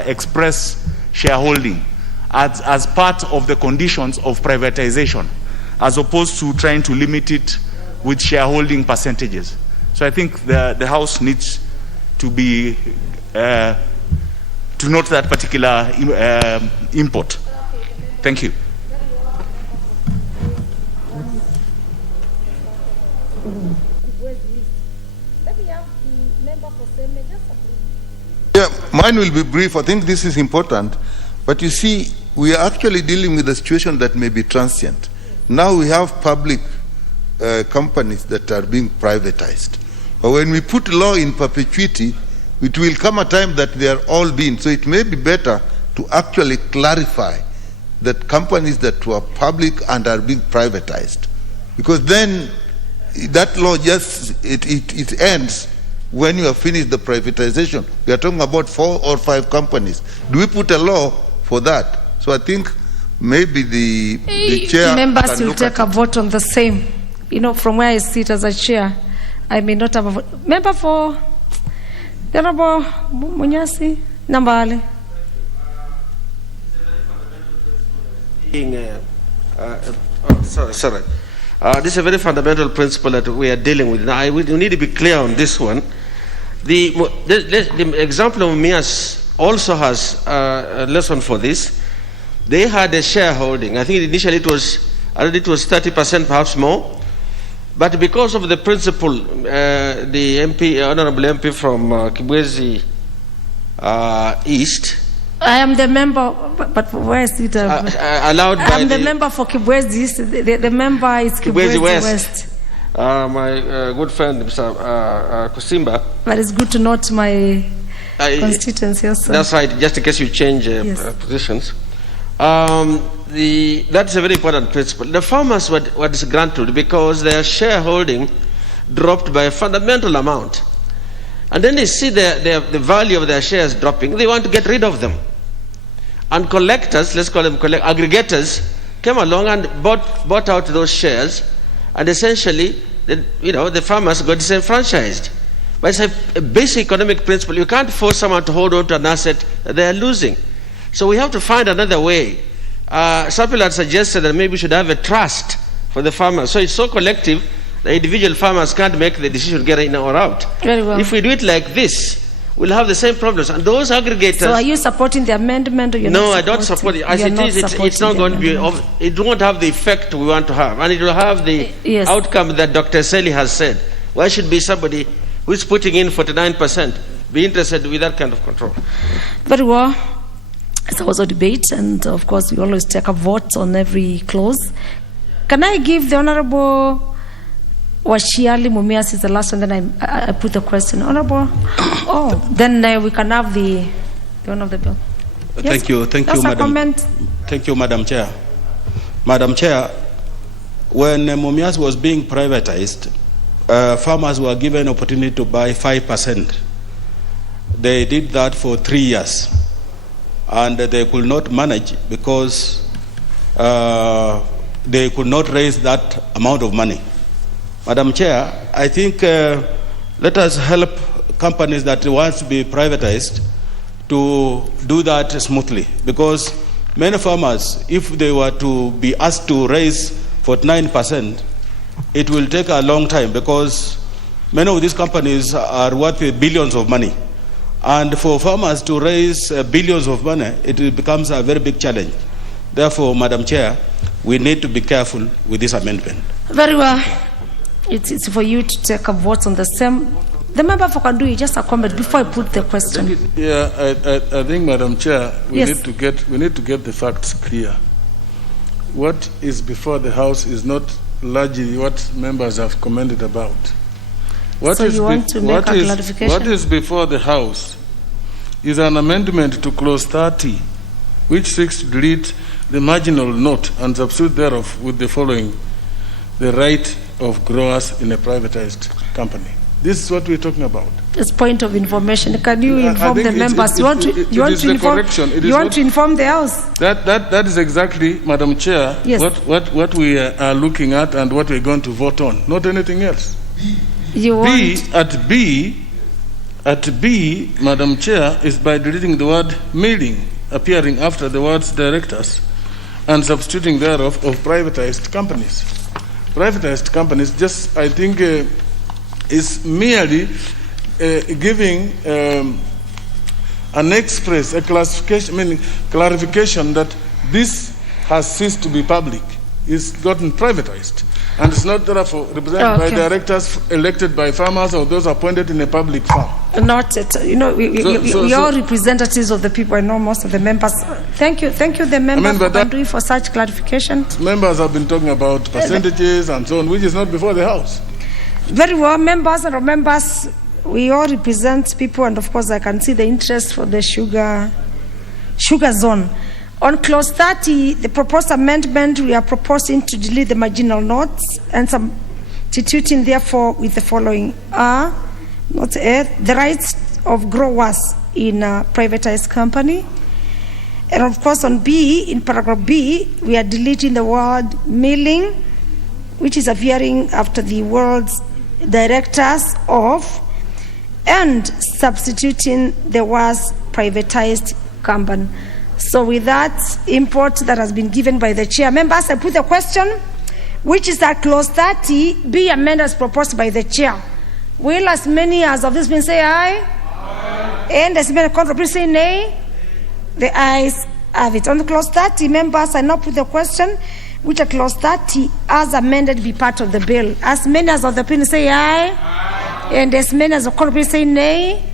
express shareholding as part of the conditions of privatization, as opposed to trying to limit it with shareholding percentages. So I think the House needs to be to note that particular import. Thank you. Yeah, mine will be brief. I think this is important. But you see, we are actually dealing with a situation that may be transient. Now we have public companies that are being privatized. But when we put law in perpetuity, it will come a time that they are all being. So it may be better to actually clarify that companies that were public and are being privatized. Because then that law just, it ends when you have finished the privatization. We are talking about 4 or 5 companies. Do we put a law for that? So I think maybe the chair... Members will take a vote on the same. From where I sit as a chair, I may not have a vote. Member for Honorable Munyasi Nambale. Sorry. This is a very fundamental principle that we are dealing with. Now, we need to be clear on this one. The example of Mias also has a lesson for this. They had a shareholding. I think initially it was 30%, perhaps more. But because of the principle, the MP, Honorable MP from Kibwezi East. I am the member, but where is it? Allowed by I'm the member for Kibwezi East. The member is Kibwezi West. My good friend, Mr. Kusimba. But it's good to note my constituency also. That's right, just in case you change positions. That's a very important principle. The farmers were disgruntled because their shareholding dropped by a fundamental amount. And then they see the value of their shares dropping. They want to get rid of them. And collectors, let's call them aggregators, came along and bought out those shares. And essentially, the farmers got disenfranchised. But it's a basic economic principle. You can't force someone to hold on to an asset that they are losing. So we have to find another way. Some people had suggested that maybe we should have a trust for the farmers. So it's so collective, the individual farmers can't make the decision to get in or out. Very well. If we do it like this, we'll have the same problems. And those aggregators... So are you supporting the amendment or you're No, not I don't support it. As it is, it's not going to be... It won't have the effect we want to have. And it will have the outcome that Dr. Seli has said. Why should be somebody who's putting in 49% be interested with that kind of control? Very well. It's also a debate, and of course we always take a vote on every clause. Can I give the Honorable Washiali Mumias is the last one, then I put the question. Honorable, then we can have the one of the bill. Thank you, Madam. Comment. Thank you, Madam Chair. Madam Chair, when Mumias was being privatized, farmers were given opportunity to buy 5%. They did that for 3 years. And they could not manage because they could not raise that amount of money. Madam Chair, I think let us help companies that want to be privatized to do that smoothly, because Many farmers, if they were to be asked to raise 49%, it will take a long time because many of these companies are worth billions of money. And for farmers to raise billions of money, it becomes a very big challenge. Therefore, Madam Chair, we need to be careful with this amendment. Very well. It's for you to take a vote on the same. The member for can do it, just a comment before I put the question. Yeah, I think, Madam Chair, we Yes. need to get the facts clear. What is before the House is not largely what members have commented about. What So is you want to make a clarification? What is before the House is an amendment to clause 30, which seeks to delete the marginal note and substitute thereof with the following: the right of growers in a privatized company. This is what we're talking about. It's point of information. Can you inform the think members? You want to inform the House? That is exactly, Madam Chair, Yes. what we are looking at and what we're going to vote on, not anything else. At B, Madam Chair, is by deleting the word milling, appearing after the words directors, and substituting thereof of privatized companies. Privatized companies, just, I think, is merely giving an express, a classification, meaning clarification that this has ceased to be public. It's gotten privatized. And it's not therefore represented by directors elected by farmers or those appointed in a public farm. Not at, we are representatives of the people. I know most of the members. Thank you, the members for doing for such clarification. Members have been talking about percentages and so on, which is not before the House. Very well, members and members, we all represent people, and of course I can see the interest for the sugar zone. On clause 30, the proposed amendment, we are proposing to delete the marginal notes and substituting therefore with the following: not A, the rights of growers in a privatized company. And of course on B, in paragraph B, we are deleting the word milling, which is appearing after the words directors of, and substituting the words privatized company. So with that import that has been given by the chair, members, I put the question, which is that clause 30 be amended as proposed by the chair. Will as many as of this been say aye? Aye. And as many contrary please say nay? The ayes have it. On the clause 30, members, I now put the question, which a clause 30 as amended be part of the bill. As many as of the opinion say aye? Aye. And as many as of contrary say nay?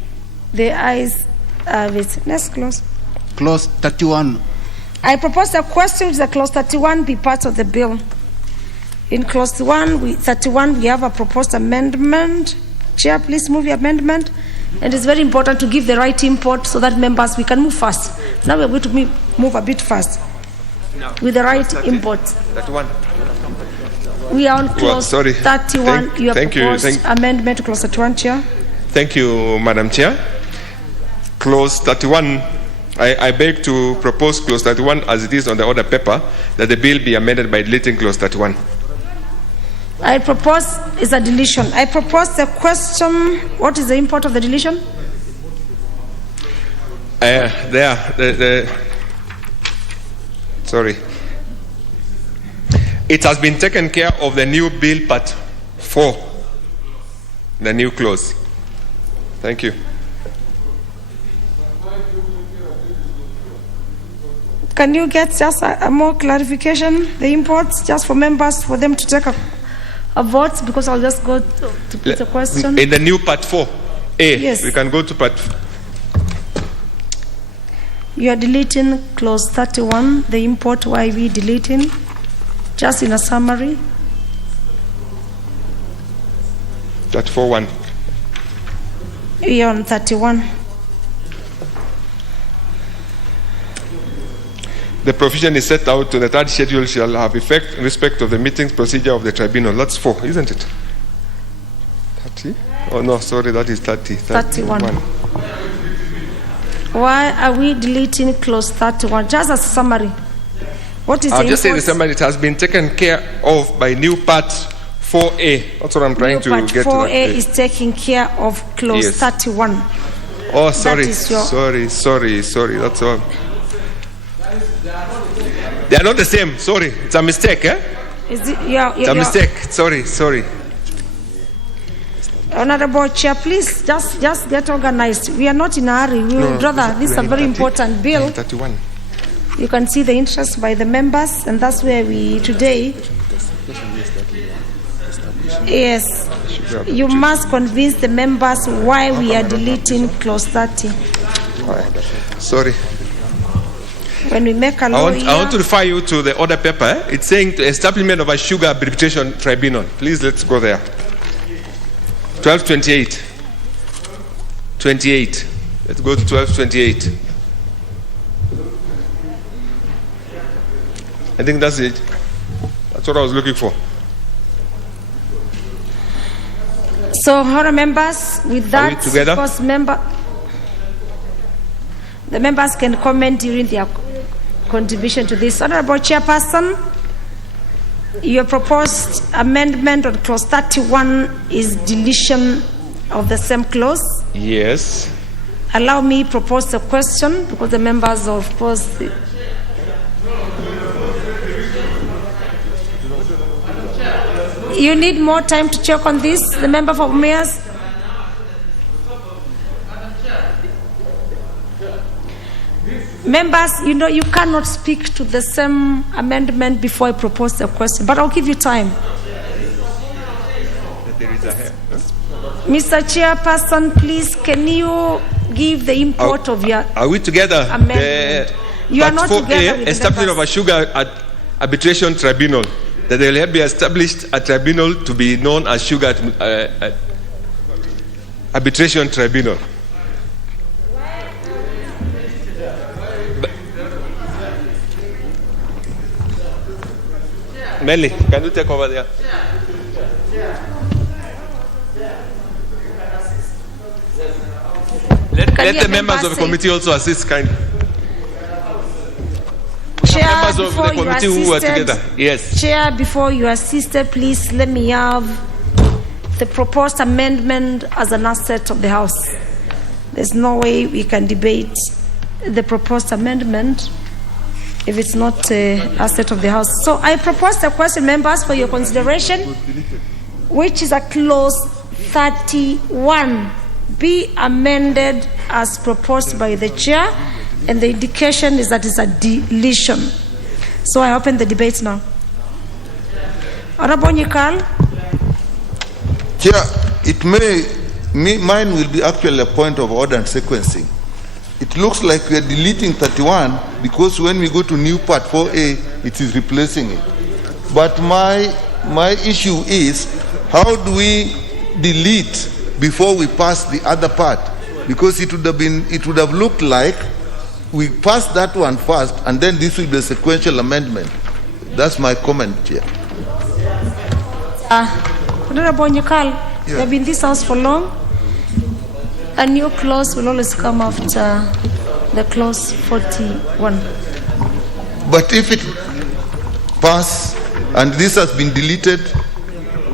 The ayes have it. Next clause. Clause 31. I propose a question which is a clause 31 be part of the bill. In clause 31, we have a proposed amendment. Chair, please move your amendment. And it's very important to give the right import so that members, we can move fast. Now we're going to move a bit fast with the right import. 31. We are on clause 31. You have proposed amendment to clause 31, Chair. Thank you, Madam Chair. Clause 31, I beg to propose clause 31 as it is on the order paper, that the bill be amended by deleting clause 31. I propose is a deletion. I propose the question, what is the import of the deletion? Sorry. It has been taken care of the new bill part 4, the new clause. Thank you. Can you get just a more clarification, the imports, just for members, for them to take a vote, because I'll just go to put the question. In the new part 4, A, yes. We can go to part. You are deleting clause 31, the import, why we deleting? Just in a summary. That 4.1. You're on 31. The provision is set out to the third schedule shall have effect in respect of the meetings procedure of the tribunal. That's 4, isn't it? 30? Oh no, sorry, that is 30. 31. Why are we deleting clause 31? Just as a summary. What is I'll the just say the import? summary. It has been taken care of by new part 4A. That's what I'm trying to Part get 4A to. is taking care of clause Yes. 31. Oh, sorry, That is your- sorry. That's all. They are not the same. Sorry, it's a mistake. Is it, It's a mistake. Sorry. Honorable Chair, please just get organized. We are not in a hurry. We would rather, this is a very important bill. 31. You can see the interest by the members, and that's where we today. Yes, you must convince the members why we are deleting clause 30. Sorry. When we make a law I want to refer you to the order paper. It's saying to establishment of a sugar arbitration tribunal. Please, let's go there. 1228. 28. Let's go to 1228. I think that's it. That's what I was looking for. So, honourable members, with that, Are we together? of course, the members can comment during their contribution to this. Honourable Chairperson, your proposed amendment on clause 31 is deletion of the same clause. Yes. Allow me to propose a question, because the members, of course, you need more time to check on this, the member for mayors. Members, you know, you cannot speak to the same amendment before I propose the question, but I'll give you time. Mr. Chairperson, please, can you give the import of your Are we together? amendment? You are not together with establishment of a sugar arbitration tribunal. That there will be established a tribunal to be known as sugar arbitration tribunal. Melly, can you take over there? Let the members of the committee also assist kindly. Chair, Members of the before you committee who were assisted, together. Yes. Chair, before you assisted, please let me have the proposed amendment as an asset of the House. There's no way we can debate the proposed amendment if it's not an asset of the House. So I propose the question, members, for your consideration, which is a clause 31 be amended as proposed by the chair, and the indication is that it's a deletion. So I open the debate now. Honorable Nyikal. Chair, mine will be actually a point of order and sequencing. It looks like we are deleting 31 because when we go to new part 4A, it is replacing it. But my issue is, how do we delete before we pass the other part? Because it would have looked like we pass that one first, and then this will be a sequential amendment. That's my comment, Chair. Honorable Nyikal, you have been in this house for long. A new clause will always come after the clause 41. But if it pass and this has been deleted,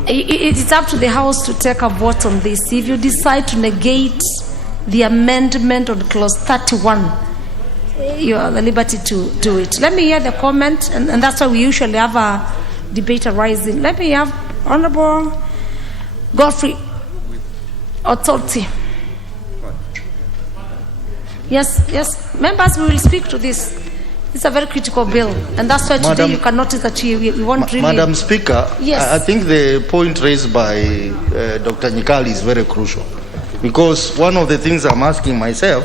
it's up to the House to take a vote on this. If you decide to negate the amendment on clause 31, you are at the liberty to do it. Let me hear the comment, and that's why we usually have a debate arising. Let me have Honorable Godfrey Authority. Yes, members, we will speak to this. It's a very critical bill, and that's why today you can notice that we won't really... Madam Speaker, yes. I think the point raised by Dr. Nyikal is very crucial, because one of the things I'm asking myself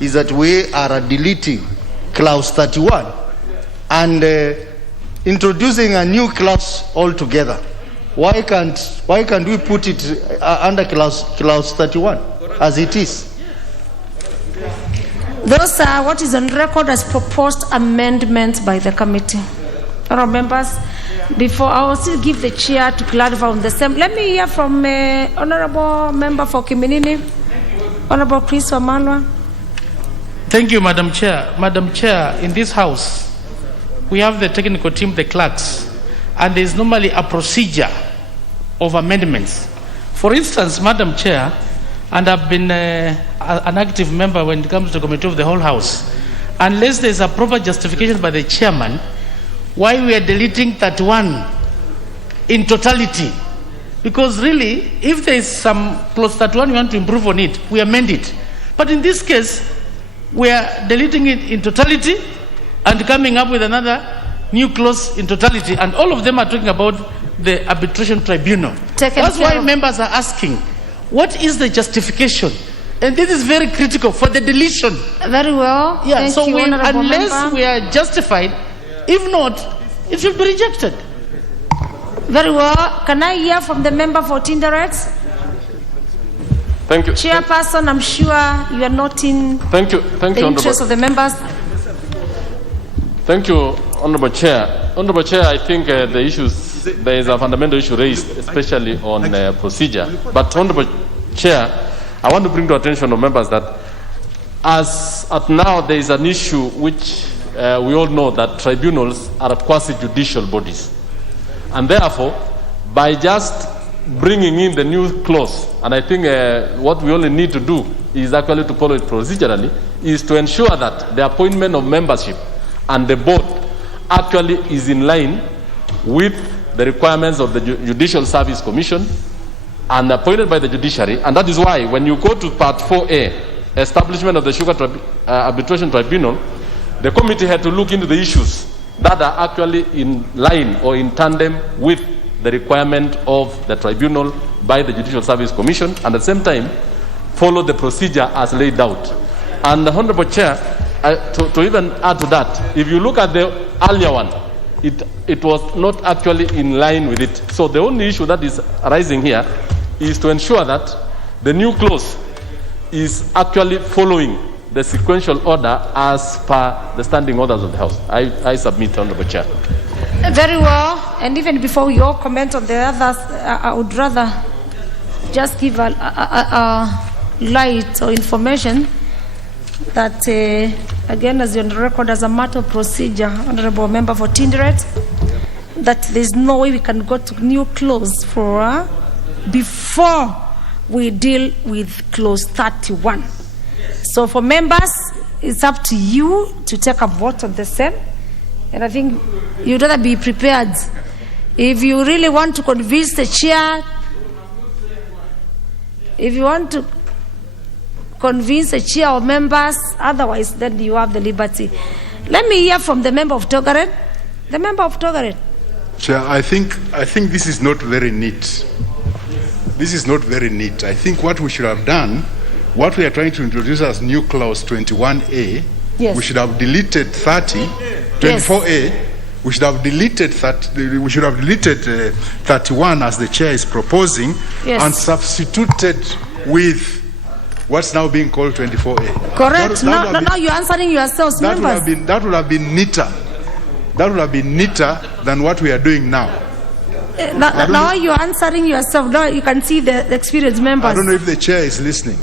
is that we are deleting clause 31 and introducing a new clause altogether. Why can't we put it under clause 31 as it is? Those are what is on record as proposed amendments by the committee. Honourable members, before I will still give the chair to clarify on the same. Let me hear from Honourable Member for Kimani, Honourable Chris Wamalwa. Thank you, Madam Chair. Madam Chair, in this House, we have the technical team, the clerks, and there is normally a procedure of amendments. For instance, Madam Chair, and I've been an active member when it comes to the Committee of the Whole House, unless there's a proper justification by the chairman, why we are deleting 31 in totality. Because really, if there is some clause 31 we want to improve on it, we amend it. But in this case, we are deleting it in totality and coming up with another new clause in totality. And all of them are talking about the arbitration tribunal. That's why members are asking, what is the justification? And this is very critical for the deletion. Very well. Yeah, Thank so you, unless member. we are justified, if not, it should be rejected. Very well. Can I hear from the member for Tinderet? Thank you. Chairperson, I'm sure you are not in the interest of the members. Thank you, Honorable Chair. Honorable Chair, I think there is a fundamental issue raised, especially on procedure. But Honorable Chair, I want to bring to attention of members that as at now there is an issue which we all know that tribunals are quasi-judicial bodies. And therefore, by just bringing in the new clause, and I think what we only need to do is actually to follow it procedurally, is to ensure that the appointment of membership and the board actually is in line with the requirements of the Judicial Service Commission and appointed by the judiciary. And that is why when you go to part 4A, establishment of the Sugar Arbitration Tribunal, the committee had to look into the issues that are actually in line or in tandem with the requirement of the tribunal by the Judicial Service Commission, and at the same time follow the procedure as laid out. And the Honorable Chair, to even add to that, if you look at the earlier one, it was not actually in line with it. So the only issue that is arising here is to ensure that the new clause is actually following the sequential order as per the standing orders of the House. I submit, Honorable Chair. Very well. And even before your comment on the others, I would rather just give a light or information that, again, as on the record, as a matter of procedure, Honorable Member for Tinderet, that there's no way we can go to new clause for before we deal with clause 31. So for members, it's up to you to take a vote on the same. And I think you'd rather be prepared. If you really want to convince the chair, if you want to convince the chair or members, otherwise then you have the liberty. Let me hear from the member of Togaren. The member of Togaren. Chair, I think this is not very neat. This is not very neat. I think what we should have done, what we are trying to introduce as new clause 21A, yes, we should have deleted 30, 24A, yes, we should have deleted 30, we should have deleted 31 as the chair is proposing, yes, and substituted with what's now being called 24A. Correct. Now you're answering yourselves, members. That would have been neater. That would have been neater than what we are doing now. Now you're answering yourself. Now you can see the experienced members. I don't know if the chair is listening.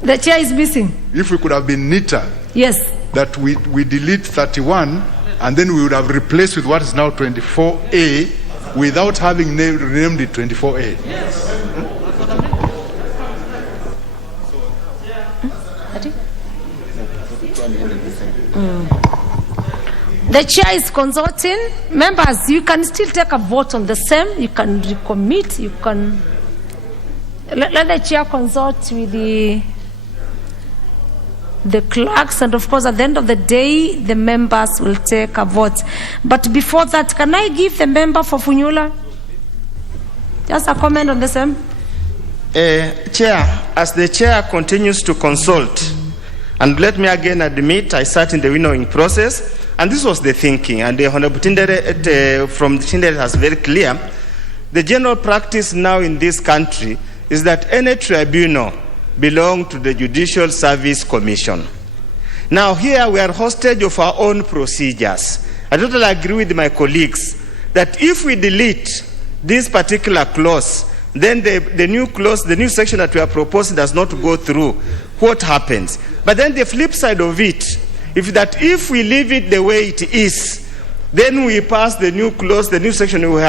The chair is missing. If we could have been neater, yes, that we delete 31 and then we would have replaced with what is now 24A without having renamed it 24A. Yes. The chair is consulting. Members, you can still take a vote on the same. You can recommit. You can let the chair consult with the clerks, and of course at the end of the day the members will take a vote. But before that, can I give the member for Funyula just a comment on the same? Chair, as the chair continues to consult, and let me again admit I sat in the winnowing process, and this was the thinking, and the Honorable Tinderet from Tinderet has very clear, the general practice now in this country is that any tribunal belong to the Judicial Service Commission. Now here we are hostage of our own procedures. I totally agree with my colleagues that if we delete this particular clause, then the new clause, the new section that we are proposing does not go through. What happens? But then the flip side of it, if we leave it the way it is, then we pass the new clause, the new section we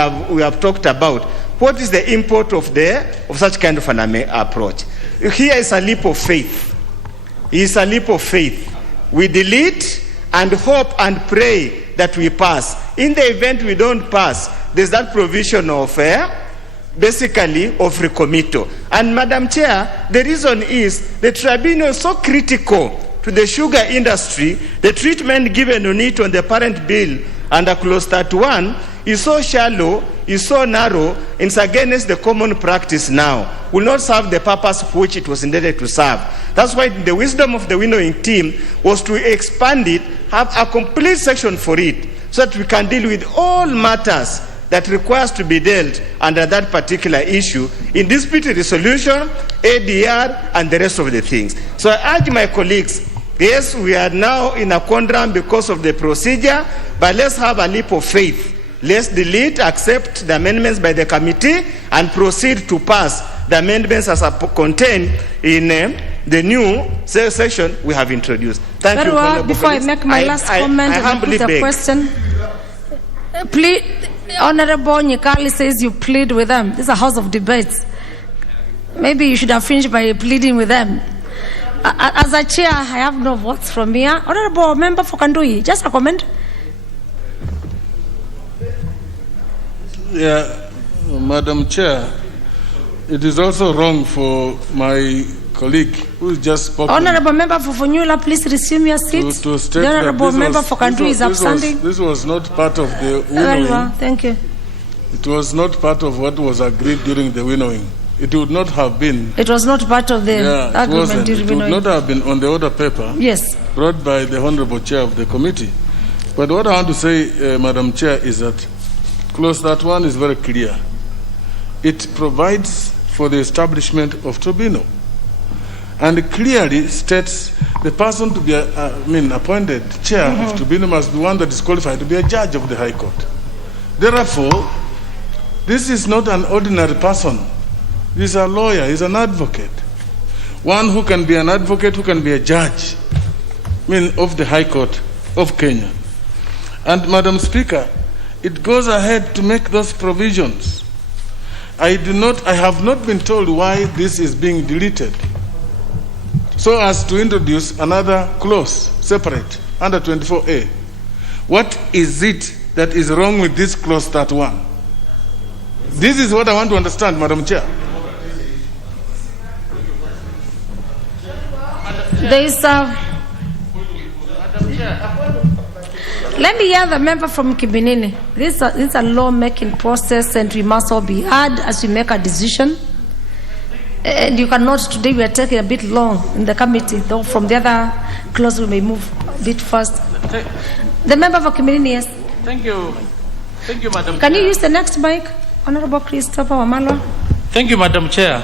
have talked about. What is the import of such kind of an approach? Here is a leap of faith. It's a leap of faith we delete and hope and pray that we pass. In the event we don't pass, there's that provision of basically of recommittal. And Madam Chair, the reason is the tribunal is so critical to the sugar industry. The treatment given on it on the parent bill under clause 31 is so shallow, is so narrow, and it's against the common practice now. Will not serve the purpose for which it was intended to serve. That's why the wisdom of the winnowing team was to expand it, have a complete section for it, so that we can deal with all matters that requires to be dealt under that particular issue in dispute resolution, ADR, and the rest of the things. So I urge my colleagues, yes, we are now in a quandrum because of the procedure, but let's have a leap of faith. Let's delete, accept the amendments by the committee, and proceed to pass the amendments as contained in the new section we have introduced. Thank you. Well, before I make my last comment and put a question, please, Honorable Nyekali says you plead with them. This is a house of debates. Maybe you should have finished by pleading with them. As a chair, I have no votes from here. Honorable Member for Kandui, just a comment. Yeah, Madam Chair, it is also wrong for my colleague who just spoke. Honorable Member for Funyula, please resume your seat. To state the Honorable Member for Kandui is abstanding. This was not part of the Very winnowing. well, thank you. It was not part of what was agreed during the winnowing. It would not have been. It was not part of the agreement during It would winnowing. not have been on the order paper. Yes. Brought by the Honorable Chair of the committee. But what I want to say, Madam Chair, is that clause 31 is very clear. It provides for the establishment of tribunal, and it clearly states the person to be appointed chair of tribunal must be one that is qualified to be a judge of the High Court. Therefore, this is not an ordinary person. He's a lawyer, he's an advocate. One who can be an advocate, who can be a judge of the High Court of Kenya. And Madam Speaker, it goes ahead to make those provisions. I have not been told why this is being deleted, so as to introduce another clause separate under 24A. What is it that is wrong with this clause 31? This is what I want to understand, Madam Chair. There is let me hear the member from Kimani. This is a law-making process, and we must all be heard as we make a decision. And you cannot, today we are taking a bit long in the committee, though from the other clause we may move a bit fast. The member for Kimani, yes. Thank you. Thank you, Madam Can Chair. you use the next mic? Honorable Christopher Wamalwa. Thank you, Madam Chair.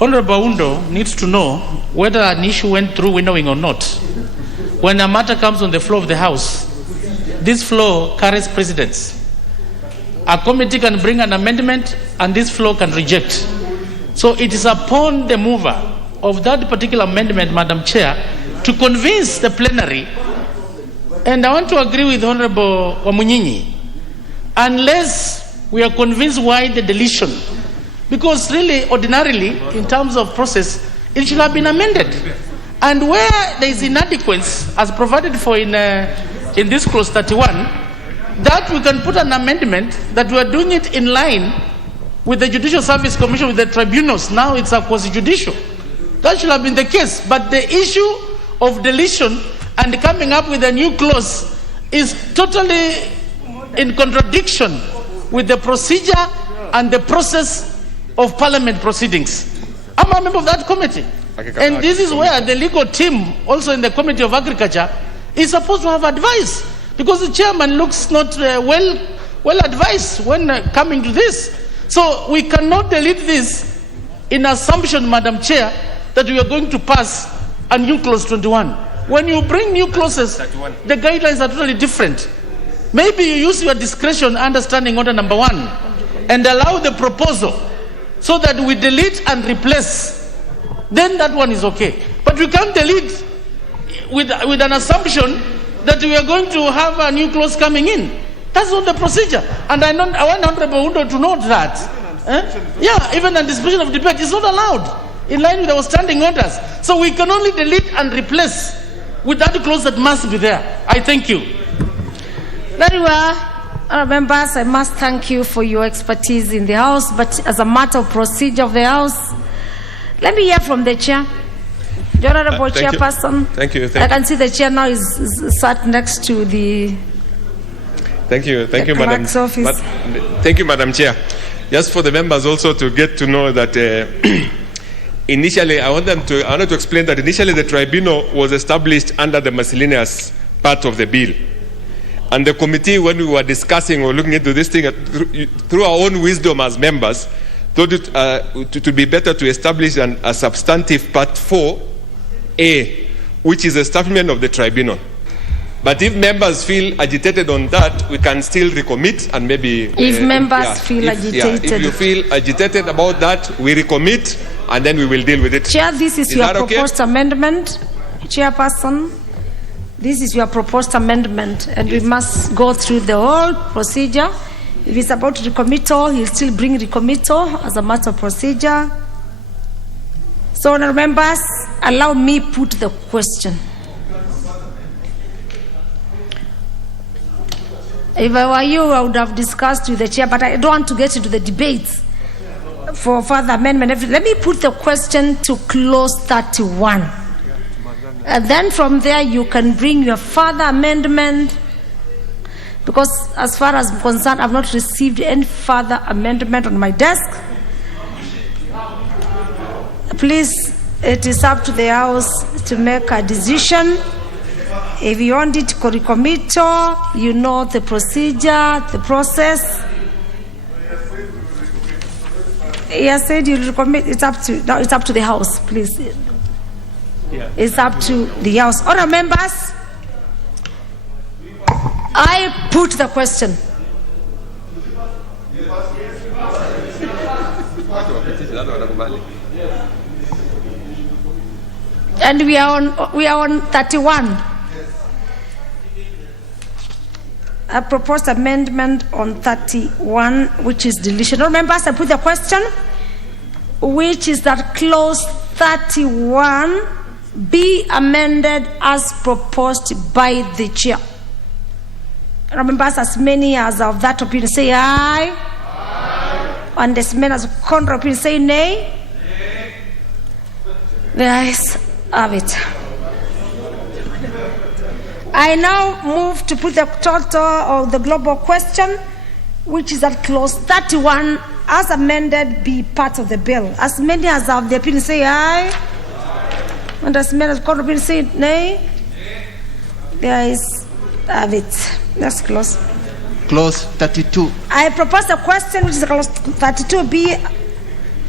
Honorable Undo needs to know whether an issue went through winnowing or not. When a matter comes on the floor of the House, this floor carries precedence. A committee can bring an amendment and this floor can reject. So it is upon the mover of that particular amendment, Madam Chair, to convince the plenary. And I want to agree with Honorable Wamunyinyi, unless we are convinced why the deletion. Because really, ordinarily, in terms of process, it should have been amended. And where there is inadequacy, as provided for in this clause 31, that we can put an amendment that we are doing it in line with the Judicial Service Commission, with the tribunals. Now it's a quasi-judicial. That should have been the case. But the issue of deletion and coming up with a new clause is totally in contradiction with the procedure and the process of Parliament proceedings. I'm a member of that committee. And this is where the legal team, also in the Committee of Agriculture, is supposed to have advice. Because the chairman looks not well advised when coming to this. So we cannot delete this in assumption, Madam Chair, that we are going to pass a new clause 21. When you bring new clauses, the guidelines are totally different. Maybe you use your discretion, understanding order number 1, and allow the proposal so that we delete and replace. Then that one is okay. But we can't delete with an assumption that we are going to have a new clause coming in. That's not the procedure. And I want Honorable Undo to note that. Yeah, even anticipation of debate is not allowed in line with our standing orders. So we can only delete and replace With that clause that must be there. I thank you. Very well. Members, I must thank you for your expertise in the House, but as a matter of procedure of the House, let me hear from the Chair. The Honorable Chairperson. Thank you. I can see the Chair now is sat next to the Thank you, Madam. Office. Thank you, Madam Chair. Just for the members also to get to know that initially, I wanted to explain that initially the tribunal was established under the miscellaneous part of the bill. And the committee, when we were discussing or looking into this thing through our own wisdom as members, thought it to be better to establish a substantive part 4A, which is establishment of the tribunal. But if members feel agitated on that, we can still recommit and maybe... If members feel agitated. If you feel agitated about that, we recommit and then we will deal with it. Chair, this is your proposed amendment. Chairperson, this is your proposed amendment and we must go through the whole procedure. If it's about recommittal, he'll still bring recommittal as a matter of procedure. So, honourable members, allow me put the question. If I were you, I would have discussed with the Chair, but I don't want to get into the debates for further amendment. Let me put the question to clause 31. And then from there, you can bring your further amendment, because as far as I'm concerned, I've not received any further amendment on my desk. Please, it is up to the House to make a decision. If you want it recommittal, you know the procedure, the process. He has said you'll recommit. It's up to the House, please. It's up to the House. Honourable members, I put the question. And we are on 31. A proposed amendment on 31, which is deletion. Members, I put the question, which is that clause 31 be amended as proposed by the Chair. Members, as many as of that opinion say aye. Aye. And as many as contrary opinion say nay. Nay. The ayes have it. I now move to put the total of the global question, which is that clause 31 as amended be part of the bill. As many as have the opinion say aye. And as many as contrary opinion say nay. The ayes have it. Next clause. Clause 32. I propose a question, which is clause 32 be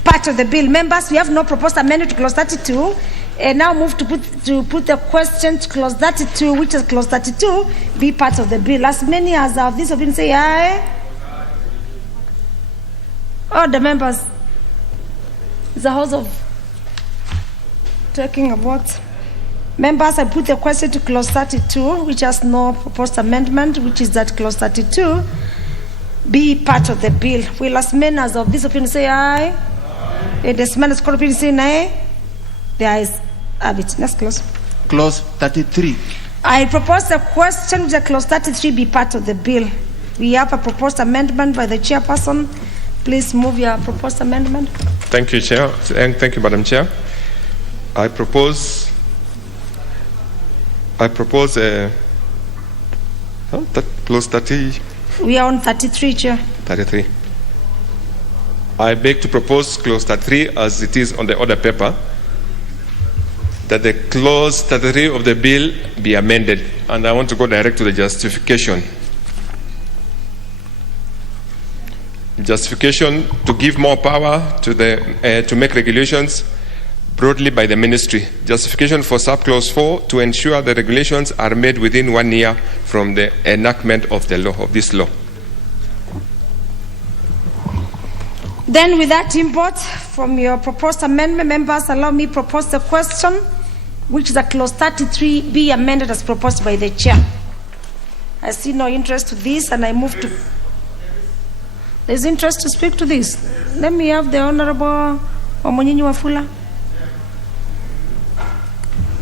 part of the bill. Members, we have no proposed amendment to clause 32. And now move to put the question to clause 32, which is clause 32, be part of the bill. As many as have this opinion say aye. All the members, the House of taking a vote. Members, I put the question to clause 32, which has no proposed amendment, which is that clause 32 be part of the bill. Will as many as of this opinion say aye? And as many as contrary opinion say nay? The ayes have it. Next clause. Clause 33. I propose the question which clause 33 be part of the bill. We have a proposed amendment by the chairperson. Please move your proposed amendment. Thank you, Chair. And thank you, Madam Chair. I propose clause 30. We are on 33, Chair. 33. I beg to propose clause 33 as it is on the order paper, that the clause 33 of the bill be amended, and I want to go direct to the justification. Justification to give more power to the to make regulations broadly by the ministry. Justification for subclause 4 to ensure the regulations are made within 1 year from the enactment of the law, of this law. Then with that import from your proposed amendment, members, allow me propose the question, which is a clause 33 be amended as proposed by the chair. I see no interest to this, and I move to... There's interest to speak to this. Let me have the Honorable Omunyinyi Wafula.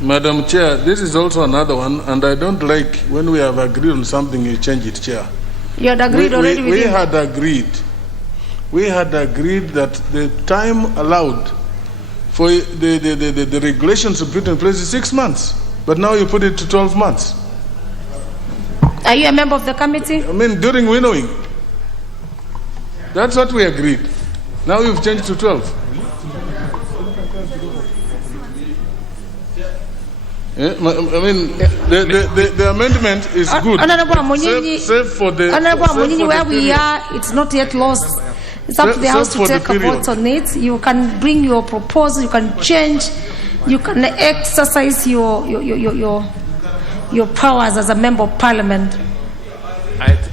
Madam Chair, this is also another one, and I don't like when we have agreed on something, you change it, Chair. You had agreed already with him? We had agreed that the time allowed for the regulations to put in place is 6 months, but now you put it to 12 months. Are you a member of the committee? I mean, during winnowing. That's what we agreed. Now you've changed to 12. I mean, the amendment is good. Save for the where we are, it's not yet lost. It's up to the House to take a vote on it. You can bring your proposal, you can change, you can exercise your powers as a member of Parliament.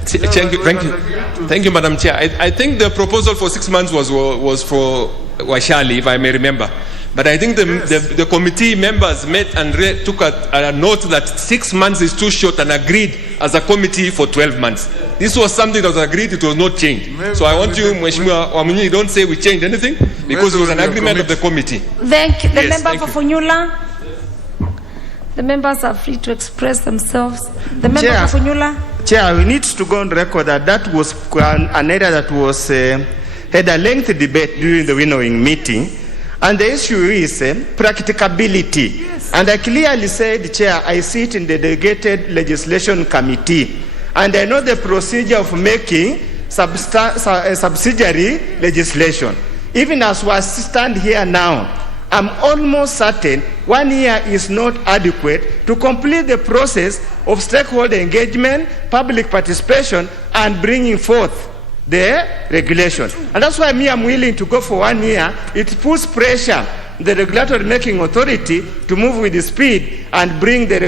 Thank you, Madam Chair. I think the proposal for 6 months was for Washali, if I may remember. But I think the committee members met and took a note that 6 months is too short and agreed as a committee for 12 months. This was something that was agreed, it was not changed. So I want you, Mheshimiwa Wamunyi, don't say we changed anything, because it was an agreement of the committee. Thank you. The member for Funyula. The members are free to express themselves. The member for Funyula. Chair, we need to go on record that was an area that was had a lengthy debate during the winnowing meeting. And the issue is practicability. Yes. And I clearly said, Chair, I sit in the delegated legislation committee. And I know the procedure of making subsidiary legislation. Even as we stand here now, I'm almost certain 1 year is not adequate to complete the process of stakeholder engagement, public participation, and bringing forth the regulation. And that's why I'm willing to go for 1 year. It puts pressure on the regulatory making authority to move with the speed and bring the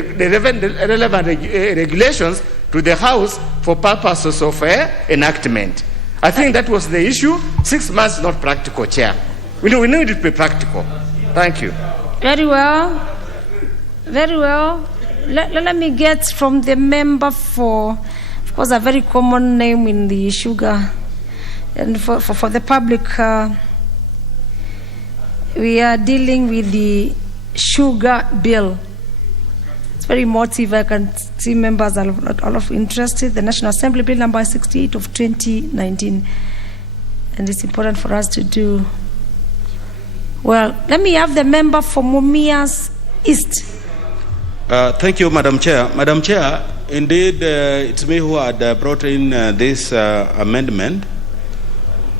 relevant regulations to the House for purposes of enactment. I think that was the issue. 6 months is not practical, Chair. We need it to be practical. Thank you. Very well. Very well. Let me get from the member for, of course, a very common name in the sugar. And for the public, we are dealing with the sugar bill. It's very emotive. I can see members are all of interested. The National Assembly Bill number 68 of 2019. And it's important for us to do well. Let me have the member for Mumias East. Thank you, Madam Chair. Madam Chair, indeed, it's me who had brought in this amendment.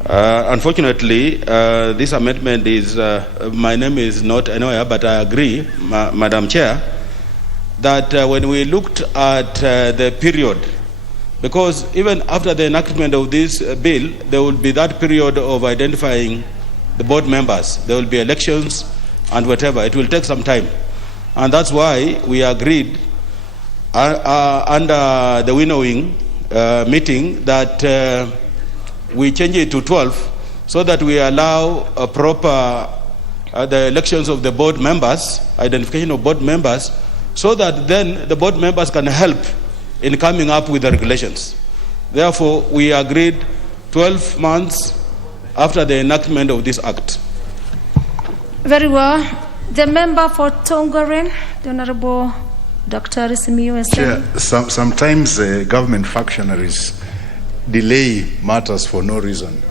Unfortunately, this amendment is, my name is not anywhere, but I agree, Madam Chair, that when we looked at the period, because even after the enactment of this bill, there will be that period of identifying the board members. There will be elections and whatever. It will take some time. And that's why we agreed under the winnowing meeting that we change it to 12 so that we allow a proper the elections of the board members, identification of board members, so that then the board members can help in coming up with the regulations. Therefore, we agreed 12 months after the enactment of this act. Very well. The member for Tongaren, the Honorable Dr. Simiyu. Chair, sometimes government functionaries delay matters for no reason.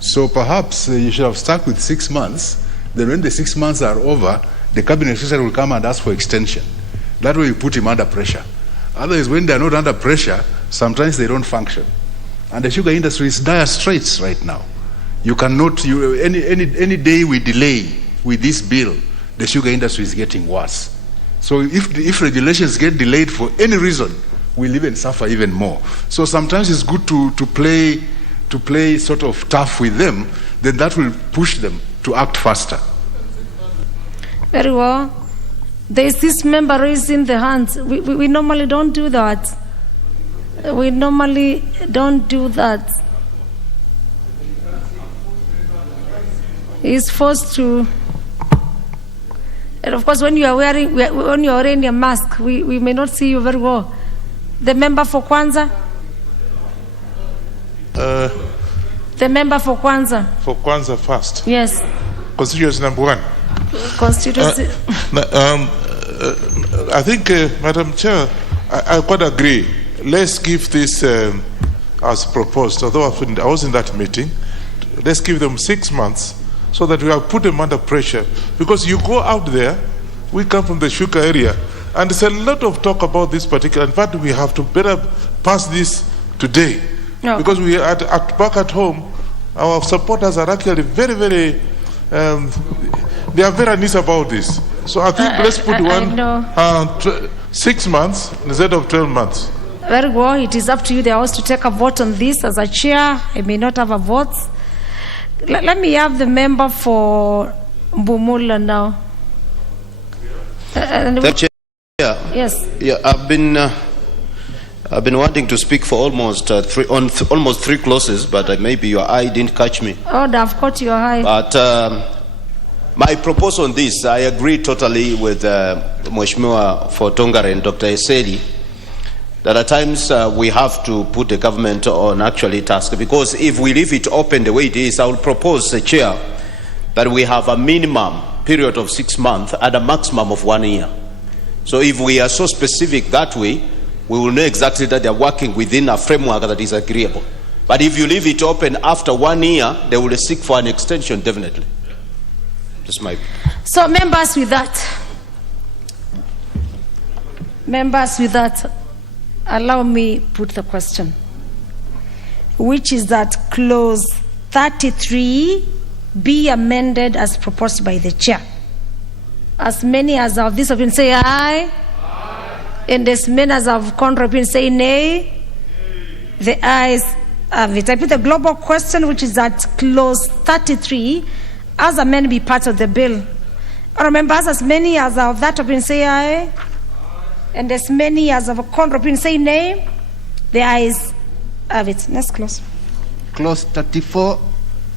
So perhaps you should have stuck with 6 months. Then when the 6 months are over, the cabinet secretary will come and ask for extension. That way you put him under pressure. Otherwise, when they are not under pressure, sometimes they don't function. And the sugar industry is dire straits right now. You cannot, any day we delay with this bill, the sugar industry is getting worse. So if regulations get delayed for any reason, we'll even suffer even more. So sometimes it's good to play sort of tough with them, then that will push them to act faster. Very well. There is this member raising the hands. We normally don't do that. We normally don't do that. He's forced to. And of course, when you are wearing a mask, we may not see you very well. The member for Kwanza. The member for Kwanza. For Kwanza first. Yes. Constituency number 1. Constituency. I think, Madam Chair, I quite agree. Let's give this as proposed, although I was in that meeting, let's give them 6 months so that we have put them under pressure. Because you go out there, we come from the sugar area, and there's a lot of talk about this particular. In fact, we have to better pass this today. No. Because we are back at home, our supporters are actually very, very, they are very uneasy about this. So I think let's put 6 months instead of 12 months. Very well, it is up to you, the House, to take a vote on this. As a chair, I may not have a vote. Let me have the member for Mbumula now. Yes. Yeah, I've been wanting to speak for almost almost 3 clauses, but maybe your eye didn't catch me. Oh, I've caught your eye. But my proposal on this, I agree totally with Mheshimiwa for Tongare and Dr. Eseli, that at times we have to put the government on actually task, because if we leave it open the way it is, I will propose, the chair, that we have a minimum period of 6 months and a maximum of 1 year. So if we are so specific that way, we will know exactly that they are working within a framework that is agreeable. But if you leave it open after 1 year, they will seek for an extension, definitely. That's my... So members with that, allow me put the question, which is that clause 33 be amended as proposed by the chair. As many as of this opinion say aye. And as many as of contrary opinion say nay. The ayes have it. I put the global question, which is that clause 33 as amended be part of the bill. Remember, as many as of that opinion say aye. And as many as of a contrary opinion say nay. The ayes have it. Next clause. Clause 34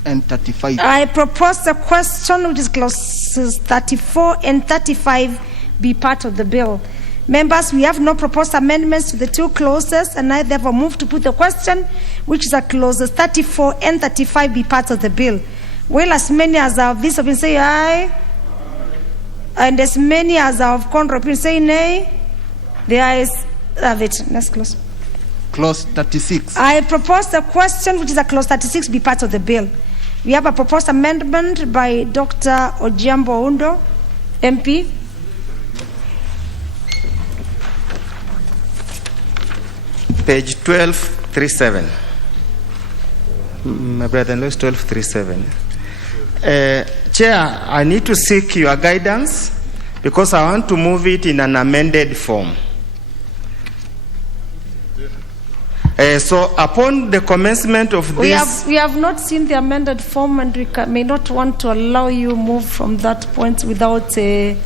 and 35. I propose the question, which is clauses 34 and 35 be part of the bill. Members, we have no proposed amendments to the 2 clauses, and I therefore move to put the question, which is that clauses 34 and 35 be part of the bill. Well, as many as of this opinion say aye, and as many as of contrary opinion say nay, the ayes have it. Next clause. Clause 36. I propose the question, which is a clause 36, be part of the bill. We have a proposed amendment by Dr. Ojiambo Undo, MP. Page 1237. My brother-in-law is 1237. Chair, I need to seek your guidance because I want to move it in an amended form. So upon the commencement of this... We have not seen the amended form, and we may not want to allow you move from that point without the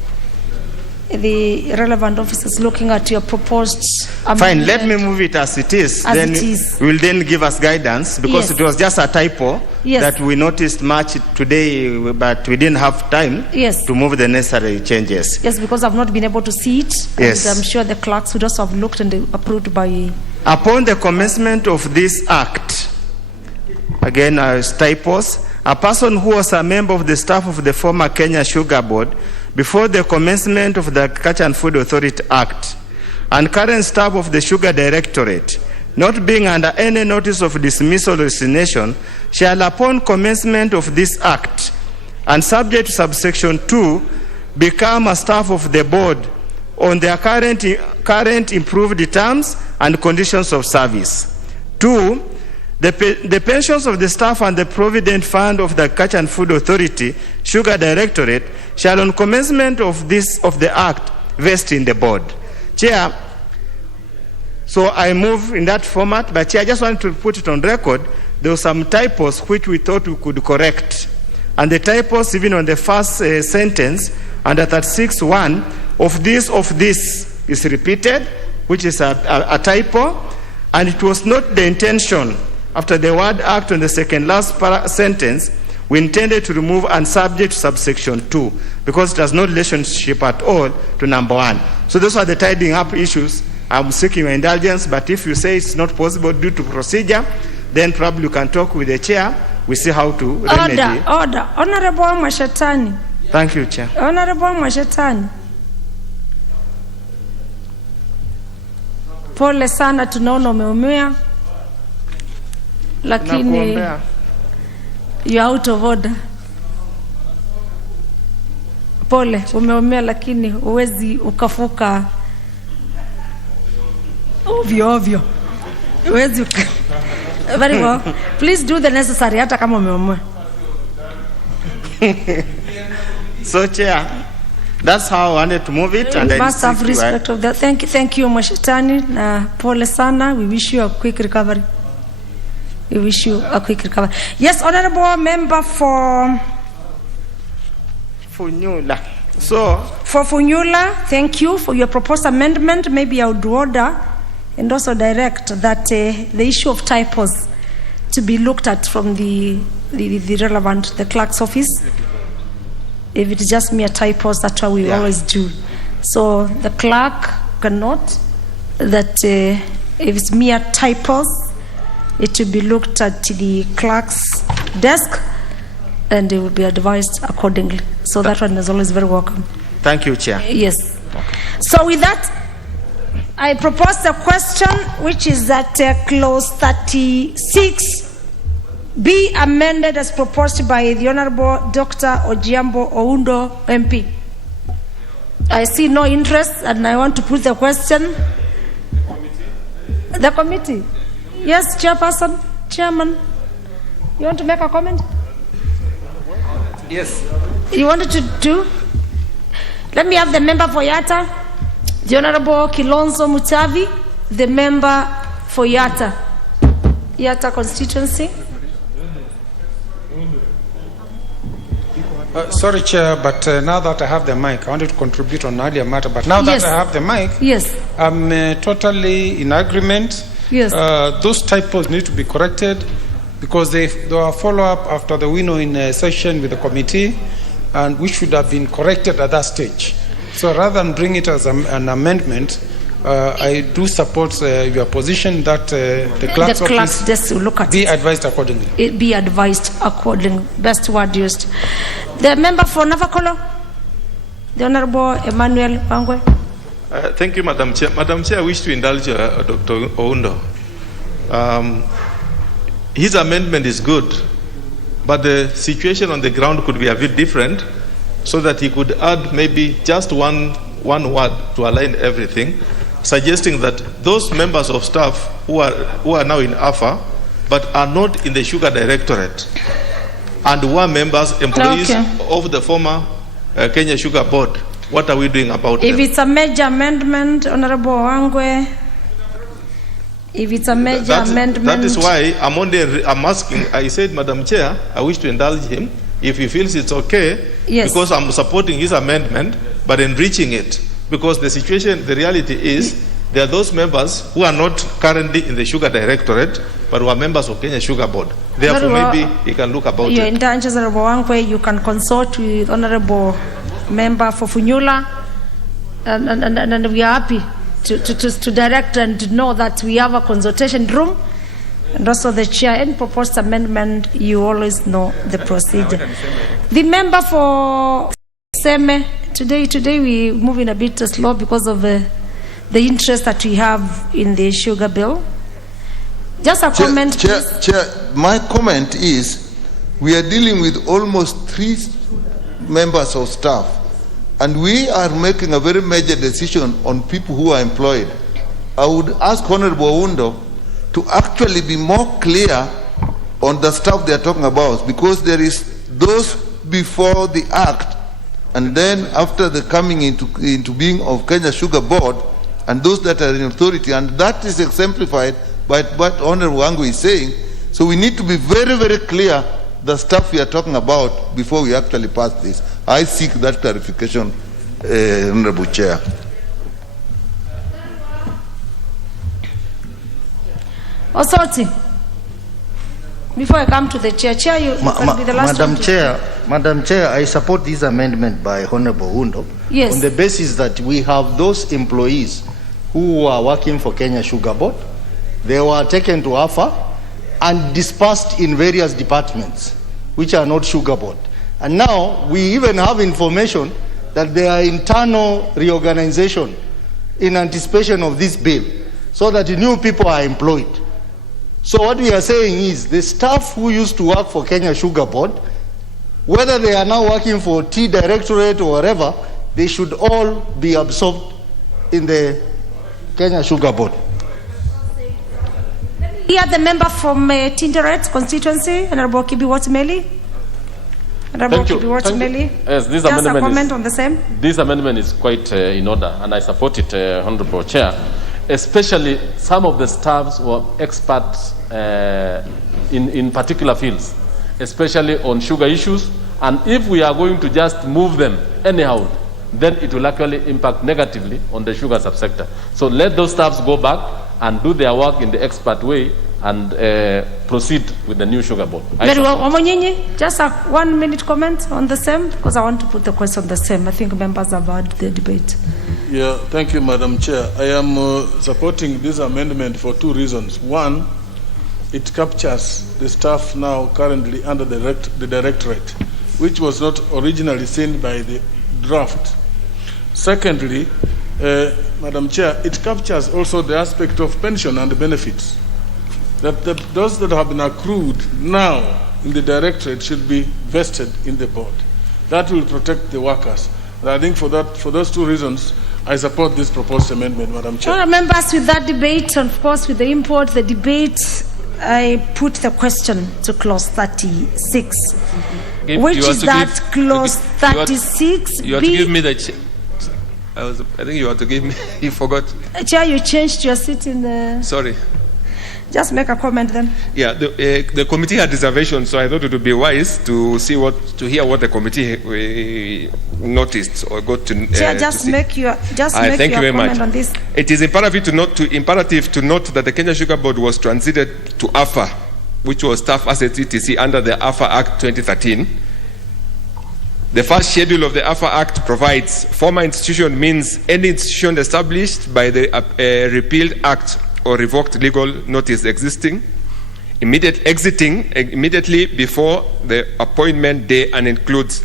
relevant officers looking at your proposed amendment. Fine, let me move it as it is. Then will then give us guidance, because it was just a typo that we noticed much today, but we didn't have time to move the necessary changes. Yes, because I've not been able to see it. Yes. And I'm sure the clerks would also have looked and approved by... Upon the commencement of this act, again, as typos, a person who was a member of the staff of the former Kenya Sugar Board before the commencement of the Agriculture and Food Authority Act, and current staff of the Sugar Directorate, not being under any notice of dismissal or resignation, shall upon commencement of this act, and subject to subsection 2, become a staff of the board on their current improved terms and conditions of service. 2, the pensions of the staff and the provident fund of the Agriculture and Food Authority, Sugar Directorate, shall on commencement of the act vest in the board. Chair, so I move in that format, but Chair, I just want to put it on record. There were some typos which we thought we could correct. And the typos, even on the first sentence, under 36(1), of this is repeated, which is a typo, and it was not the intention. After the word act on the second last sentence, we intended to remove and subject to subsection 2, because it has no relationship at all to number 1. So those are the tidying up issues. I'm seeking your indulgence, but if you say it's not possible due to procedure, then probably you can talk with the chair. We see how to remedy. Order. Honorable Mwashetani. Thank you, Chair. Honorable Mwashetani. Pole sana, tunaona umeumia, lakini you are out of order. Pole, umeumia, lakini huwezi ukafuka ovyo. Huwezi very well. Please do the necessary hata kama umeumia. So, Chair, that's how I wanted to move it. And you must have respect of that. Thank you, Mwashetani. Pole sana. We wish you a quick recovery. Yes, Honorable Member for Funyula. So, for Funyula, thank you for your proposed amendment. Maybe I would order and also direct that the issue of typos to be looked at from the relevant, the clerk's office. If it's just mere typos, that's what we always do. So the clerk can note that if it's mere typos, it will be looked at the clerk's desk and it will be advised accordingly. So that one is always very welcome. Thank you, Chair. Yes. So with that, I propose a question which is that clause 36 be amended as proposed by the Honorable Dr. Ojiambo Oundo, MP. I see no interest and I want to put the question. The committee. Yes, Chairperson, Chairman. You want to make a comment? Yes. You wanted to do? Let me have the member for Yatta, the Honorable Kilonzo Mutavi, the member for Yatta constituency. Sorry, Chair, but now that I have the mic, I wanted to contribute on an earlier matter, but now that I have the mic, I'm totally in agreement. Yes. Those typos need to be corrected because they were follow-up after the winnow session with the committee, and which should have been corrected at that stage. So rather than bring it as an amendment, I do support your position that the clerk's office will look at be advised accordingly. It be advised accordingly. Best word used. The member for Navakolo, the Honorable Emmanuel Pangwe. Thank you, Madam Chair. Madam Chair, I wish to indulge Dr. Oundo. His amendment is good, but the situation on the ground could be a bit different, so that he could add maybe just one word to align everything, suggesting that those members of staff who are now in AFA but are not in the Sugar Directorate and who are employees of the former Kenya Sugar Board, what are we doing about If them? it's a major amendment, Honorable Wangwe, if it's a major amendment. That is why I'm asking, I said, Madam Chair, I wish to indulge him if he feels it's okay, because I'm supporting his amendment, but enriching it. Because the situation, the reality is, there are those members who are not currently in the Sugar Directorate, but who are members of Kenya Sugar Board. Therefore, maybe he can look about your it. intentions, Honorable Wangwe, you can consult with Honorable Member for Funyula, and we are happy to direct and to know that we have a consultation room, and also the chair. Any proposed amendment, you always know the procedure. The member for Seme, today we moving a bit slow because of the interest that we have in the sugar bill. Just a comment, Chair, my comment is, we are dealing with almost 3 members of staff, and we are making a very major decision on people who are employed. I would ask Honorable Oundo to actually be more clear on the stuff they are talking about, because there is those before the act and then after the coming into being of Kenya Sugar Board, and those that are in authority, and that is exemplified by what Honorable Wangwe is saying. So we need to be very, very clear the stuff we are talking about before we actually pass this. I seek that clarification, Honorable Chair. Osoti, before I come to the chair, you can be the last one. Madam Chair, I support this amendment by Honorable Oundo. Yes. On the basis that we have those employees who are working for Kenya Sugar Board. They were taken to AFA and dispersed in various departments, which are not Sugar Board. And now we even have information that there are internal reorganization in anticipation of this bill. so that new people are employed. So what we are saying is the staff who used to work for Kenya Sugar Board, whether they are now working for Tea Directorate or wherever, they should all be absorbed in the Kenya Sugar Board. Here the member from Tinderet constituency, Honorable Kibi Watimeli. Honorable Thank you. Kibi Watimeli. Yes, this Just amendment a comment is, on the same. This amendment is quite in order, and I support it, Honorable Chair. Especially some of the staffs were experts in particular fields, especially on sugar issues. And if we are going to just move them anyhow, then it will actually impact negatively on the sugar subsector. So let those staffs go back and do their work in the expert way and proceed with the new sugar board. Very well. Omonyenyi, just a 1 minute comment on the same, because I want to put the question on the same. I think members have had the debate. Yeah, thank you, Madam Chair. I am supporting this amendment for two reasons. One, it captures the staff now currently under the directorate, which was not originally seen by the draft. Secondly, Madam Chair, it captures also the aspect of pension and benefits. That those that have been accrued now in the directorate should be vested in the board. That will protect the workers. And I think for those two reasons, I support this proposed amendment, Madam Chair. Members, with that debate, and of course with the import, the debate, I put the question to clause 36. Which is that clause 36? You have to give me the... I think you have to give me... You forgot. Chair, you changed your seat in the... Sorry. Just make a comment then. Yeah, the committee had reservations, so I thought it would be wise to hear what the committee noticed or got to. Chair, just make your thank you very comment much. on this. It is imperative to note that the Kenya Sugar Board was transited to AFA, which was Staff Assets etc. under the AFA Act 2013. The first schedule of the AFA Act provides former institution means any institution established by the repealed act or revoked legal notice exiting immediately before the appointment day and includes,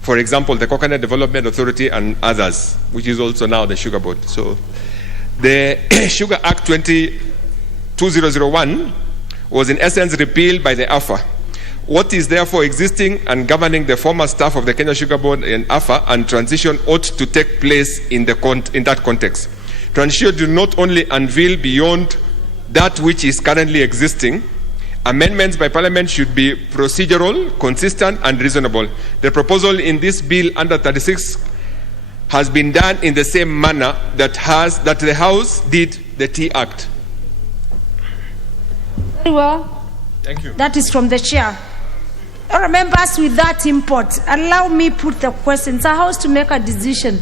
for example, the Coconut Development Authority and others, which is also now the Sugar Board. So the Sugar Act 2001 was in essence repealed by the AFA. What is therefore existing and governing the former staff of the Kenya Sugar Board and AFA and transition ought to take place in that context. Transition do not only unveil beyond that which is currently existing. Amendments by Parliament should be procedural, consistent, and reasonable. The proposal in this bill under 36 has been done in the same manner that the House did the Tea Act. Very well. Thank you. That is from the chair. Members, with that import, allow me put the question. It's a House to make a decision.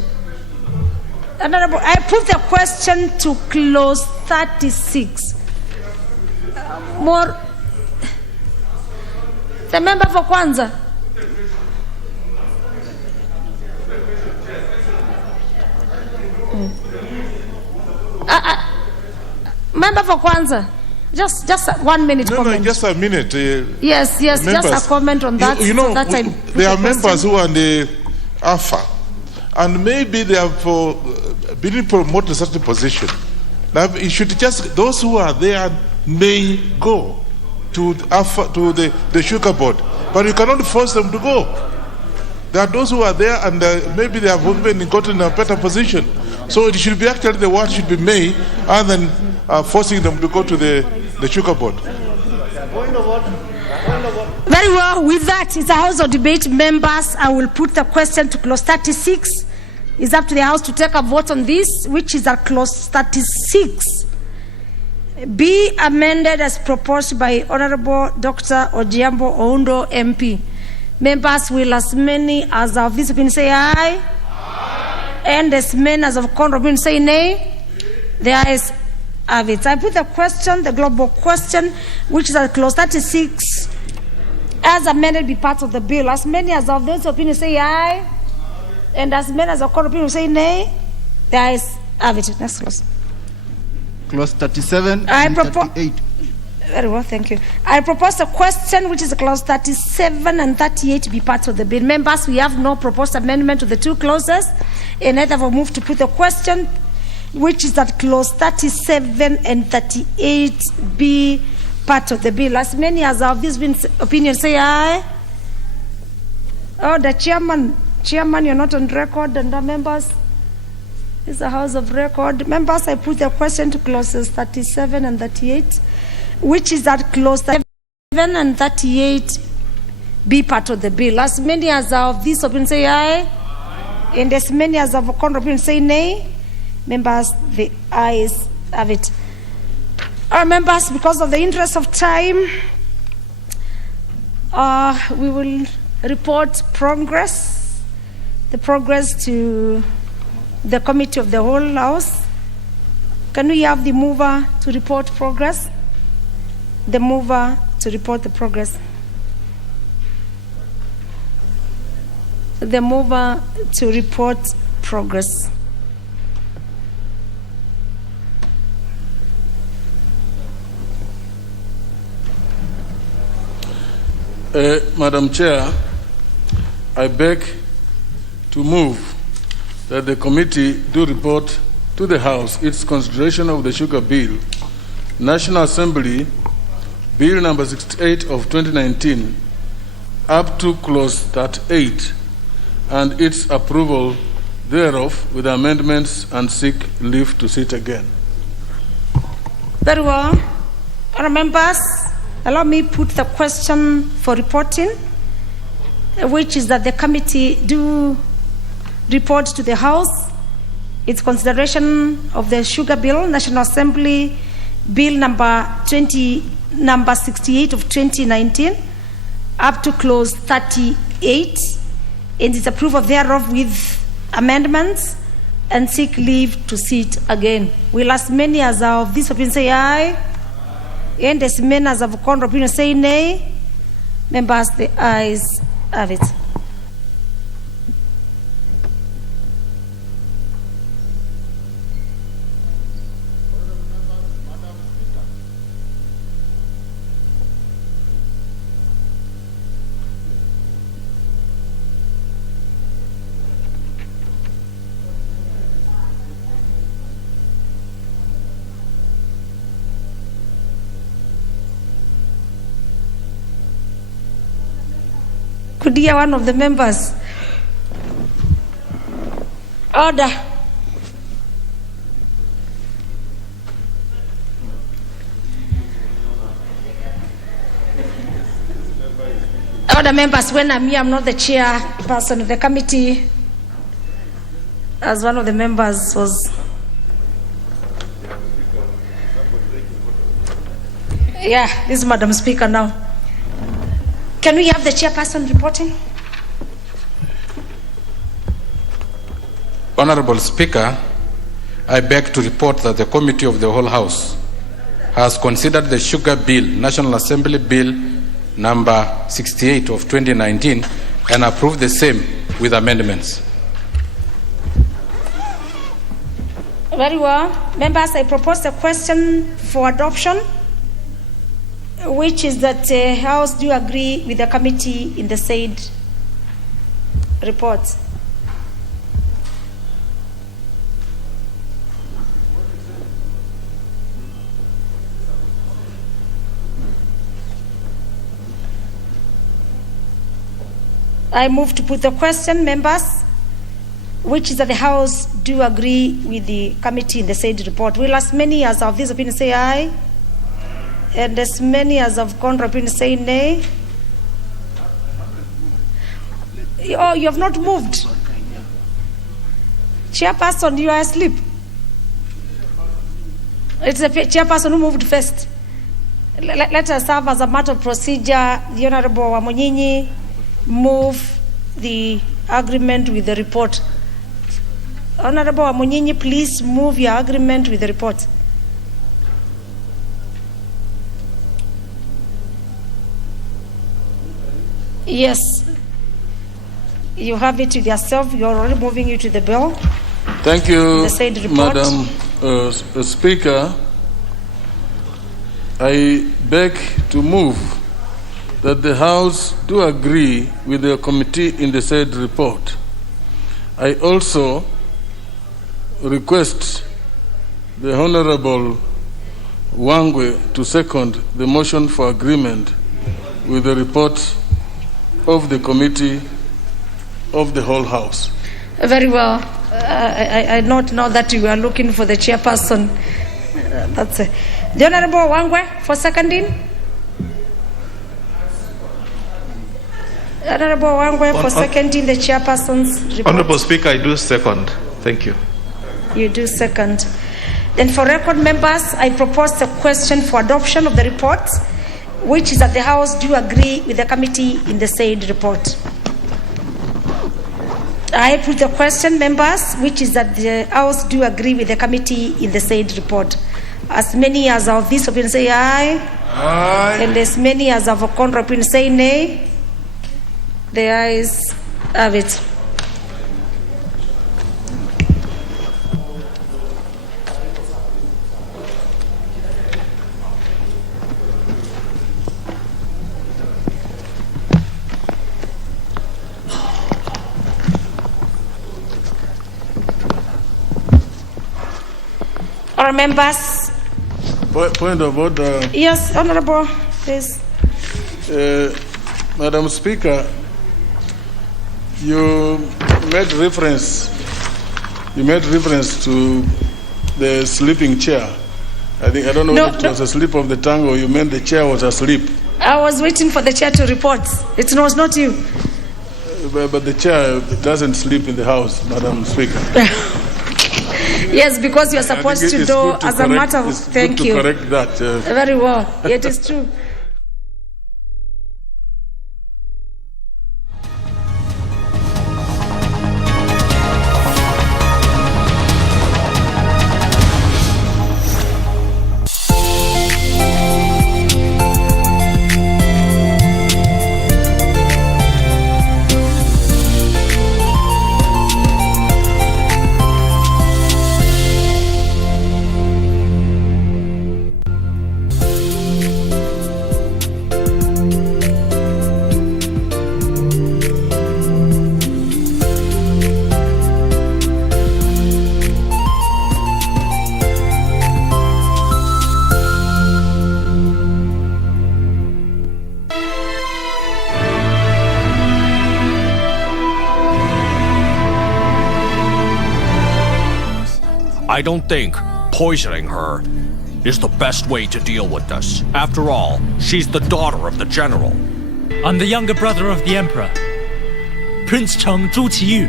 I put the question to clause 36. The member for Kwanza. Member for Kwanza. Just 1 minute comment. No, just a minute. Yes, members, just a comment on that. You know, so that there are members who are in the AFA, and maybe they have been promoted to such a position. Now, you should just, those who are there may go to the Sugar Board, but you cannot force them to go. There are those who are there and maybe they have even gotten a better position. So it should be actually the word should be made other than forcing them to go to the Sugar Board. Very well. With that, it's a House of Debate. Members, I will put the question to clause 36. It's up to the House to take a vote on this, which is at clause 36. Be amended as proposed by Honorable Dr. Ojiambo Oundo MP. Members will, as many as our vice say aye. And as many as of Conrobin say nay. The ayes have it. I put the question, the global question, which is at clause 36, as amended, be part of the bill. As many as of those opinions say aye, and as many as of Conrobin say nay. The ayes have it. Next clause. Clause 37 and 38. Very well, thank you. I propose a question which is clause 37 and 38 be part of the bill. Members, we have no proposed amendment to the two clauses, and neither will move to put the question which is that clause 37 and 38 be part of the bill. As many as have this been opinion, say aye. Oh, the chairman, you're not on record, and the members, it's a house of record. Members, I put the question to clauses 37 and 38, which is that clause 37 and 38 be part of the bill. As many as have this opinion, say aye. And as many as have a contrary opinion, say nay. Members, the ayes have it. Our members, because of the interest of time, we will report progress, the progress to the committee of the whole house. Can we have the mover to report progress? The mover to report the progress. The mover to report progress. Madam Chair, I beg to move that the committee do report to the House its consideration of the sugar bill, National Assembly Bill number 68 of 2019, up to clause 38, and its approval thereof with amendments, and seek leave to sit again. Very well. Honourable members, allow me put the question for reporting, which is that the committee do report to the House its consideration of the sugar bill, National Assembly Bill number 68 of 2019, up to clause 38, and its approval thereof with amendments, and seek leave to sit again. Will as many as are of this opinion say aye? And as many as have a contrary opinion say nay? Members, the ayes have it. Could hear one of the members. Order. Order, members, when I'm here, I'm not the chairperson of the committee, as one of the members was. Yeah, this is Madam Speaker now. Can we have the chairperson reporting? Honorable Speaker, I beg to report that the Committee of the Whole House has considered the Sugar Bill, National Assembly Bill number 68 of 2019, and approved the same with amendments. Very well. Members, I propose a question for adoption, which is that the House do agree with the committee in the said report. I move to put the question, members, which is that the House do agree with the committee in the said report. Will as many as of this opinion say aye? And as many as have contrary opinion say nay? Oh, you have not moved. Chairperson, you are asleep. It's the chairperson who moved first. Let us serve as a matter of procedure. The Honorable Wamunyinyi move the agreement with the report. Honorable Wamunyinyi, please move your agreement with the report. Yes, you have it with yourself. You're already moving it to the bill. Thank you, The said report. Madam Speaker. I beg to move that the House do agree with the committee in the said report. I also request the Honorable Wangwe to second the motion for agreement with the report of the Committee of the Whole House. Very well. I note now that you are looking for the chairperson. That's it. The Honorable Wangwe for seconding. Honorable Wangwe for seconding the chairperson's report. Honorable Speaker, I do second. Thank you. You do second. Then for record members, I propose a question for adoption of the report, which is that the House do agree with the committee in the said report. I put the question, members, which is that the House do agree with the committee in the said report. As many as of this opinion say aye. Aye. And as many as of a contrary opinion say nay. The ayes have it. Our members. Point of order. Yes, Honorable, please. Madam Speaker, you made reference to the sleeping chair. I don't know if it was a slip of the tongue or you meant the chair was asleep. I was waiting for the chair to report. It was not you. But the chair doesn't sleep in the House, Madam Speaker. Yes, because you're supposed to do as a matter of thank you. Correct that. Very well. It is true. I don't think poisoning her is the best way to deal with this. After all, she's the daughter of the general. I'm the younger brother of the emperor, Prince Cheng Zhu Qiyu.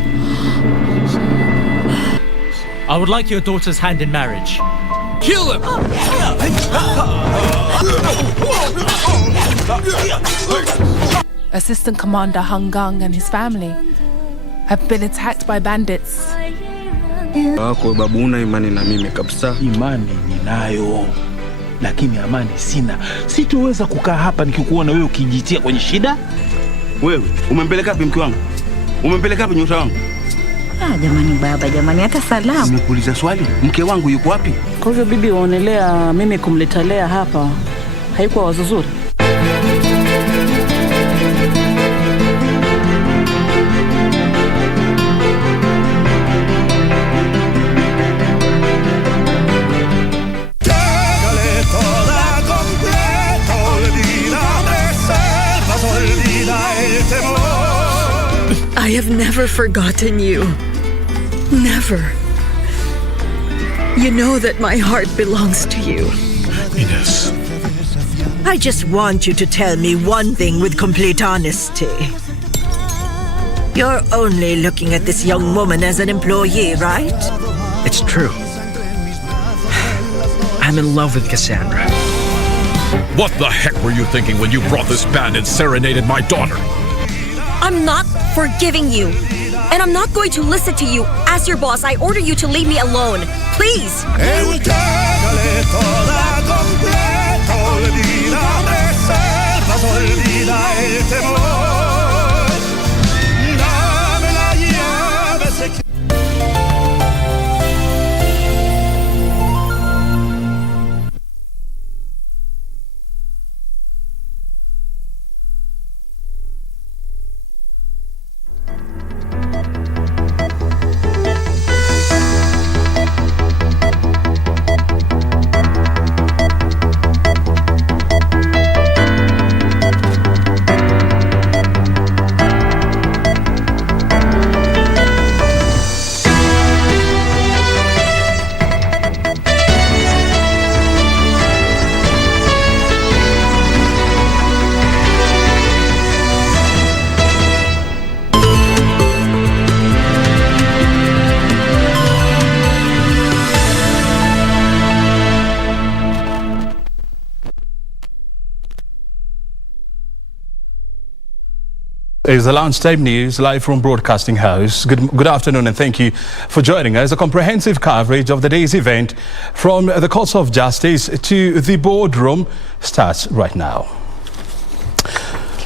I would like your daughter's hand in marriage. Kill him! Assistant Commander Hung Gang and his family have been attacked by bandits. Wako babu, una imani na mimi kabisa? Imani ninayo, lakini amani sina. Sitoweza kukaa hapa nikikuona wewe ukijitia kwenye shida. Wewe umempeleka wapi mke wangu? Umempeleka wapi nyota wangu? Jamani baba, jamani, hata salamu. Nimekuuliza swali, mke wangu yuko wapi? Kwa hivyo bibi, waonelea mimi kumletalea hapa haikuwa wazo zuri? I have never forgotten you. Never. You know that my heart belongs to you. Ines. I just want you to tell me one thing with complete honesty. You're only looking at this young woman as an employee, right? It's true. I'm in love with Cassandra. What the heck were you thinking when you brought this band and serenaded my daughter? I'm not forgiving you. And I'm not going to listen to you. As your boss, I order you to leave me alone. Please. is the lunchtime news live from Broadcasting House. Good afternoon and thank you for joining us. A comprehensive coverage of the day's event from the courts of justice to the boardroom starts right now.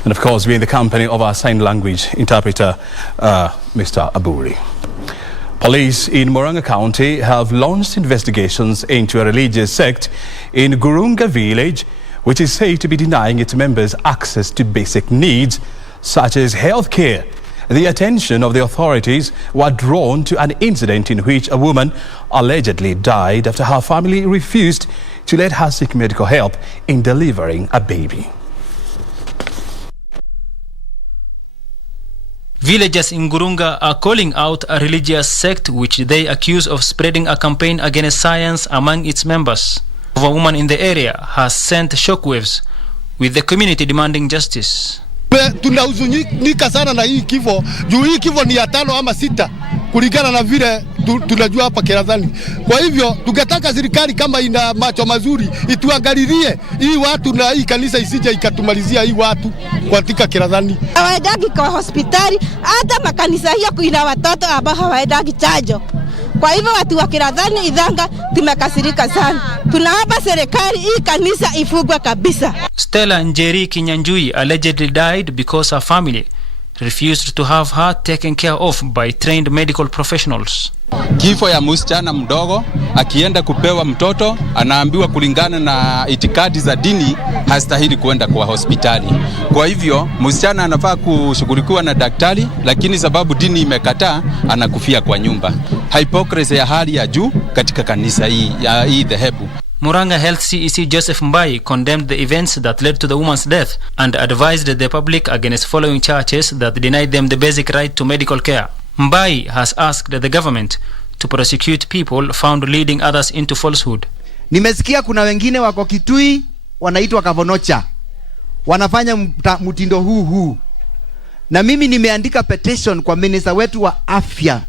And of course, we're in the company of our sign language interpreter, Mr. Aburi. Police in Murang'a County have launched investigations into a religious sect in Gurunga village, which is said to be denying its members access to basic needs such as health care. The attention of the authorities were drawn to an incident in which a woman allegedly died after her family refused to let her seek medical help in delivering a baby. Villagers in Gurunga are calling out a religious sect which they accuse of spreading a campaign against science among its members. A woman in the area has sent shockwaves, with the community demanding justice. Tunahuzunika sana na hii kifo. Juu hii kifo ni ya 5 ama 6 kulingana na vile tunajua hapa Kiradhani. Kwa hivyo tungetaka serikali kama ina macho mazuri ituangalilie hii watu na hii kanisa isije ikatumalizia hii watu katika Kiradhani. Hawaendagi kwa hospitali, hata makanisa hiyo kuna watoto ambao hawaendagi chanjo. Kwa hivyo watu wa Kiradhani Idhanga tumekasirika sana. Tunaomba serikali hii kanisa ifungwe kabisa. Stella Njeri Kinyanjui allegedly died because her family refused to have her taken care of by trained medical professionals. Kifo ya msichana mdogo akienda kupewa mtoto anaambiwa kulingana na itikadi za dini hastahili kwenda kwa hospitali. Kwa hivyo msichana anafaa kushughulikiwa na daktari, lakini sababu dini imekataa anakufia kwa nyumba. Hypocrisy ya hali ya juu katika kanisa hii dhehebu. Murang'a Health CEC Joseph Mbai condemned the events that led to the woman's death and advised the public against following churches that denied them the basic right to medical care. Mbai has asked the government to prosecute people found leading others into falsehood. Nimesikia kuna wengine wako Kitui wanaitwa Kavonocha, wanafanya mtindo huu. Na mimi nimeandika petition kwa minister wetu wa afya,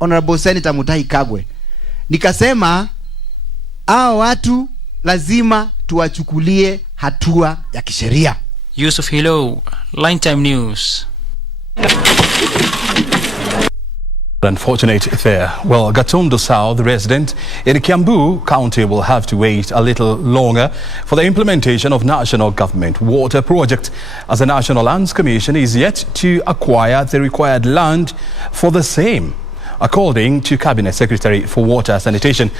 Honorable Senator Mutahi Kagwe. Nikasema hao watu lazima tuwachukulie hatua ya kisheria. Yusuf Hilo, Line Time News. Unfortunate there. Well, Gatundu South resident in Kiambu County will have to wait a little longer for the implementation of national government water project, as the National Lands Commission is yet to acquire the required land for the same. According to Cabinet Secretary for Water, Sanitation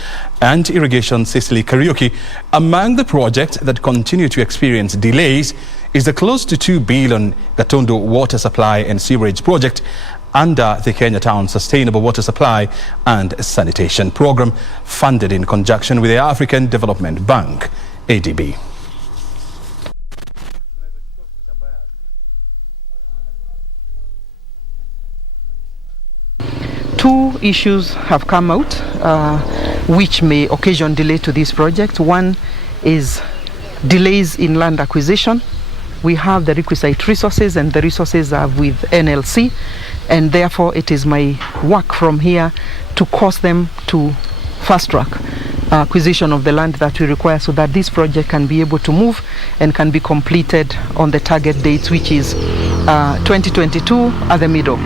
and Irrigation Cecily Kariuki, among the projects that continue to experience delays is the close to 2 billion Gatundu Water Supply and Sewerage Project under the Kenya Town Sustainable Water Supply and Sanitation Program, funded in conjunction with the African Development Bank, ADB. Two issues have come out which may occasion delay to this project. One is delays in land acquisition. We have the requisite resources and the resources are with NLC, and therefore it is my work from here to cause them to fast track acquisition of the land that we require so that this project can be able to move and can be completed on the target dates, which is 2022 at the middle.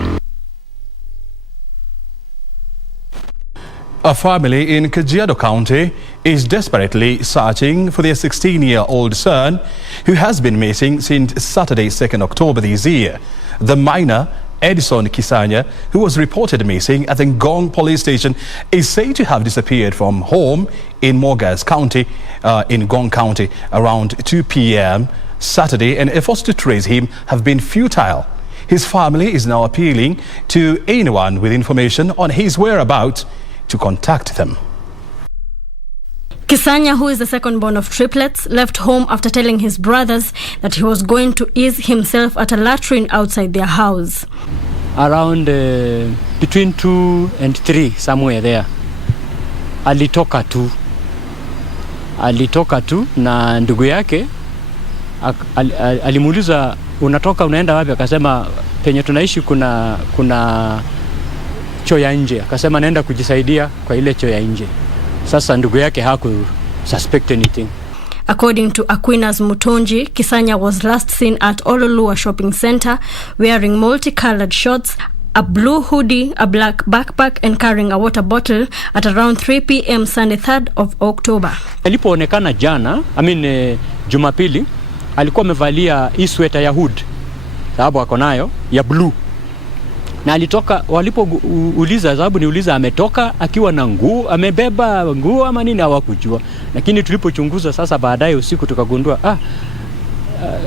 A family in Kajiado County is desperately searching for their 16-year-old son who has been missing since Saturday, 2nd October this year. The minor, Edison Kisanya, who was reported missing at the Ngong police station, is said to have disappeared from home in Mogas County, in Ngong County, around 2 p.m. Saturday, and efforts to trace him have been futile. His family is now appealing to anyone with information on his whereabouts to contact them. Kisanya, who is the second born of triplets, left home after telling his brothers that he was going to ease himself at a latrine outside their house. Around between 2 and 3, somewhere there. Alitoka tu na ndugu yake alimuuliza unatoka unaenda wapi? Akasema penye tunaishi kuna choo ya nje. Akasema naenda kujisaidia kwa ile choo ya nje. Sasa ndugu yake haku suspect anything. According to Aquinas Mutonji, Kisanya was last seen at Ololua Shopping Center wearing multicolored shorts, a blue hoodie, a black backpack and carrying a water bottle at around 3 p.m. Sunday 3rd of October. Alipoonekana jana, Jumapili, alikuwa amevalia hii sweater ya hood, sababu ako nayo ya blue. Na alitoka, walipouliza sababu niuliza ametoka akiwa na nguo, amebeba nguo ama nini hawakujua. Lakini tulipochunguza sasa baadaye usiku tukagundua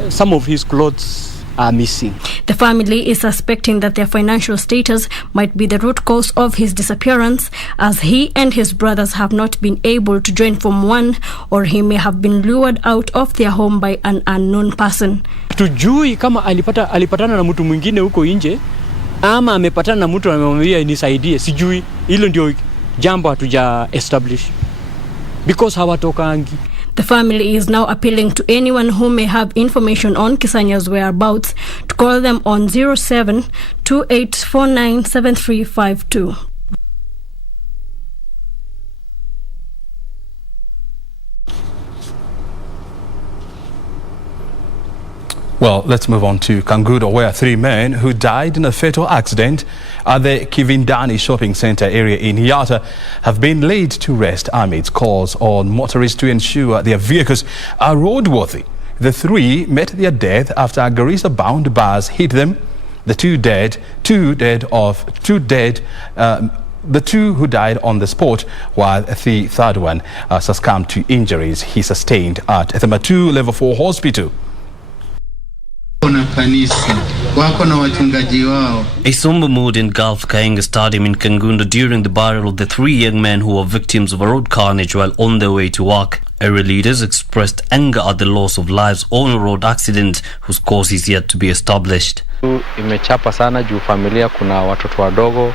some of his clothes are missing. The family is suspecting that their financial status might be the root cause of his disappearance, as he and his brothers have not been able to join Form 1, or he may have been lured out of their home by an unknown person. Tujui kama alipatana na mtu mwingine huko nje ama amepatana na mtu amemwambia nisaidie, sijui. Hilo ndio jambo hatuja establish because hawatokangi. The family is now appealing to anyone who may have information on Kisanya's whereabouts to call them on 0728497352. Well, let's move on to Kangudo, where 3 men who died in a fatal accident at the Kivindani shopping center area in Yatta have been laid to rest amidst calls on motorists to ensure their vehicles are roadworthy. The 3 met their death after a Garissa-bound bus hit them. The two who died on the spot, while the third one succumbed to injuries he sustained at the Matu Level 4 hospital. A somber mood engulfed Kainga Stadium in Kangundo during the burial of the 3 young men who were victims of a road carnage while on their way to work. Area leaders expressed anger at the loss of lives on a road accident whose cause is yet to be established. Imechapa sana juu familia kuna watoto wadogo.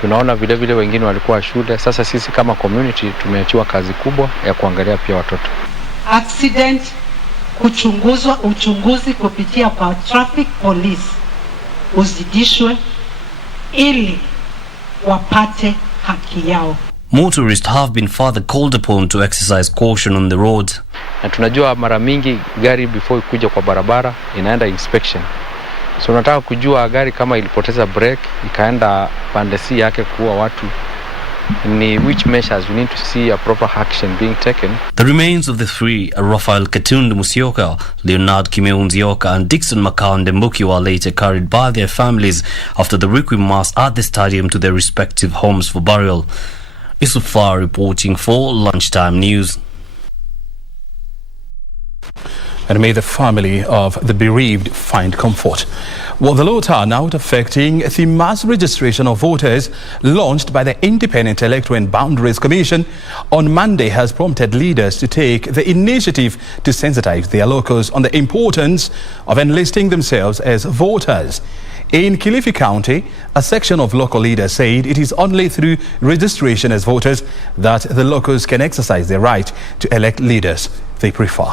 Tunaona vile vile wengine walikuwa shule. Sasa sisi kama community tumeachiwa kazi kubwa ya kuangalia pia watoto. Accident uchunguzi kupitia kwa traffic police uzidishwe ili wapate haki yao. Motorists have been further called upon to exercise caution on the road. Na tunajua mara mingi gari before ikuja kwa barabara inaenda inspection. So unataka kujua gari kama ilipoteza brake ikaenda pande si yake kuwa watu, ni which measures we need to see a proper action being taken. The remains of the 3, Rafael Katunde Musyoka, Leonard Kimeu Nzioka and Dixon Makande Mbuki, were later carried by their families after the requiem mass at the stadium to their respective homes for burial. Isufar reporting for Lunchtime News. And may the family of the bereaved find comfort. Well, the law now affecting the mass registration of voters launched by the Independent Electoral and Boundaries Commission on Monday has prompted leaders to take the initiative to sensitize their locals on the importance of enlisting themselves as voters. In Kilifi County, a section of local leaders said it is only through registration as voters that the locals can exercise their right to elect leaders they prefer.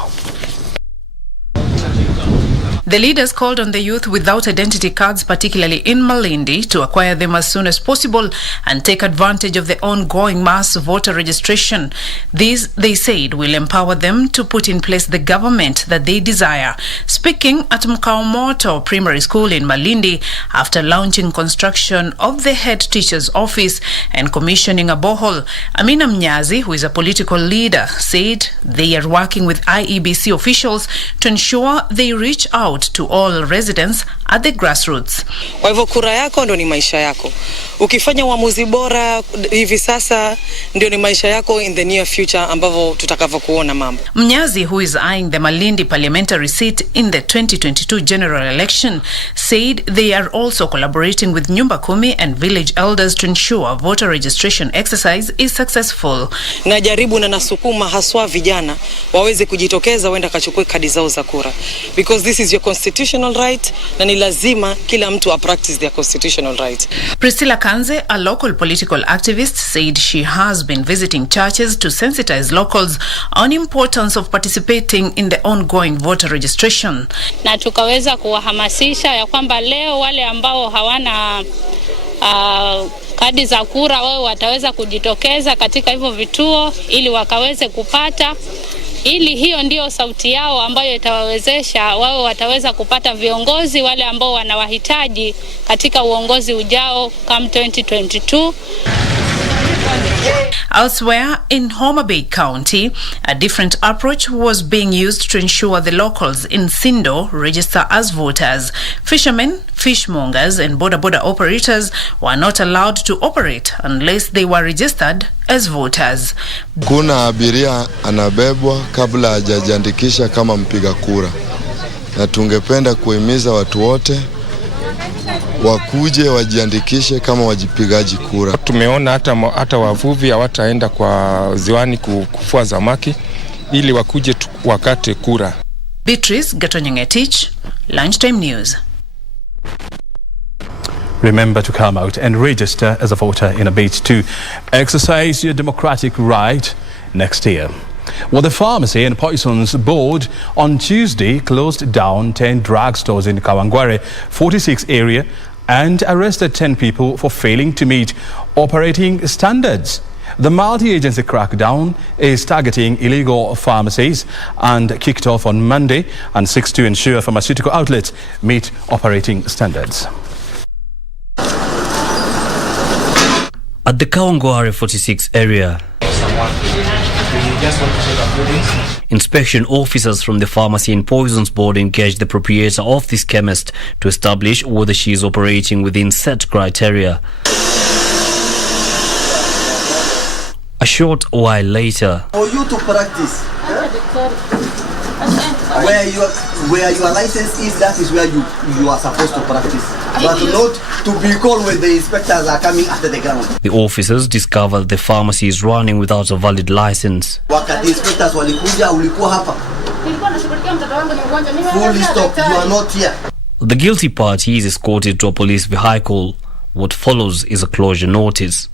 The leaders called on the youth without identity cards, particularly in Malindi, to acquire them as soon as possible and take advantage of the ongoing mass voter registration. This, they said, will empower them to put in place the government that they desire. Speaking at Mkaomoto Primary School in Malindi after launching construction of the head teacher's office and commissioning a borehole, Amina Mnyazi, who is a political leader, said they are working with IEBC officials to ensure they reach out to all residents at the grassroots. Kwa hivyo kura yako ndo ni maisha yako. Ukifanya uamuzi bora hivi sasa ndio ni maisha yako in the near future ambavyo tutakavyokuona mambo. Mnyazi, who is eyeing the Malindi Parliamentary seat in the 2022 general election, said they are also collaborating with Nyumba Kumi and village elders to ensure voter registration exercise is successful. Najaribu na nasukuma haswa vijana waweze kujitokeza waenda kachukue kadi zao za kura, because this is your constitutional right na ni lazima kila mtu practice their constitutional right. Priscilla Kanze, a local political activist, said she has been visiting churches to sensitize locals on importance of participating in the ongoing voter registration. Na tukaweza kuwahamasisha ya kwamba leo wale ambao hawana kadi za kura wao wataweza kujitokeza katika hivyo vituo ili wakaweze kupata, ili hiyo ndio sauti yao ambayo itawawezesha wao wataweza kupata viongozi wale ambao wanawahitaji katika uongozi ujao come 2022. Elsewhere in Homa Bay County, a different approach was being used to ensure the locals in Sindo register as voters. Fishermen, fishmongers and border operators were not allowed to operate unless they were registered as voters. Kuna abiria anabebwa kabla hajajiandikisha kama mpiga kura. Na tungependa kuhimiza watu wote wakuje wajiandikishe kama wajipigaji kura. Tumeona hata wavuvi hawataenda kwa ziwani kufua samaki ili wakuje wakate kura. Beatrice Gatonyengetich, Lunchtime News. Remember to come out and register as a voter in a bid to exercise your democratic right next year. Well, the Pharmacy and Poisons Board on Tuesday closed down 10 drugstores in Kawangware 46 area and arrested 10 people for failing to meet operating standards. The multi-agency crackdown is targeting illegal pharmacies and kicked off on Monday and seeks to ensure pharmaceutical outlets meet operating standards. At the Kawangware 46 area, inspection officers from the Pharmacy and Poisons Board engaged the proprietor of this chemist to establish whether she is operating within set criteria. A short while later, for you to practice, where your license is, that is where you are supposed to practice, but not to be called when the inspectors are coming after the ground. The officers discovered the pharmacy is running without a valid license. Wakati inspectors walikuja, ulikuwa hapa. Fully stop, you are not here. The guilty party is escorted to a police vehicle. What follows is a closure notice.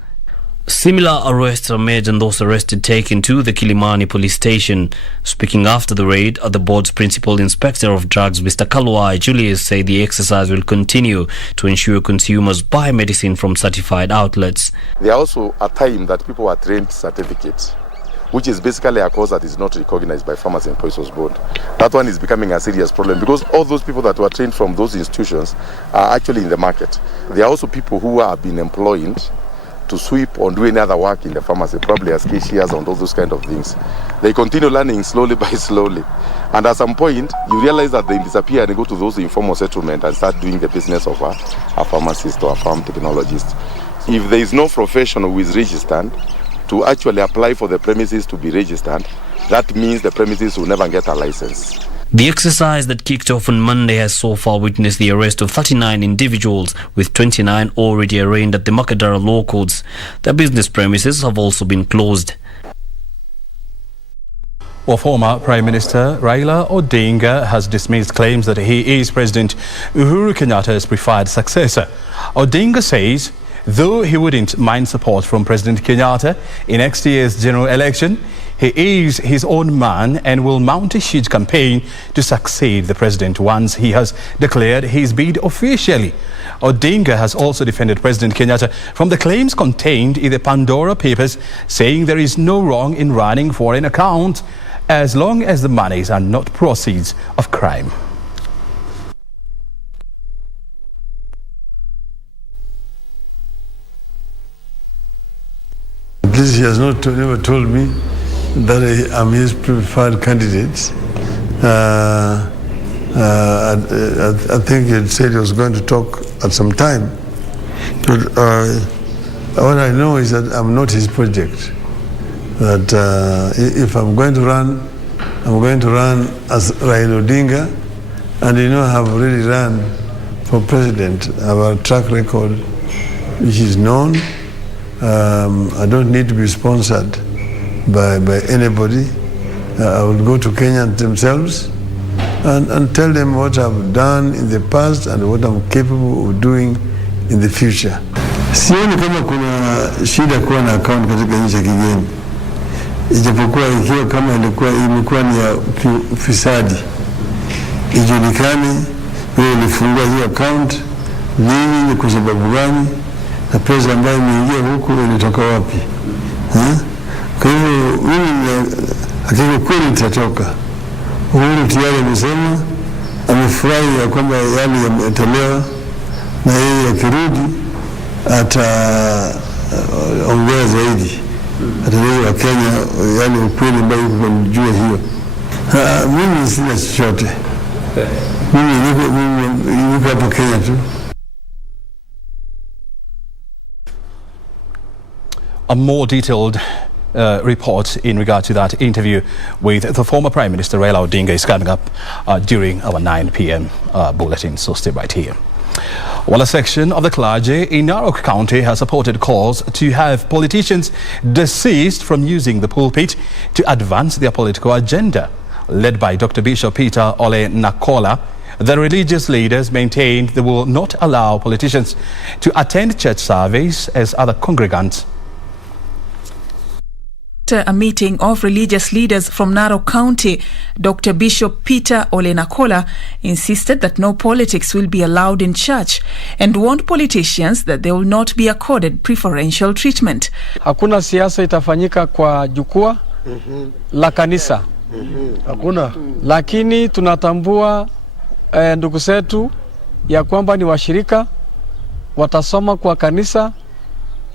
Similar arrests are made and those arrested taken to the Kimani police station. Speaking after the raid, the board's principal inspector of drugs, Mr. Kalwai Julius, said the exercise will continue to ensure consumers buy medicine from certified outlets. There are also a time that people are trained certificates, which is basically a course that is not recognized by Pharmacy and Poisons Board. That one is becoming a serious problem because all those people that were trained from those institutions are actually in the market. There are also people who have been employed to sweep or do any other work in the pharmacy, probably as cashiers and all those kind of things. They continue learning slowly by slowly. And at some point, you realize that they disappear and go to those informal settlement and start doing the business of a pharmacist or a farm technologist. If there is no professional who is registered to actually apply for the premises to be registered, that means the premises will never get a license. The exercise that kicked off on Monday has so far witnessed the arrest of 39 individuals, with 29 already arraigned at the Makadara Law Courts. Their business premises have also been closed. Well, former Prime Minister Raila Odinga has dismissed claims that he is President Uhuru Kenyatta's preferred successor. Odinga says, though he wouldn't mind support from President Kenyatta in next year's general election, he is his own man and will mount a huge campaign to succeed the president once he has declared his bid officially. Odinga has also defended President Kenyatta from the claims contained in the Pandora Papers, saying there is no wrong in running for an account as long as the monies are not proceeds of crime. At least he has never told me that I am his preferred candidate. I think he said he was going to talk at some time. But what I know is that I'm not his project. That if I'm going to run as Raila Odinga, and I have already run for president. I have a track record which is known. I don't need to be sponsored by anybody. I will go to Kenyans themselves and tell them what I've done in the past and what I'm capable of doing in the future. Sioni kama kuna shida kuwa na account katika nchi ya kigeni, ijapokuwa ikiwa kama imekuwa ni ya ufisadi, ijulikane wewe ulifungua hiyo account nini, ni kwa sababu gani, na pesa ambayo imeingia huku ilitoka wapi. Kwa hivyo mimi lakini kweli itatoka. Uhuru tayari amesema amefurahi ya kwamba yale yametolewa, na yeye akirudi ataongea zaidi, ataeleza Wakenya yale ukweli ambayo kujua hiyo. Mimi sina chochote, mimi niko hapa Kenya tu. A more detailed report in regard to that interview with the former Prime Minister Raila Odinga is coming up during our 9 p.m. bulletin, so stay right here. Well, a section of the clergy in Narok County has supported calls to have politicians desist from using the pulpit to advance their political agenda. Led by Dr. Bishop Peter Ole Nakola, the religious leaders maintained they will not allow politicians to attend church service as other congregants. After a meeting of religious leaders from Narok County, Dr. Bishop Peter Ole Nakola insisted that no politics will be allowed in church and warned politicians that they will not be accorded preferential treatment. Hakuna siasa itafanyika kwa jukwaa la kanisa. Hakuna. Lakini tunatambua ndugu zetu ya kwamba ni washirika, watasoma kwa kanisa,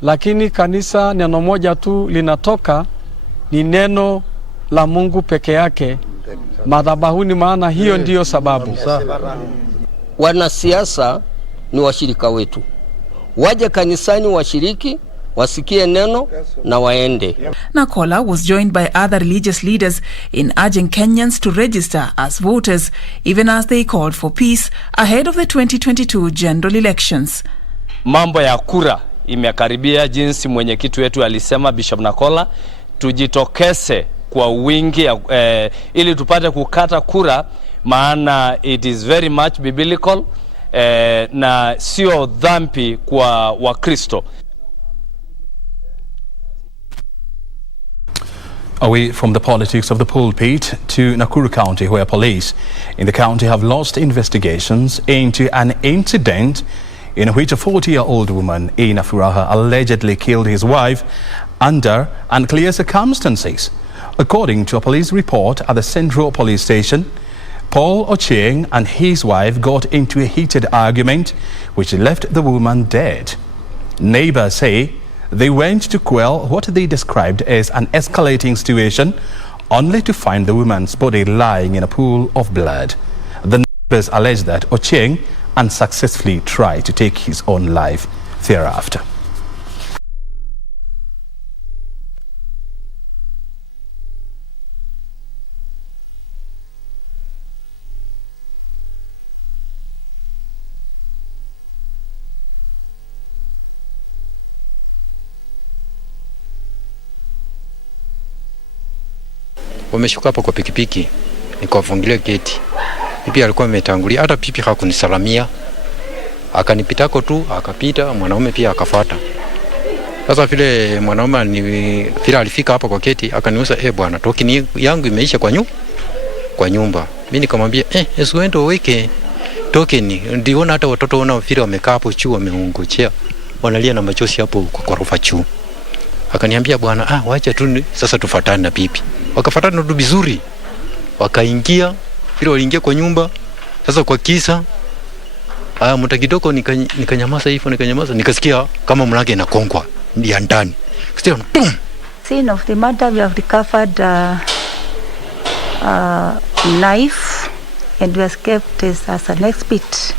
lakini kanisa neno moja tu linatoka, ni neno la Mungu peke yake madhabahuni, maana hiyo ndiyo sababu. Wanasiasa ni washirika wetu, waje kanisani washiriki, wasikie neno na waende. Nakola was joined by other religious leaders in urging Kenyans to register as voters, even as they called for peace ahead of the 2022 general elections. Mambo ya kura imekaribia, jinsi mwenyekiti wetu alisema Bishop Nakola, tujitokeze kwa wingi ili tupate kukata kura, maana it is very much biblical na sio dhambi kwa Wakristo. Away from the politics of the pulpit to Nakuru County, where police in the county have launched investigations into an incident in which a 40-year-old woman in Afuraha allegedly killed his wife under unclear circumstances. According to a police report at the Central Police Station, Paul Ochieng and his wife got into a heated argument which left the woman dead. Neighbors say they went to quell what they described as an escalating situation, only to find the woman's body lying in a pool of blood. The neighbors allege that Ochieng unsuccessfully tried to take his own life thereafter. Wameshuka hapo kwa pikipiki, nikawafungulia geti. Bibi alikuwa ametangulia, hata bibi hakunisalamia. Akanipitako tu, akapita, mwanaume pia akafuata. Sasa vile mwanaume vile alifika hapo kwa geti, akaniuliza, bwana, token yangu imeisha kwa nyumba. Mimi nikamwambia, usiende uweke token. Ndiona hata watoto wana vile wamekaa hapo chuo wameungojea. Wanalia na machozi hapo kwa ghorofa chuo. Akaniambia, bwana, wacha tu sasa tufuatane na bibi. Wakafuatana tu vizuri. Wakaingia, vile waliingia kwa nyumba. Sasa kwa kisa muda kidogo nikanyamaza hivyo, nikasikia kama mlango inakongwa ya ndani. Still boom. Scene of the murder, we have recovered knife and we have kept this as an exhibit.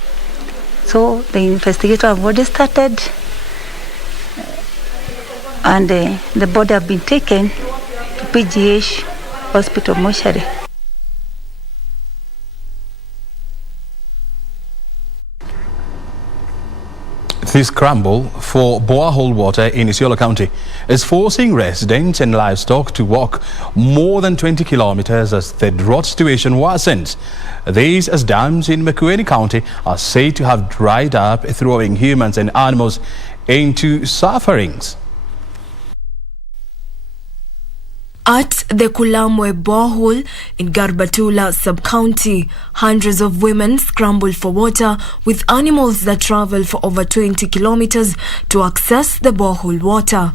So the investigator have already started and the body have been taken to PGH Hospital Mortuary. This scramble for borehole water in Isiolo County is forcing residents and livestock to walk more than 20 kilometers as the drought situation worsens. These as dams in Makueni County are said to have dried up, throwing humans and animals into sufferings. At the Kulamwe borehole in Garbatula sub-county, hundreds of women scramble for water with animals that travel for over 20 kilometers to access the borehole water.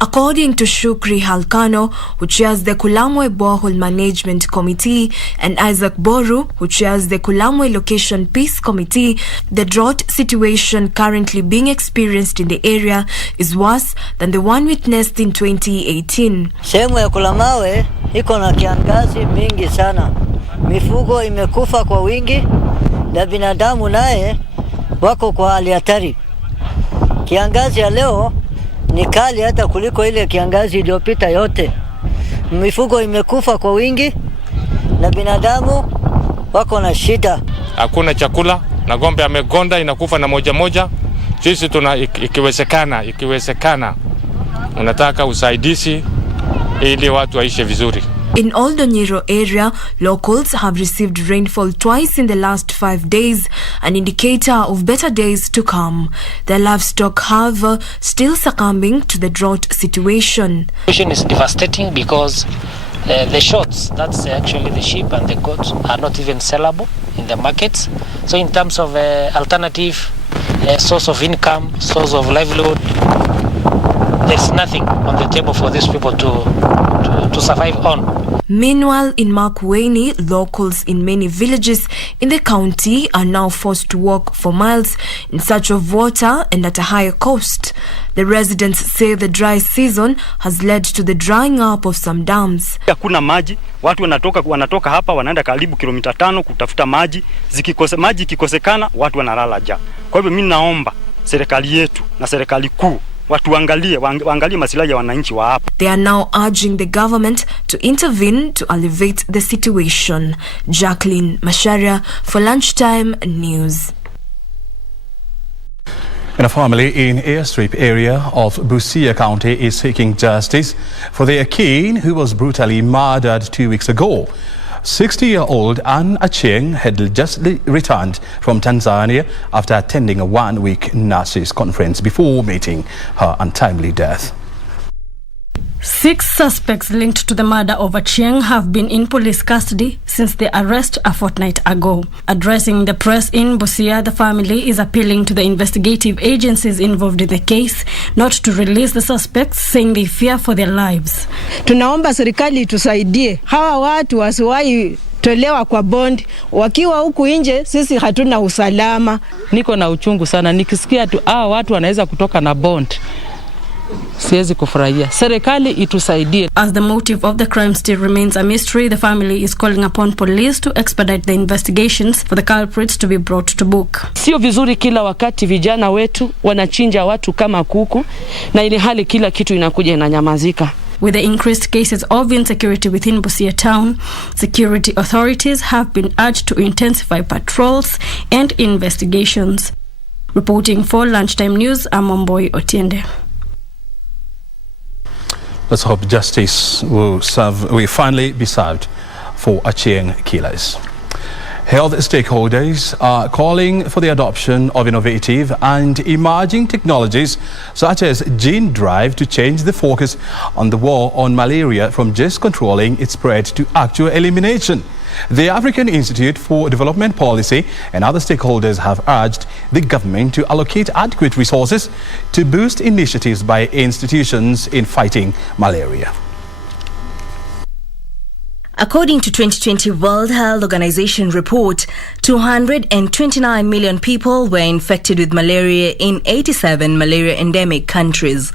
According to Shukri Halkano, who chairs the Kulamwe Borehole Management Committee, and Isaac Boru, who chairs the Kulamwe Location Peace Committee, the drought situation currently being experienced in the area is worse than the one witnessed in 2018. Sehemu ya Kulamawe iko na kiangazi mingi sana. Mifugo imekufa kwa wingi na binadamu naye wako kwa hali hatari. Kiangazi ya leo ni kali hata kuliko ile kiangazi iliyopita yote. Mifugo imekufa kwa wingi na binadamu wako na shida. Hakuna chakula na ng'ombe amegonda inakufa na moja. Sisi tuna ikiwezekana unataka usaidizi ili watu waishe vizuri. In Old Nyiro area, locals have received rainfall twice in the last 5 days, an indicator of better days to come. The livestock, however, still succumbing to the drought situation. The situation is devastating because the shots, that's actually the sheep and the goats, are not even sellable in the markets. So in terms of alternative source of income, source of livelihood, there's nothing on the table for these people to survive on. Meanwhile, in Makueni, locals in many villages in the county are now forced to walk for miles in search of water and at a higher cost. The residents say the dry season has led to the drying up of some dams. Hakuna maji, watu wanatoka hapa wanaenda karibu kilomita 5 kutafuta maji. Maji ikikosekana watu wanalala njaa. Kwa hivyo mimi naomba serikali yetu na serikali kuu waangalie masilahi ya wananchi wa hapa. They are now urging the government to intervene to alleviate the situation. Jacqueline Masharia for Lunchtime News. And a family in Airstrip area of Busia County is seeking justice for their kin who was brutally murdered 2 weeks ago. 60-year-old Ann Acheng had just returned from Tanzania after attending a one-week nurses conference before meeting her untimely death. 6 suspects linked to the murder of Acheng have been in police custody since their arrest a fortnight ago. Addressing the press in Busia, the family is appealing to the investigative agencies involved in the case not to release the suspects, saying they fear for their lives. Tunaomba serikali tusaidie hawa watu wasiwahi tolewa kwa bond, wakiwa huku nje sisi hatuna usalama. Niko na uchungu sana nikisikia tu watu wanaweza kutoka na bond. Siwezi kufurahia. Serikali itusaidie. As the motive of the crime still remains a mystery, the family is calling upon police to expedite the investigations for the culprits to be brought to book. Sio vizuri kila wakati vijana wetu wanachinja watu kama kuku na ili hali kila kitu inakuja inanyamazika. With the increased cases of insecurity within Busia town, security authorities have been urged to intensify patrols and investigations. Reporting for Lunchtime News, I'm Omboy Otiende. Let's hope justice will finally be served for Acheng killers. Health stakeholders are calling for the adoption of innovative and emerging technologies such as gene drive to change the focus on the war on malaria from just controlling its spread to actual elimination. The African Institute for Development Policy and other stakeholders have urged the government to allocate adequate resources to boost initiatives by institutions in fighting malaria. According to 2020 World Health Organization report, 229 million people were infected with malaria in 87 malaria endemic countries.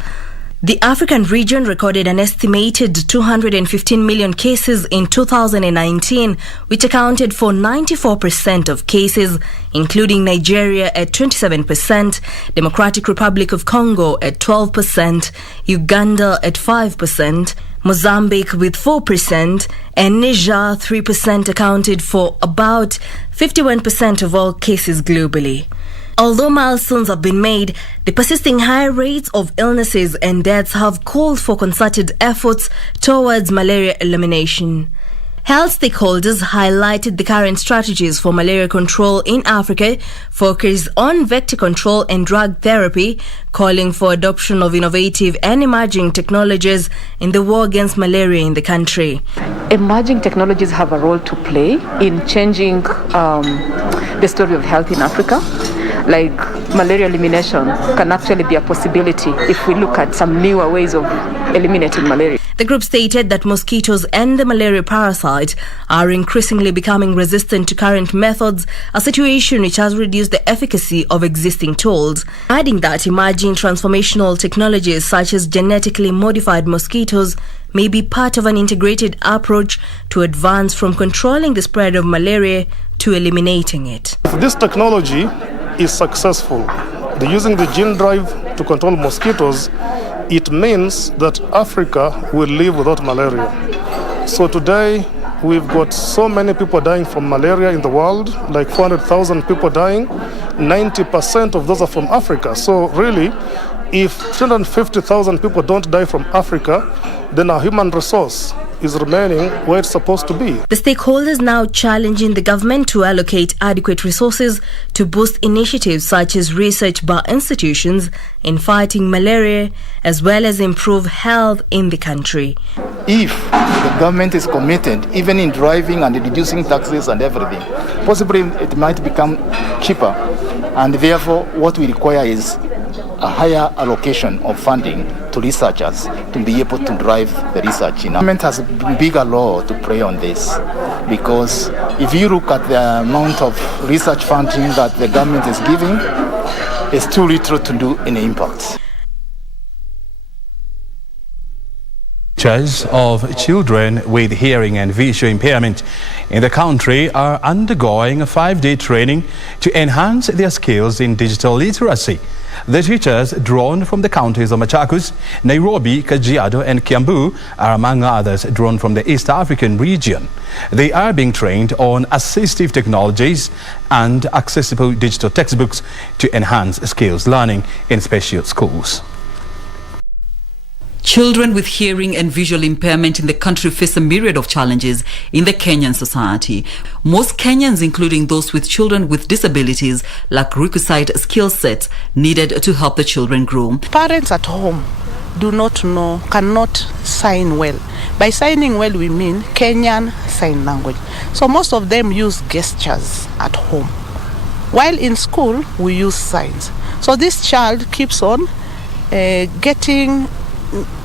The African region recorded an estimated 215 million cases in 2019, which accounted for 94% of cases, including Nigeria at 27%, Democratic Republic of Congo at 12%, Uganda at 5%, Mozambique with 4%, and Niger 3% accounted for about 51% of all cases globally. Although milestones have been made, the persisting high rates of illnesses and deaths have called for concerted efforts towards malaria elimination. Health stakeholders highlighted the current strategies for malaria control in Africa focus on vector control and drug therapy, calling for adoption of innovative and emerging technologies in the war against malaria in the country. Emerging technologies have a role to play in changing the story of health in Africa. Like malaria elimination can actually be a possibility if we look at some newer ways of eliminating malaria. The group stated that mosquitoes and the malaria parasite are increasingly becoming resistant to current methods, a situation which has reduced the efficacy of existing tools, adding that emerging transformational technologies such as genetically modified mosquitoes may be part of an integrated approach to advance from controlling the spread of malaria to eliminating it. If this technology is successful, using the gene drive to control mosquitoes, it means that Africa will live without malaria. So today, we've got so many people dying from malaria in the world, like 400,000 people dying. 90% of those are from Africa. So really, if 350,000 people don't die from Africa, then our human resource is remaining where it's supposed to be. The stakeholders now challenging the government to allocate adequate resources to boost initiatives such as research by institutions in fighting malaria, as well as improve health in the country. If the government is committed, even in driving and reducing taxes and everything, possibly it might become cheaper, and therefore what we require is a higher allocation of funding to researchers to be able to drive the research. The government has a bigger role to play on this, because if you look at the amount of research funding that the government is giving, it's too little to do any impact. Teachers of children with hearing and visual impairment in the country are undergoing a 5-day training to enhance their skills in digital literacy. The teachers, drawn from the counties of Machakos, Nairobi, Kajiado and Kiambu, are among others drawn from the East African region. They are being trained on assistive technologies and accessible digital textbooks to enhance skills learning in special schools. Children with hearing and visual impairment in the country face a myriad of challenges in the Kenyan society. Most Kenyans, including those with children with disabilities, lack requisite skill sets needed to help the children grow. Parents at home cannot sign well. By signing well, we mean Kenyan Sign Language. So most of them use gestures at home. While in school, we use signs. So this child keeps on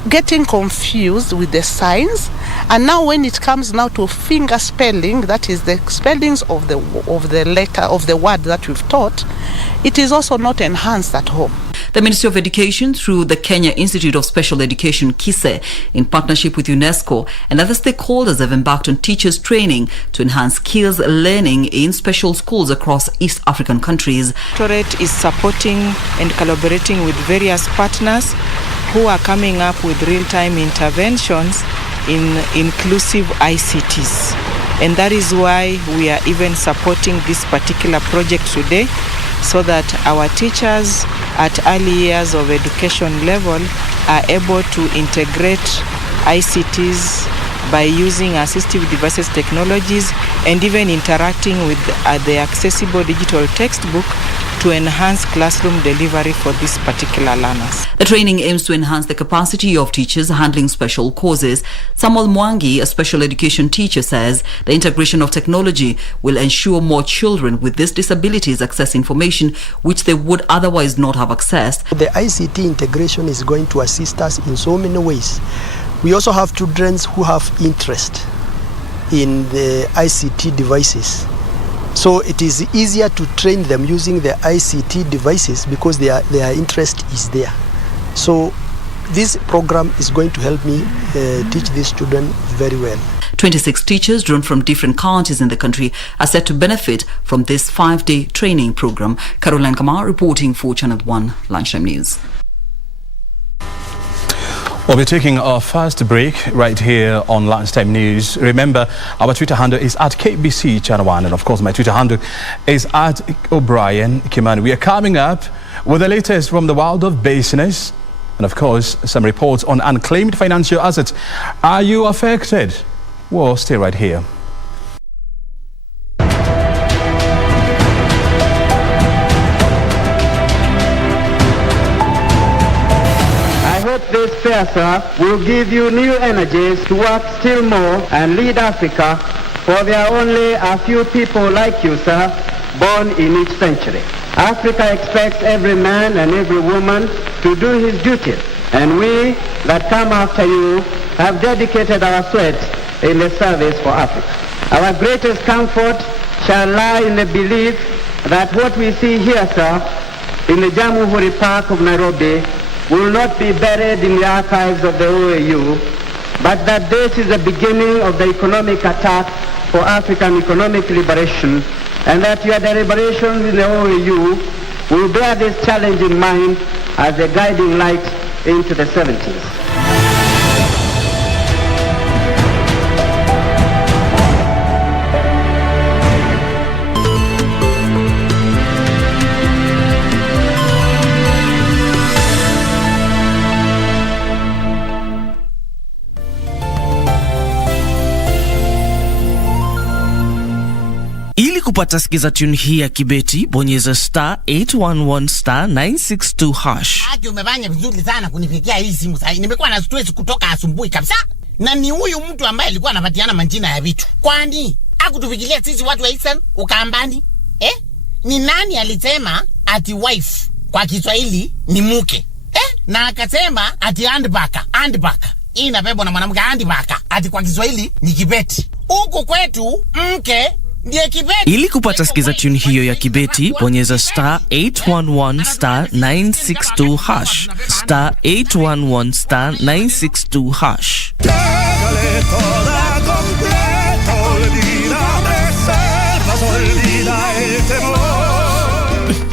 getting confused with the signs, and now when it comes now to finger spelling, that is the spellings of the letter of the word that we've taught, it is also not enhanced at home. The Ministry of Education, through the Kenya Institute of Special Education, KISE, in partnership with UNESCO and other stakeholders, have embarked on teachers training to enhance skills learning in special schools across East African countries. Directorate is supporting and collaborating with various partners who are coming up with real-time interventions in inclusive ICTs. And that is why we are even supporting this particular project today, so that our teachers at early years of education level are able to integrate ICTs by using assistive devices technologies and even interacting with the accessible digital textbook to enhance classroom delivery for these particular learners. The training aims to enhance the capacity of teachers handling special courses. Samuel Mwangi, a special education teacher, says the integration of technology will ensure more children with these disabilities access information which they would otherwise not have accessed. The ICT integration is going to assist us in so many ways. We also have children who have interest in the ICT devices. So it is easier to train them using the ICT devices because their interest is there. So this program is going to help me teach these children very well. 26 teachers drawn from different counties in the country are set to benefit from this 5-day training program. Caroline Kamar reporting for Channel 1 Lunchtime News. We'll be taking our first break right here on Lunchtime News. Remember, our Twitter handle is at KBC Channel 1, and of course my Twitter handle is at O'Brien Kimani. We are coming up with the latest from the world of business, and of course some reports on unclaimed financial assets. Are you affected? Well, stay right here. This PESA will give you new energies to work still more and lead Africa, for there are only a few people like you, sir, born in each century. Africa expects every man and every woman to do his duty, and we that come after you have dedicated our sweat in the service for Africa. Our greatest comfort shall lie in the belief that what we see here, sir, in the Jamhuri Park of Nairobi will not be buried in the archives of the OAU, but that this is the beginning of the economic attack for African economic liberation, and that your deliberations in the OAU will bear this challenge in mind as a guiding light into the 70s. Kupata sikiza tune hii ya kibeti, bonyeza *811*962#. Haki umefanya vizuri sana kunifikia hii simu sasa. Nimekuwa na stress kutoka asubuhi kabisa. Na ni huyu mtu ambaye alikuwa anapatiana majina ya vitu. Kwani hakutufikiria sisi watu wa Eastern Ukambani? Ni nani alisema ati wife kwa Kiswahili ni mke? Na akasema ati handbaka. Hii inabebwa na mwanamke handbaka. Ati kwa Kiswahili ni kibeti. Huko kwetu mke ili kupata sikiza tune hiyo ya kibeti, bonyeza *811*962#, *811*962#.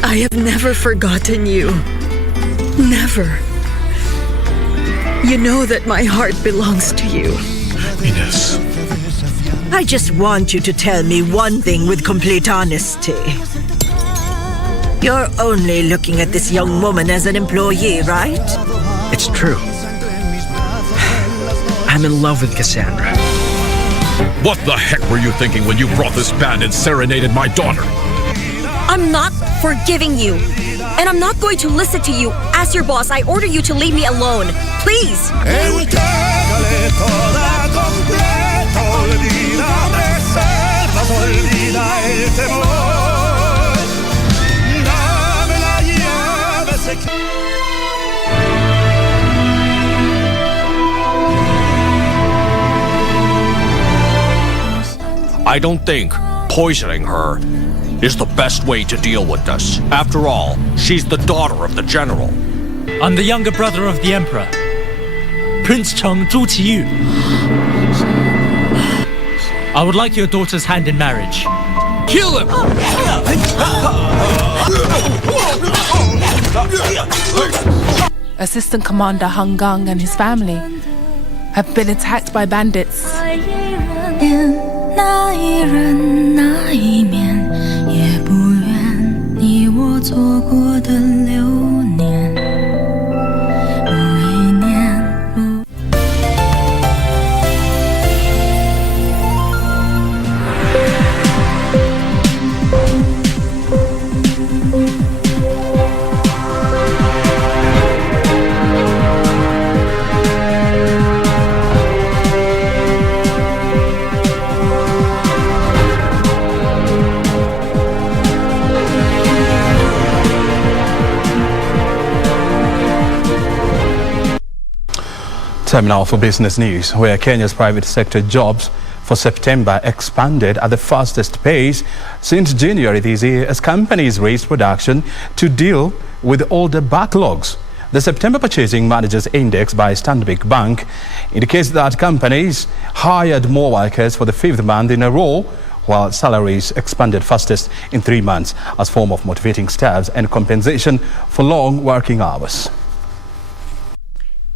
I have never forgotten you. Never. You know that my heart belongs to you. Happiness. I just want you to tell me one thing with complete honesty. You're only looking at this young woman as an employee, right? It's true. I'm in love with Cassandra. What the heck were you thinking when you brought this band and serenaded my daughter? I'm not forgiving you. And I'm not going to listen to you. As your boss, I order you to leave me alone. Please. I don't think poisoning her is the best way to deal with this. After all, she's the daughter of the general. I'm the younger brother of the emperor, Prince Cheng Zhu Qiyu. I would like your daughter's hand in marriage. Kill him! Assistant Commander Hung Gang and his family have been attacked by bandits. Time now for business news, where Kenya's private sector jobs for September expanded at the fastest pace since January this year as companies raised production to deal with older backlogs. The September Purchasing Managers Index by Stanbic Bank indicates that companies hired more workers for the 5th month in a row, while salaries expanded fastest in 3 months as form of motivating staffs and compensation for long working hours.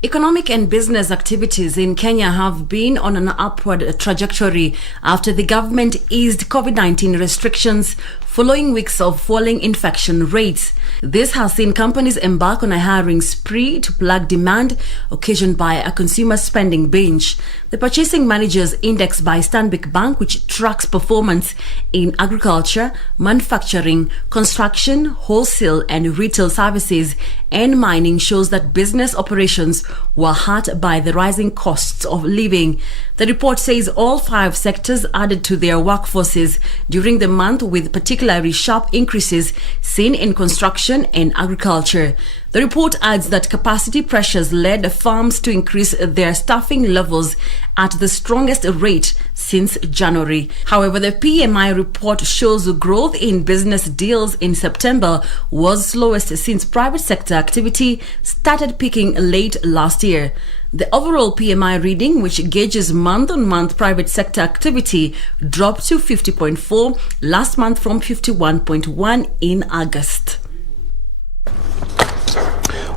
Economic and business activities in Kenya have been on an upward trajectory after the government eased COVID-19 restrictions following weeks of falling infection rates. This has seen companies embark on a hiring spree to plug demand occasioned by a consumer spending binge. The Purchasing Managers Index by Stanbic Bank, which tracks performance in agriculture, manufacturing, construction, wholesale and retail services and mining, shows that business operations were hurt by the rising costs of living. The The report says all 5 sectors added to their workforces during the month, with particularly sharp increases seen in construction and agriculture. The report adds that capacity pressures led firms to increase their staffing levels at the strongest rate since January. However, the PMI report shows growth in business deals in September was slowest since private sector activity started peaking late last year. The overall PMI reading, which gauges month-on-month private sector activity, dropped to 50.4 last month from 51.1 in August.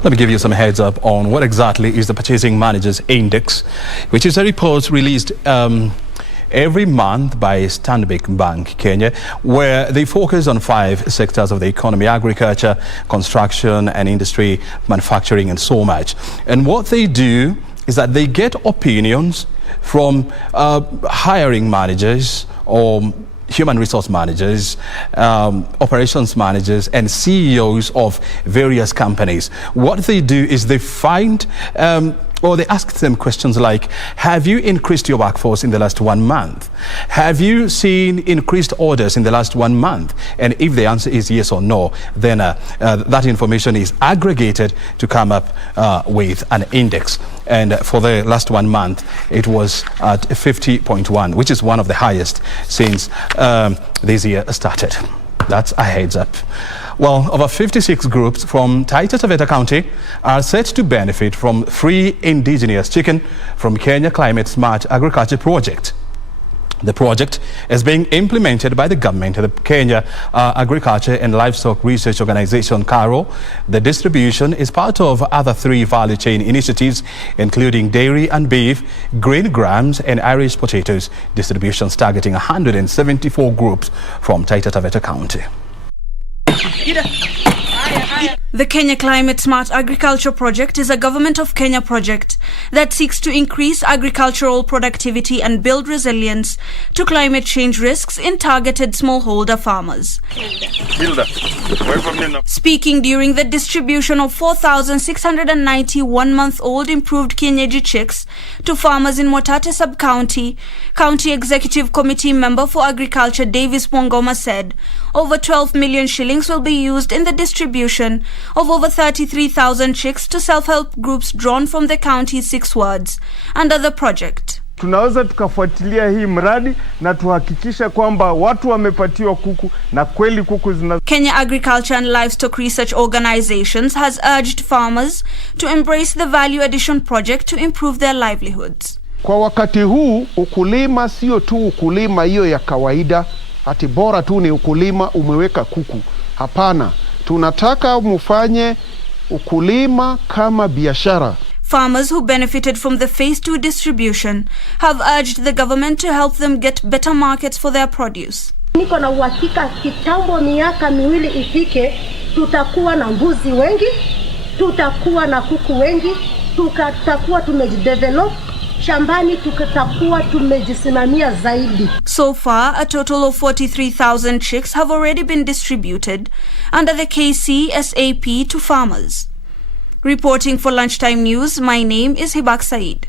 Let me give you some heads up on what exactly is the Purchasing Managers Index, which is a report released every month by Stanbic Bank Kenya, where they focus on 5 sectors of the economy: agriculture, construction and industry, manufacturing and so much. And what they do is that they get opinions from hiring managers or human resource managers, operations managers and CEOs of various companies. What they do is they find or they ask them questions like, have you increased your workforce in the last 1 month? Have you seen increased orders in the last 1 month? And if the answer is yes or no, then that information is aggregated to come up with an index. And for the last 1 month, it was at 50.1, which is one of the highest since this year started. That's a heads up. Well, over 56 groups from Taita Taveta County are set to benefit from free indigenous chicken from Kenya Climate Smart Agriculture Project. The project is being implemented by the government, the Kenya Agriculture and Livestock Research Organization, KARO. The distribution is part of other 3 value chain initiatives, including dairy and beef, green grams and Irish potatoes distributions targeting 174 groups from Taita Taveta County. The Kenya Climate Smart Agriculture Project is a Government of Kenya project that seeks to increase agricultural productivity and build resilience to climate change risks in targeted smallholder farmers. Speaking during the distribution of 4,690 one-month-old improved kienyeji chicks to farmers in Mwatate Sub-County, County Executive Committee member for Agriculture Davis Mwangoma said over 12 million shillings will be used in the distribution of over 33,000 chicks to self-help groups drawn from the county's 6 wards under the project. Tunaweza tukafuatilia hii mradi na tuhakikisha kwamba watu wamepatiwa kuku na kweli kuku zina. Kenya Agriculture and Livestock Research Organizations has urged farmers to embrace the value addition project to improve their livelihoods. Kwa wakati huu ukulima sio tu ukulima hiyo ya kawaida, ati bora tu ni ukulima umeweka kuku. Hapana, tunataka mufanye ukulima kama biashara. Farmers who benefited from the Phase 2 distribution have urged the government to help them get better markets for their produce. Niko na uhakika kitambo miaka miwili ifike, tutakuwa na mbuzi wengi, tutakuwa na kuku wengi, tutakuwa tumejidevelop, shambani tutakuwa tumejisimamia zaidi. So far, a total of 43,000 chicks have already been distributed under the KCSAP to farmers. Reporting for Lunchtime News, my name is Hibak Said.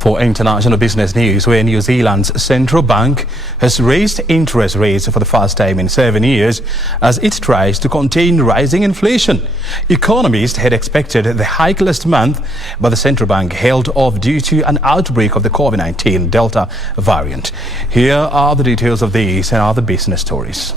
For international business news, where New Zealand's central bank has raised interest rates for the first time in 7 years as it tries to contain rising inflation. Economists had expected the hike last month, but the central bank held off due to an outbreak of the COVID-19 Delta variant. Here are the details of these and other business stories.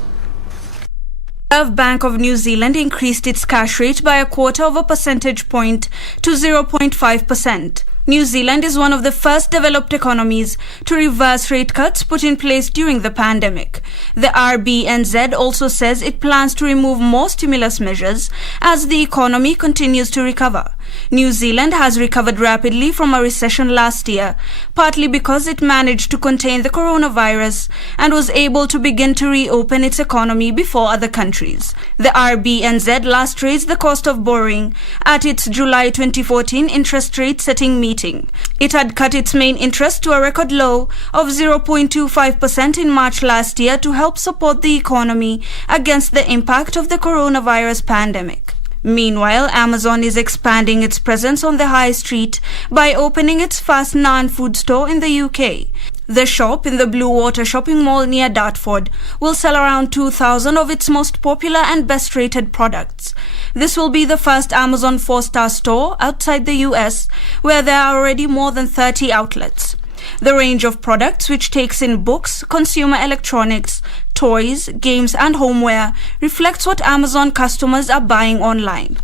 Reserve Bank of New Zealand increased its cash rate by 1/4 percentage point to 0.5%. New Zealand is one of the first developed economies to reverse rate cuts put in place during the pandemic. The RBNZ also says it plans to remove more stimulus measures as the economy continues to recover. New Zealand has recovered rapidly from a recession last year, partly because it managed to contain the coronavirus and was able to begin to reopen its economy before other countries. The RBNZ last raised the cost of borrowing at its July 2014 interest rate setting meeting. It had cut its main interest to a record low of 0.25% in March last year to help support the economy against the impact of the coronavirus pandemic. Meanwhile, Amazon is expanding its presence on the high street by opening its first non-food store in the UK. The shop in the Blue Water shopping mall near Dartford will sell around 2,000 of its most popular and best-rated products. This will be the first Amazon 4-star store outside the US, where there are already more than 30 outlets. The range of products, which takes in books, consumer electronics, toys, games and homeware, reflects what Amazon customers are buying online.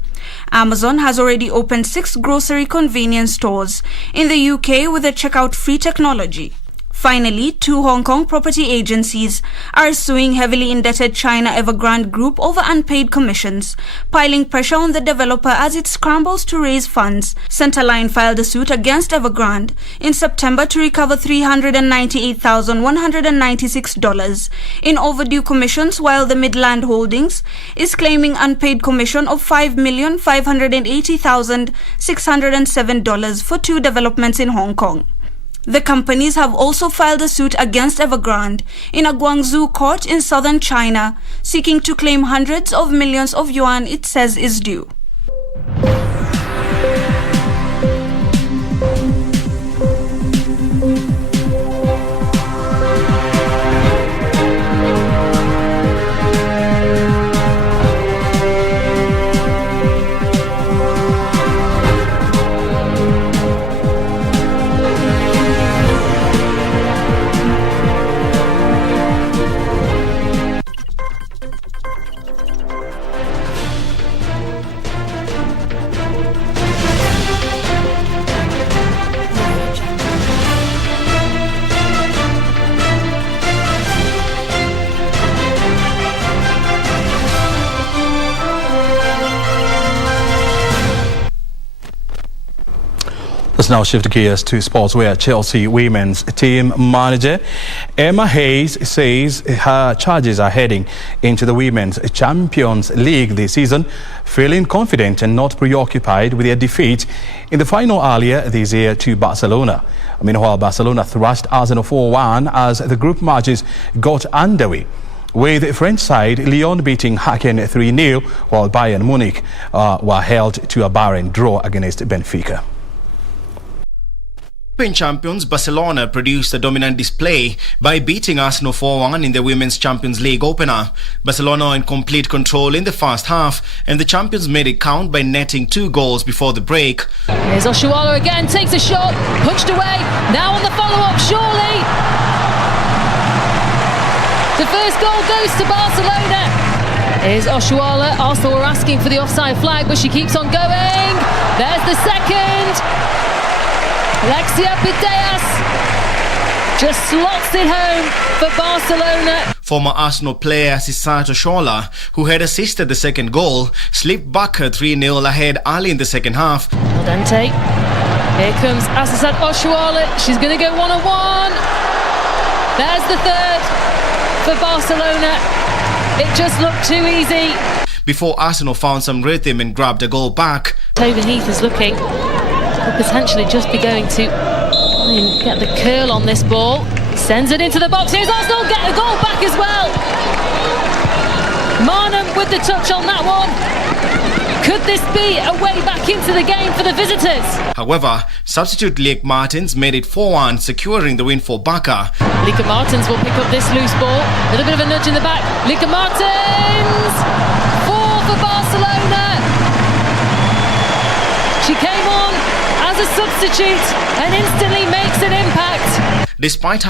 Amazon has already opened 6 grocery convenience stores in the UK with a checkout-free technology. Finally, 2 Hong Kong property agencies are suing heavily indebted China Evergrande Group over unpaid commissions, piling pressure on the developer as it scrambles to raise funds. Centerline filed a suit against Evergrande in September to recover $398,196 in overdue commissions, while the Midland Holdings is claiming unpaid commission of $5,580,607 for 2 developments in Hong Kong. The companies have also filed a suit against Evergrande in a Guangzhou court in southern China, seeking to claim hundreds of millions of yuan it says is due. Let's now shift gears to sports, where Chelsea women's team manager Emma Hayes says her charges are heading into the Women's Champions League this season, feeling confident and not preoccupied with their defeat in the final earlier this year to Barcelona. Meanwhile, Barcelona thrashed Arsenal 4-1 as the group matches got underway, with the French side Lyon beating Haken 3-0, while Bayern Munich were held to a barren draw against Benfica. European champions Barcelona produced a dominant display by beating Arsenal 4-1 in the Women's Champions League opener. Barcelona in complete control in the first half, and the champions made it count by netting 2 goals before the break. Here's Oshuala again, takes a shot, punched away, now on the follow-up, surely! The first goal goes to Barcelona. Here's Oshuala. Arsenal were asking for the offside flag, but she keeps on going. There's the second. Alexia Putellas just slots it home for Barcelona. Former Arsenal player Sisato Shola, who had assisted the second goal, slipped back her 3-0 ahead early in the second half. Al dente. Here comes Asisat Oshuala. She's going to go 1-on-1. There's the third for Barcelona. It just looked too easy. Before Arsenal found some rhythm and grabbed a goal back. Tobin Heath is looking. Could potentially just be going to get the curl on this ball. Sends it into the box. Here's Arsenal, get a goal back as well. Marnham with the touch on that one. Could this be a way back into the game for the visitors? However, substitute Leek Martins made it 4-1, securing the win for Barca. Lika Martins will pick up this loose ball. A little bit of a nudge in the back. Lika Martins! 4 for Barcelona. She came on as a substitute and instantly makes an impact. Despite having a